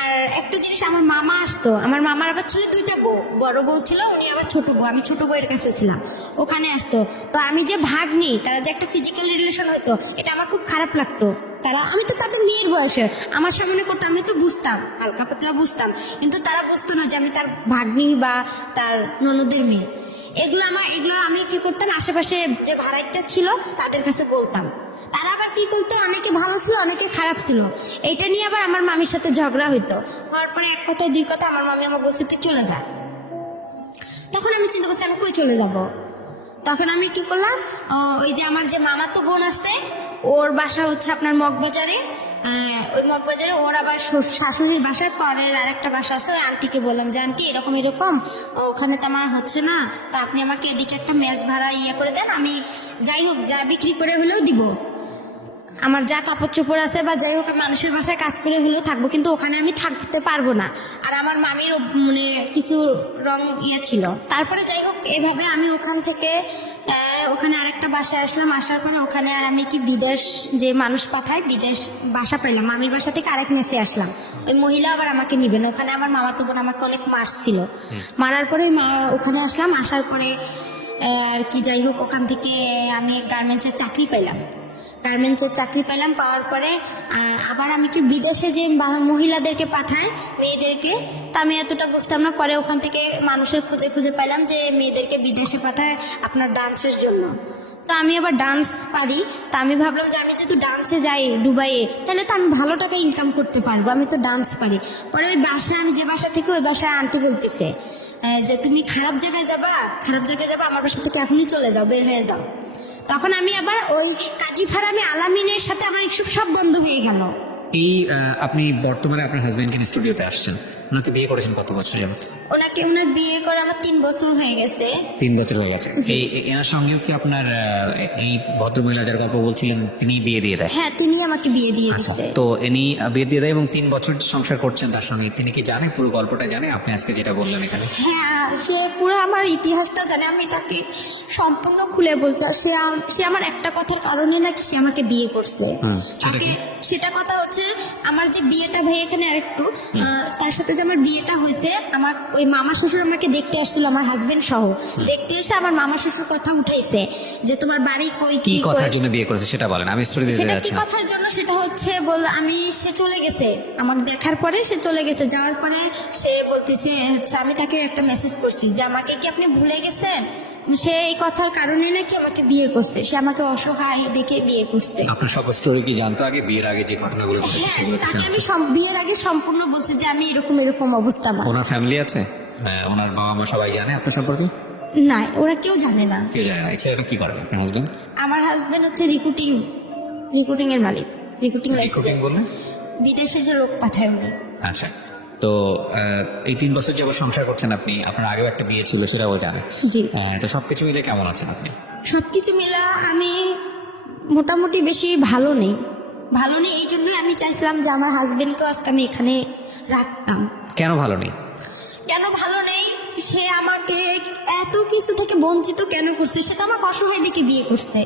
আর একটা জিনিস, আমার মামা আসতো, আমার মামার আবার ছেলে 2টা বউ, বড় বউ ছিল, উনি আবার ছোট বউ, আমি ছোট বউয়ের কাছে ছিলাম, ওখানে আসতো। তো আমি যে ভাগ্নি, তারা যে একটা ফিজিক্যাল রিলেশন হতো, এটা আমার খুব খারাপ লাগতো। তারা, আমি তো তাদের মেয়ের বয়সে আমার সামনে করতো, আমি তো বুঝতাম, হালকা পাতলা বুঝতাম, কিন্তু তারা বুঝতো না যে আমি তার ভাগ্নি বা তার ননদের মেয়ে। এগুলো আমি কি করতাম, আশেপাশে যে ভাড়াইটা ছিল তাদের কাছে বলতাম। তারা আবার কি করতো, অনেকে ভালো ছিল, অনেকে খারাপ ছিল। এটা নিয়ে আবার আমার মামির সাথে ঝগড়া হইতো। হওয়ার পরে এক কথায় দুই কথা আমার মামি আমাকে বলছে তুই চলে যা। তখন আমি চিন্তা করছি আমি কই চলে যাব। তখন আমি কি করলাম, ওই যে আমার যে মামাতো বোন আছে, ওর বাসা হচ্ছে আপনার মগবাজারে, ওই মগবাজারে ওর আবার শাশুড়ির বাসার পরের আরেকটা বাসা আছে, ওই আন্টিকে বললাম যে আন্টি এরকম এরকম ওখানে তো আমার হচ্ছে না, তা আপনি আমাকে এদিকে একটা মেস ভাড়া করে দেন, আমি যাই হোক যা বিক্রি করে হলেও দিব, আমার যা কাপড় চোপড় আছে বা যাই হোক মানুষের বাসায় কাজ করে হলেও থাকবো, কিন্তু ওখানে আমি থাকতে পারবো না। আর আমার মামির মানে কিছু রং ছিল। তারপরে যাই হোক এভাবে আমি ওখান থেকে ওখানে আরেকটা বাসায় আসলাম। আসার পরে ওখানে আর আমি কি বিদেশ যে মানুষ পাঠায়, বিদেশ বাসা পাইলাম, মামির বাসা থেকে আরেক মেসে আসলাম। ওই মহিলা আবার আমাকে নিবেন, ওখানে আমার মামাতো বোন আমাকে অনেক মারছিল। মারার পরে ওখানে আসলাম, আসার পরে আর কি যাই হোক ওখান থেকে আমি গার্মেন্টসের চাকরি পাইলাম। পাওয়ার পরে আবার আমি কি বিদেশে যে মহিলাদেরকে পাঠায় মেয়েদেরকে, তা আমি এতটা বুঝতাম না। পরে ওখান থেকে মানুষের খুঁজে পাইলাম যে মেয়েদেরকে বিদেশে পাঠায় আপনার ডান্সের জন্য। তো আমি আবার ডান্স পারি, তা আমি ভাবলাম যে আমি যেহেতু ডান্সে যাই দুবাইয়ে, তাহলে তো আমি ভালো টাকা ইনকাম করতে পারবো, আমি তো ডান্স পারি। পরে ওই বাসায়, আমি যে বাসা থেকে, ওই বাসায় আন্টি বলতেছে যে তুমি খারাপ জায়গায় যাবা, আমার বাসা থেকে এখনই চলে যাও, বের হয়ে যাও। তখন আমি আবার ওই কাজী ফারামি আলামিনের সাথে আমার সব বন্ধ হয়ে গেল। এই আপনি বর্তমানে আপনার হাজবেন্ডকে স্টুডিওতে আসছেন, ওনাকে বিয়ে করেছেন কত বছর যাবত? ওনার বিয়ে করে আমার 3 বছর হয়ে গেছে। 3 বছর হয়ে গেছে। এনার সঙ্গেও কি আপনার এই ভদ্রমহিলা যার গল্প বলছিলেন তিনি বিয়ে দিয়ে দেয়? হ্যাঁ, তিনি আমাকে বিয়ে দিয়ে আচ্ছা, দিয়েছে। তো ইনি বিয়ে দিয়ে দেয় এবং 3 বছর সংসার করছেন তার সঙ্গে, তিনি কি জানে, পুরো গল্পটা জানে আপনি আজকে যেটা বললেন এখানে? হ্যাঁ, সে পুরো আমার ইতিহাসটা জানে, আমি তাকে সম্পূর্ণ খুলে বলছি। আর সে আমার একটা কথার কারণে নাকি সে আমাকে বিয়ে করছে। সেটা কি? সেটা কথা হচ্ছে আমার যে বিয়েটা, ভাই এখানে আরেকটু, তার সাথে যে আমার বিয়েটা হয়েছে, আমার ওই মামা শ্বশুর আমাকে দেখতে আসছিল, আমার হাজবেন্ড সহ দেখতে এসে আমার মামা শ্বশুর কথা উঠাইছে যে তোমার বাড়ি কই, কি কথার জন্য বিয়ে করেছে সেটা বলেন, আমি স্টোরি দিতে সেটা কি যাচ্ছি না। কথার জন্য, সেটা হচ্ছে সে চলে গেছে, আমাকে দেখার পরে সে চলে গেছে। যাওয়ার পরে সে বলতেছে হচ্ছে, আমি তাকে একটা মেসেজ করছি যে আমাকে কি আপনি ভুলে গেছেন, সে এই কথার কারণে নাকি আমাকে বিয়ে করছে, সে আমাকে অসহায় দেখে বিয়ে করছে। আপনার সব স্টোরি কি জানতো আগে, বিয়ের আগে যে ঘটনাগুলো ঘটেছে হ্যাঁ, সেগুলো কি তাকে জানতো? আমি বিয়ের আগে সম্পূর্ণ বলছি যে আমি এরকম অবস্থা আমার। ওনার ফ্যামিলি আছে? ওনার বাবা মা সবাই জানে আপনার সম্পর্কে? না, ওরা কেউ জানে না। কেউ জানে না। ছেলেটা কি করে আপনার হাজবেন্ড? আমার হাজবেন্ড হচ্ছে রিক্রুটিং এর মালিক, রিক্রুটিং লাইসেন্স, বললেন বিদেশে যে লোক পাঠায় উনি। আচ্ছা, তো এই 3 বছর যাবত সংসার করছেন আপনি, আপনার আগেও একটা বিয়ে ছিল সেটাও জানে। জি, তো সবকিছু মিলে কেমন আছেন আপনি? সবকিছু মিলা আমি মোটামুটি বেশি ভালো নেই। এই জন্যই আমি চাইছিলাম যে আমার হাজবেন্ডকেও আজকে আমি এখানে রাখতাম। কেন ভালো নেই? কেন ভালো নেই, সে আমাকে এত কিছু থেকে বঞ্চিত কেন করছে, সেটা আমাকে অসহায় দেখে বিয়ে করছে।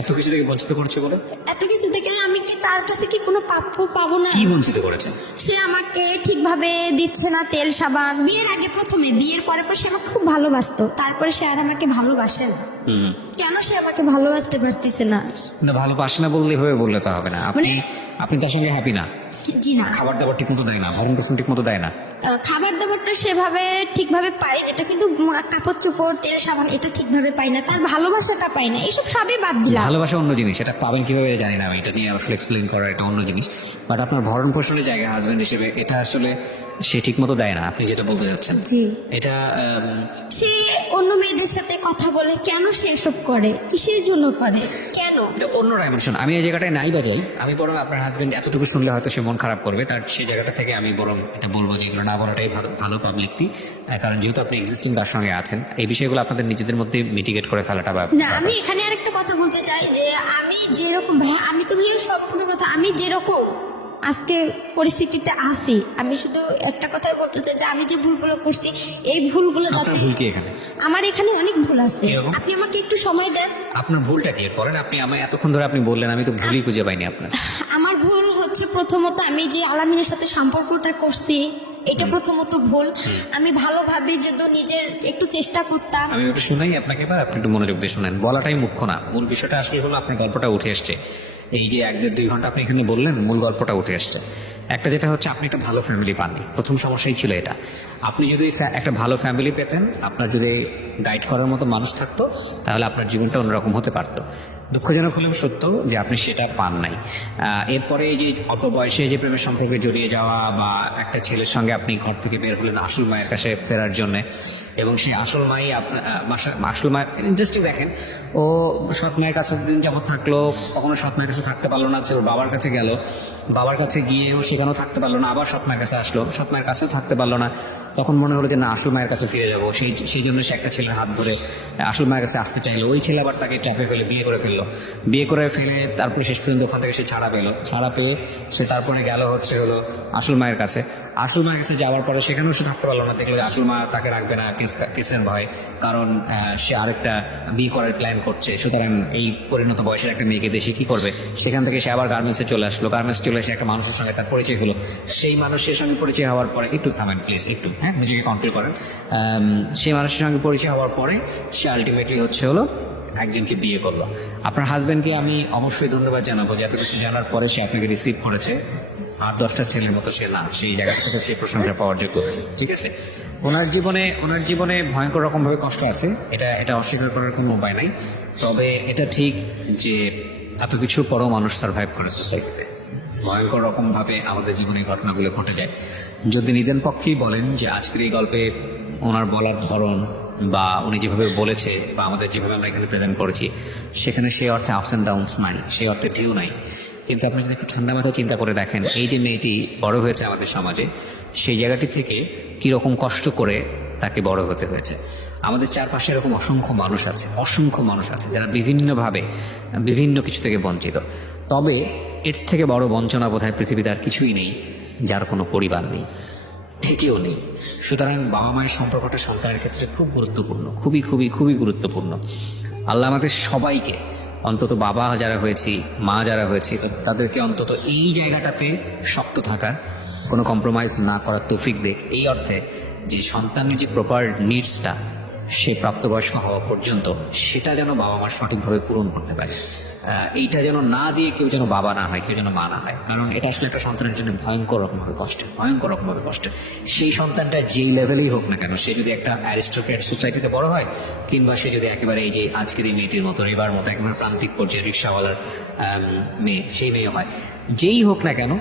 এত কিছু থেকে বঞ্চিত করছে বলে? এত কিছু থেকে আমি কি তার কাছে কি কোনো প্রাপ্য পাবো না? কি বঞ্চিত করেছে? সে আমাকে ঠিকভাবে দিচ্ছে না তেল সাবান। বিয়ের আগে প্রথমে, বিয়ের পরে সে আমাকে খুব ভালোবাসতো, তারপরে সে আর আমাকে ভালোবাসে না। কেন সে আমাকে ভালোবাসতে পারতেছে না? না, ভালোবাসে না বললে এভাবে বললে তো হবে না। আপনি তার সঙ্গে হ্যাপি না? জি না। খাবার দাবার ঠিক মতো দেয় না, ভরণ পোষণ ঠিক মতো দেয় না? খাবার দাবারটা সেভাবে ঠিকভাবে পাই, যেটা কিন্তু কাপড় চোপড় তেল সাবান এটা ঠিকভাবে পাই না, তার ভালোবাসাটা পাই না, এইসব সবই বাদ দিলাম। ভালোবাসা অন্য জিনিস, এটা পাবেন কিভাবে জানি না আমি, এটা নিয়ে আসলে এক্সপ্লেন করা এটা অন্য জিনিস। বাট আপনার ভরণ পোষণের জায়গা হাজবেন্ড হিসেবে এটা আসলে সে ঠিক মতো দেয় না, আপনি যেটা বলতে চাচ্ছেন জি। এটা সে অন্য মেয়েদের সাথে কথা বলে, কেন সে এসব করে, কিসের জন্য করে, কেন? এটা অন্য ডাইমেনশন। আমি এই জায়গাটায় নাই বাজাই, আমি বরং আপনার হাজবেন্ড এতটুকু শুনলে হয়তো সে মন খারাপ করবে, তার সেই জায়গাটা থেকে আমি বরং এটা বলবো যে এগুলো না বলাটাই ভালো পাবলিকলি, কারণ যেহেতু আপনি এক্সিস্টিং তার সঙ্গে আছেন, এই বিষয়গুলো আপনাদের নিজেদের মধ্যে মিটিগেট করে ফেলাটা না, আমি এখানে আরেকটা কথা বলতে চাই যে আমি যেরকম ভাই, আমি তো ভাইয়া সম্পূর্ণ কথা, আমি যেরকম আজকে পরিস্থিতিতে আছি, আমি শুধু একটা কথাই বলতে চাই যে আমি যে ভুলগুলো করছি, এই ভুলগুলো আপনার যাতে, ভুল কি এখানে? আমার এখানে অনেক ভুল আছে, এরকম? আপনি আমাকে একটু সময় দেন। আপনার ভুলটা কি এরপরে? আপনি আমায় এতক্ষণ ধরে আপনি বললেন, আমি তো ভুলই খুঁজে পাইনি আপনার। আমার ভুল হচ্ছে প্রথমত আমি যে আলামিনের সাথে সম্পর্কটা করছি, এটা প্রথমত ভুল। আমি ভালোভাবে যদি নিজের একটু চেষ্টা করতাম। আমি একটু শুনাই আপনাকে, এবার আপনি একটু মনোযোগ দিয়ে শুনেন, বলাটাই মুখ্য না, মূল বিষয়টা আসলে হলো আপনার গল্পটা উঠে এসছে। এই যে 1-1.5-2 ঘন্টা আপনি এখানে বললেন, মূল গল্পটা উঠে আসছে। একটা যেটা হচ্ছে আপনি একটা ভালো ফ্যামিলি পাননি, প্রথম সমস্যাই ছিল এটা। আপনি যদি একটা ভালো ফ্যামিলি পেতেন, আপনার যদি গাইড করার মতো মানুষ থাকতো, তাহলে আপনার জীবনটা অন্যরকম হতে পারতো। দুঃখজনক হলেও সত্য যে আপনি সেটা পান নাই। এরপরে এই যে অল্প বয়সে যে প্রেমের সম্পর্কে জড়িয়ে যাওয়া, বা একটা ছেলের সঙ্গে আপনি ঘর থেকে বের হলেন আসল মায়ের কাছে ফেরার জন্য, এবং সেই আসল মাই আপনার আসল মায়ের ইন্টারেস্টিং দেখেন, ও সৎ মায়ের কাছে দিন যাবত থাকলো, কখনো সৎ মায়ের কাছে থাকতে পারলো না, ওর বাবার কাছে গেল, বাবার কাছে গিয়েও সেখানেও থাকতে পারলো না, আবার সৎ মায়ের কাছে আসলো, সৎ মায়ের কাছেও থাকতে পারলো না, তখন মনে হলো যে না, আসল মায়ের কাছে ফিরে যাবো। সেই জন্য সে একটা ছেলের হাত ধরে আসল মায়ের কাছে আসতে চাইলো। ওই ছেলে আবার তাকে ট্র্যাপে ফেলে বিয়ে করে ফেললো, বিয়ে করে ফেলে তারপরে শেষ পর্যন্ত ওখান থেকে সে ছাড়া পেলো, ছাড়া পেয়ে সে তারপরে গেল হলো আসল মায়ের কাছে। আসল মায়ের কাছে যাওয়ার পরে সেখানেও সে থাকতে পারলো না, দেখলো যে আসল মা তাকে রাখবে না কিসের ভয়, কারণ সে আরেকটা বিয়ে করার প্ল্যান করছে। সুতরাং এই পরিণত বয়সের একটা মেয়েকে দেশে কি করবে? সেখান থেকে সে আবার গার্মেন্টসে চলে আসলো, গার্মেন্টস চলে এসে একটা মানুষের সঙ্গে তার পরিচয় হলো। সেই মানুষের সঙ্গে পরিচয় হওয়ার পরে, একটু থামেন প্লিজ, একটু নিজেকে কন্ট্রোল করেন। সেই মানুষের সঙ্গে পরিচয় হওয়ার পরে সে আলটিমেটলি হলো একজনকে বিয়ে করলো। আপনার হাজবেন্ডকে আমি অবশ্যই ধন্যবাদ জানাবো যে এত কিছু জানার পরে সে আপনাকে রিসিভ করেছে। 8-10টা ছেলের মতো সে না, সেই জায়গা থেকে সে প্রশংসা পাওয়ার যোগ্য। ঠিক আছে, ওনার জীবনে ভয়ঙ্কর রকম ভাবে কষ্ট আছে, এটা অস্বীকার করার কোনো উপায় নাই। তবে এটা ঠিক যে এত কিছুর পরও মানুষ সার্ভাইভ করে সোসাইটিতে, ভয়ঙ্কর রকম ভাবে আমাদের জীবনে ঘটনাগুলো ঘটে যায়। যদি নিদেন পক্ষেই বলেন যে আজকের এই গল্পে ওনার বলার ধরন, বা উনি যেভাবে বলেছে, বা আমাদের যেভাবে আমরা এখানে প্রেজেন্ট করেছি, সেখানে সেই অর্থে আপস অ্যান্ড ডাউনস নাই, সেই অর্থে ঢেউ নাই। কিন্তু আপনি যদি একটু ঠান্ডা মাথায় চিন্তা করে দেখেন, এই যে মেয়েটি বড় হয়েছে আমাদের সমাজে, সেই জায়গাটি থেকে কিরকম কষ্ট করে তাকে বড় হতে হয়েছে। আমাদের চারপাশে এরকম অসংখ্য মানুষ আছে যারা বিভিন্নভাবে বিভিন্ন কিছু থেকে বঞ্চিত। তবে এর থেকে বড় বঞ্চনা বোধহয় পৃথিবীতে আর কিছুই নেই, যার কোনো পরিবার নেই, থেকেও নেই। সুতরাং বাবা মায়ের সম্পর্কটা সন্তানের ক্ষেত্রে খুব গুরুত্বপূর্ণ, খুবই খুবই খুবই গুরুত্বপূর্ণ। আল্লাহ আমাদের সবাইকে, অন্তত বাবা যারা হয়েছি, মা যারা হয়েছি, তাদেরকে অন্তত এই জায়গাটাতে শক্ত থাকার, কোনো কম্প্রোমাইজ না করার তৌফিক দেখ, এই অর্থে যে সন্তানের যে প্রপার নিডসটা সে প্রাপ্তবয়স্ক হওয়া পর্যন্ত, সেটা যেন বাবা মা সঠিকভাবে পূরণ করতে পারে। এইটা যেন না দিয়ে কেউ যেন বাবা না হয়, কেউ যেন মা না হয়, কারণ এটা আসলে একটা সন্তানের জন্য ভয়ঙ্কর রকমভাবে কষ্ট। সেই সন্তানটা যেই লেভেলেই হোক না কেন, সে যদি একটা অ্যারিস্টোক্র্যাট সোসাইটিতে বড় হয়, কিংবা সে যদি একেবারে এই যে আজকের এই মেয়েটির মতো, এবার মতো একেবারে প্রান্তিক পর্যায়ে রিক্সাওয়ালার মেয়ে, সেই মেয়ে হয়, যেই হোক না কেন,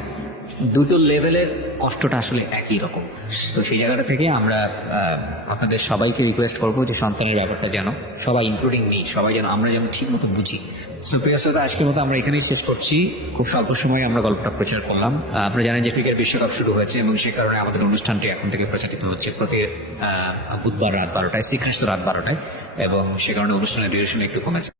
দুটো লেভেলের কষ্টটা আসলে একই রকম। তো সেই জায়গাটা থেকে আমরা আপনাদের সবাইকে রিকোয়েস্ট করবো যে সন্তানের ব্যাপারটা যেন সবাই, ইনক্লুডিং মি, সবাই যেন আমরা যেন ঠিক মতো বুঝি। সো প্রিয় শ্রোতা, আজকের মতো আমরা এখানেই শেষ করছি। খুব স্বল্প সময়ে আমরা গল্পটা প্রচার করলাম। আপনারা জানেন যে ক্রিকেট বিশ্বকাপ শুরু হয়েছে, এবং সে কারণে আমাদের অনুষ্ঠানটি এখন থেকে প্রচারিত হচ্ছে প্রতি বুধবার রাত 12টায়, শ্রীকৃষ্ণ রাত 12টায়, এবং সে কারণে অনুষ্ঠানের ডিউরেশন একটু কমেছে।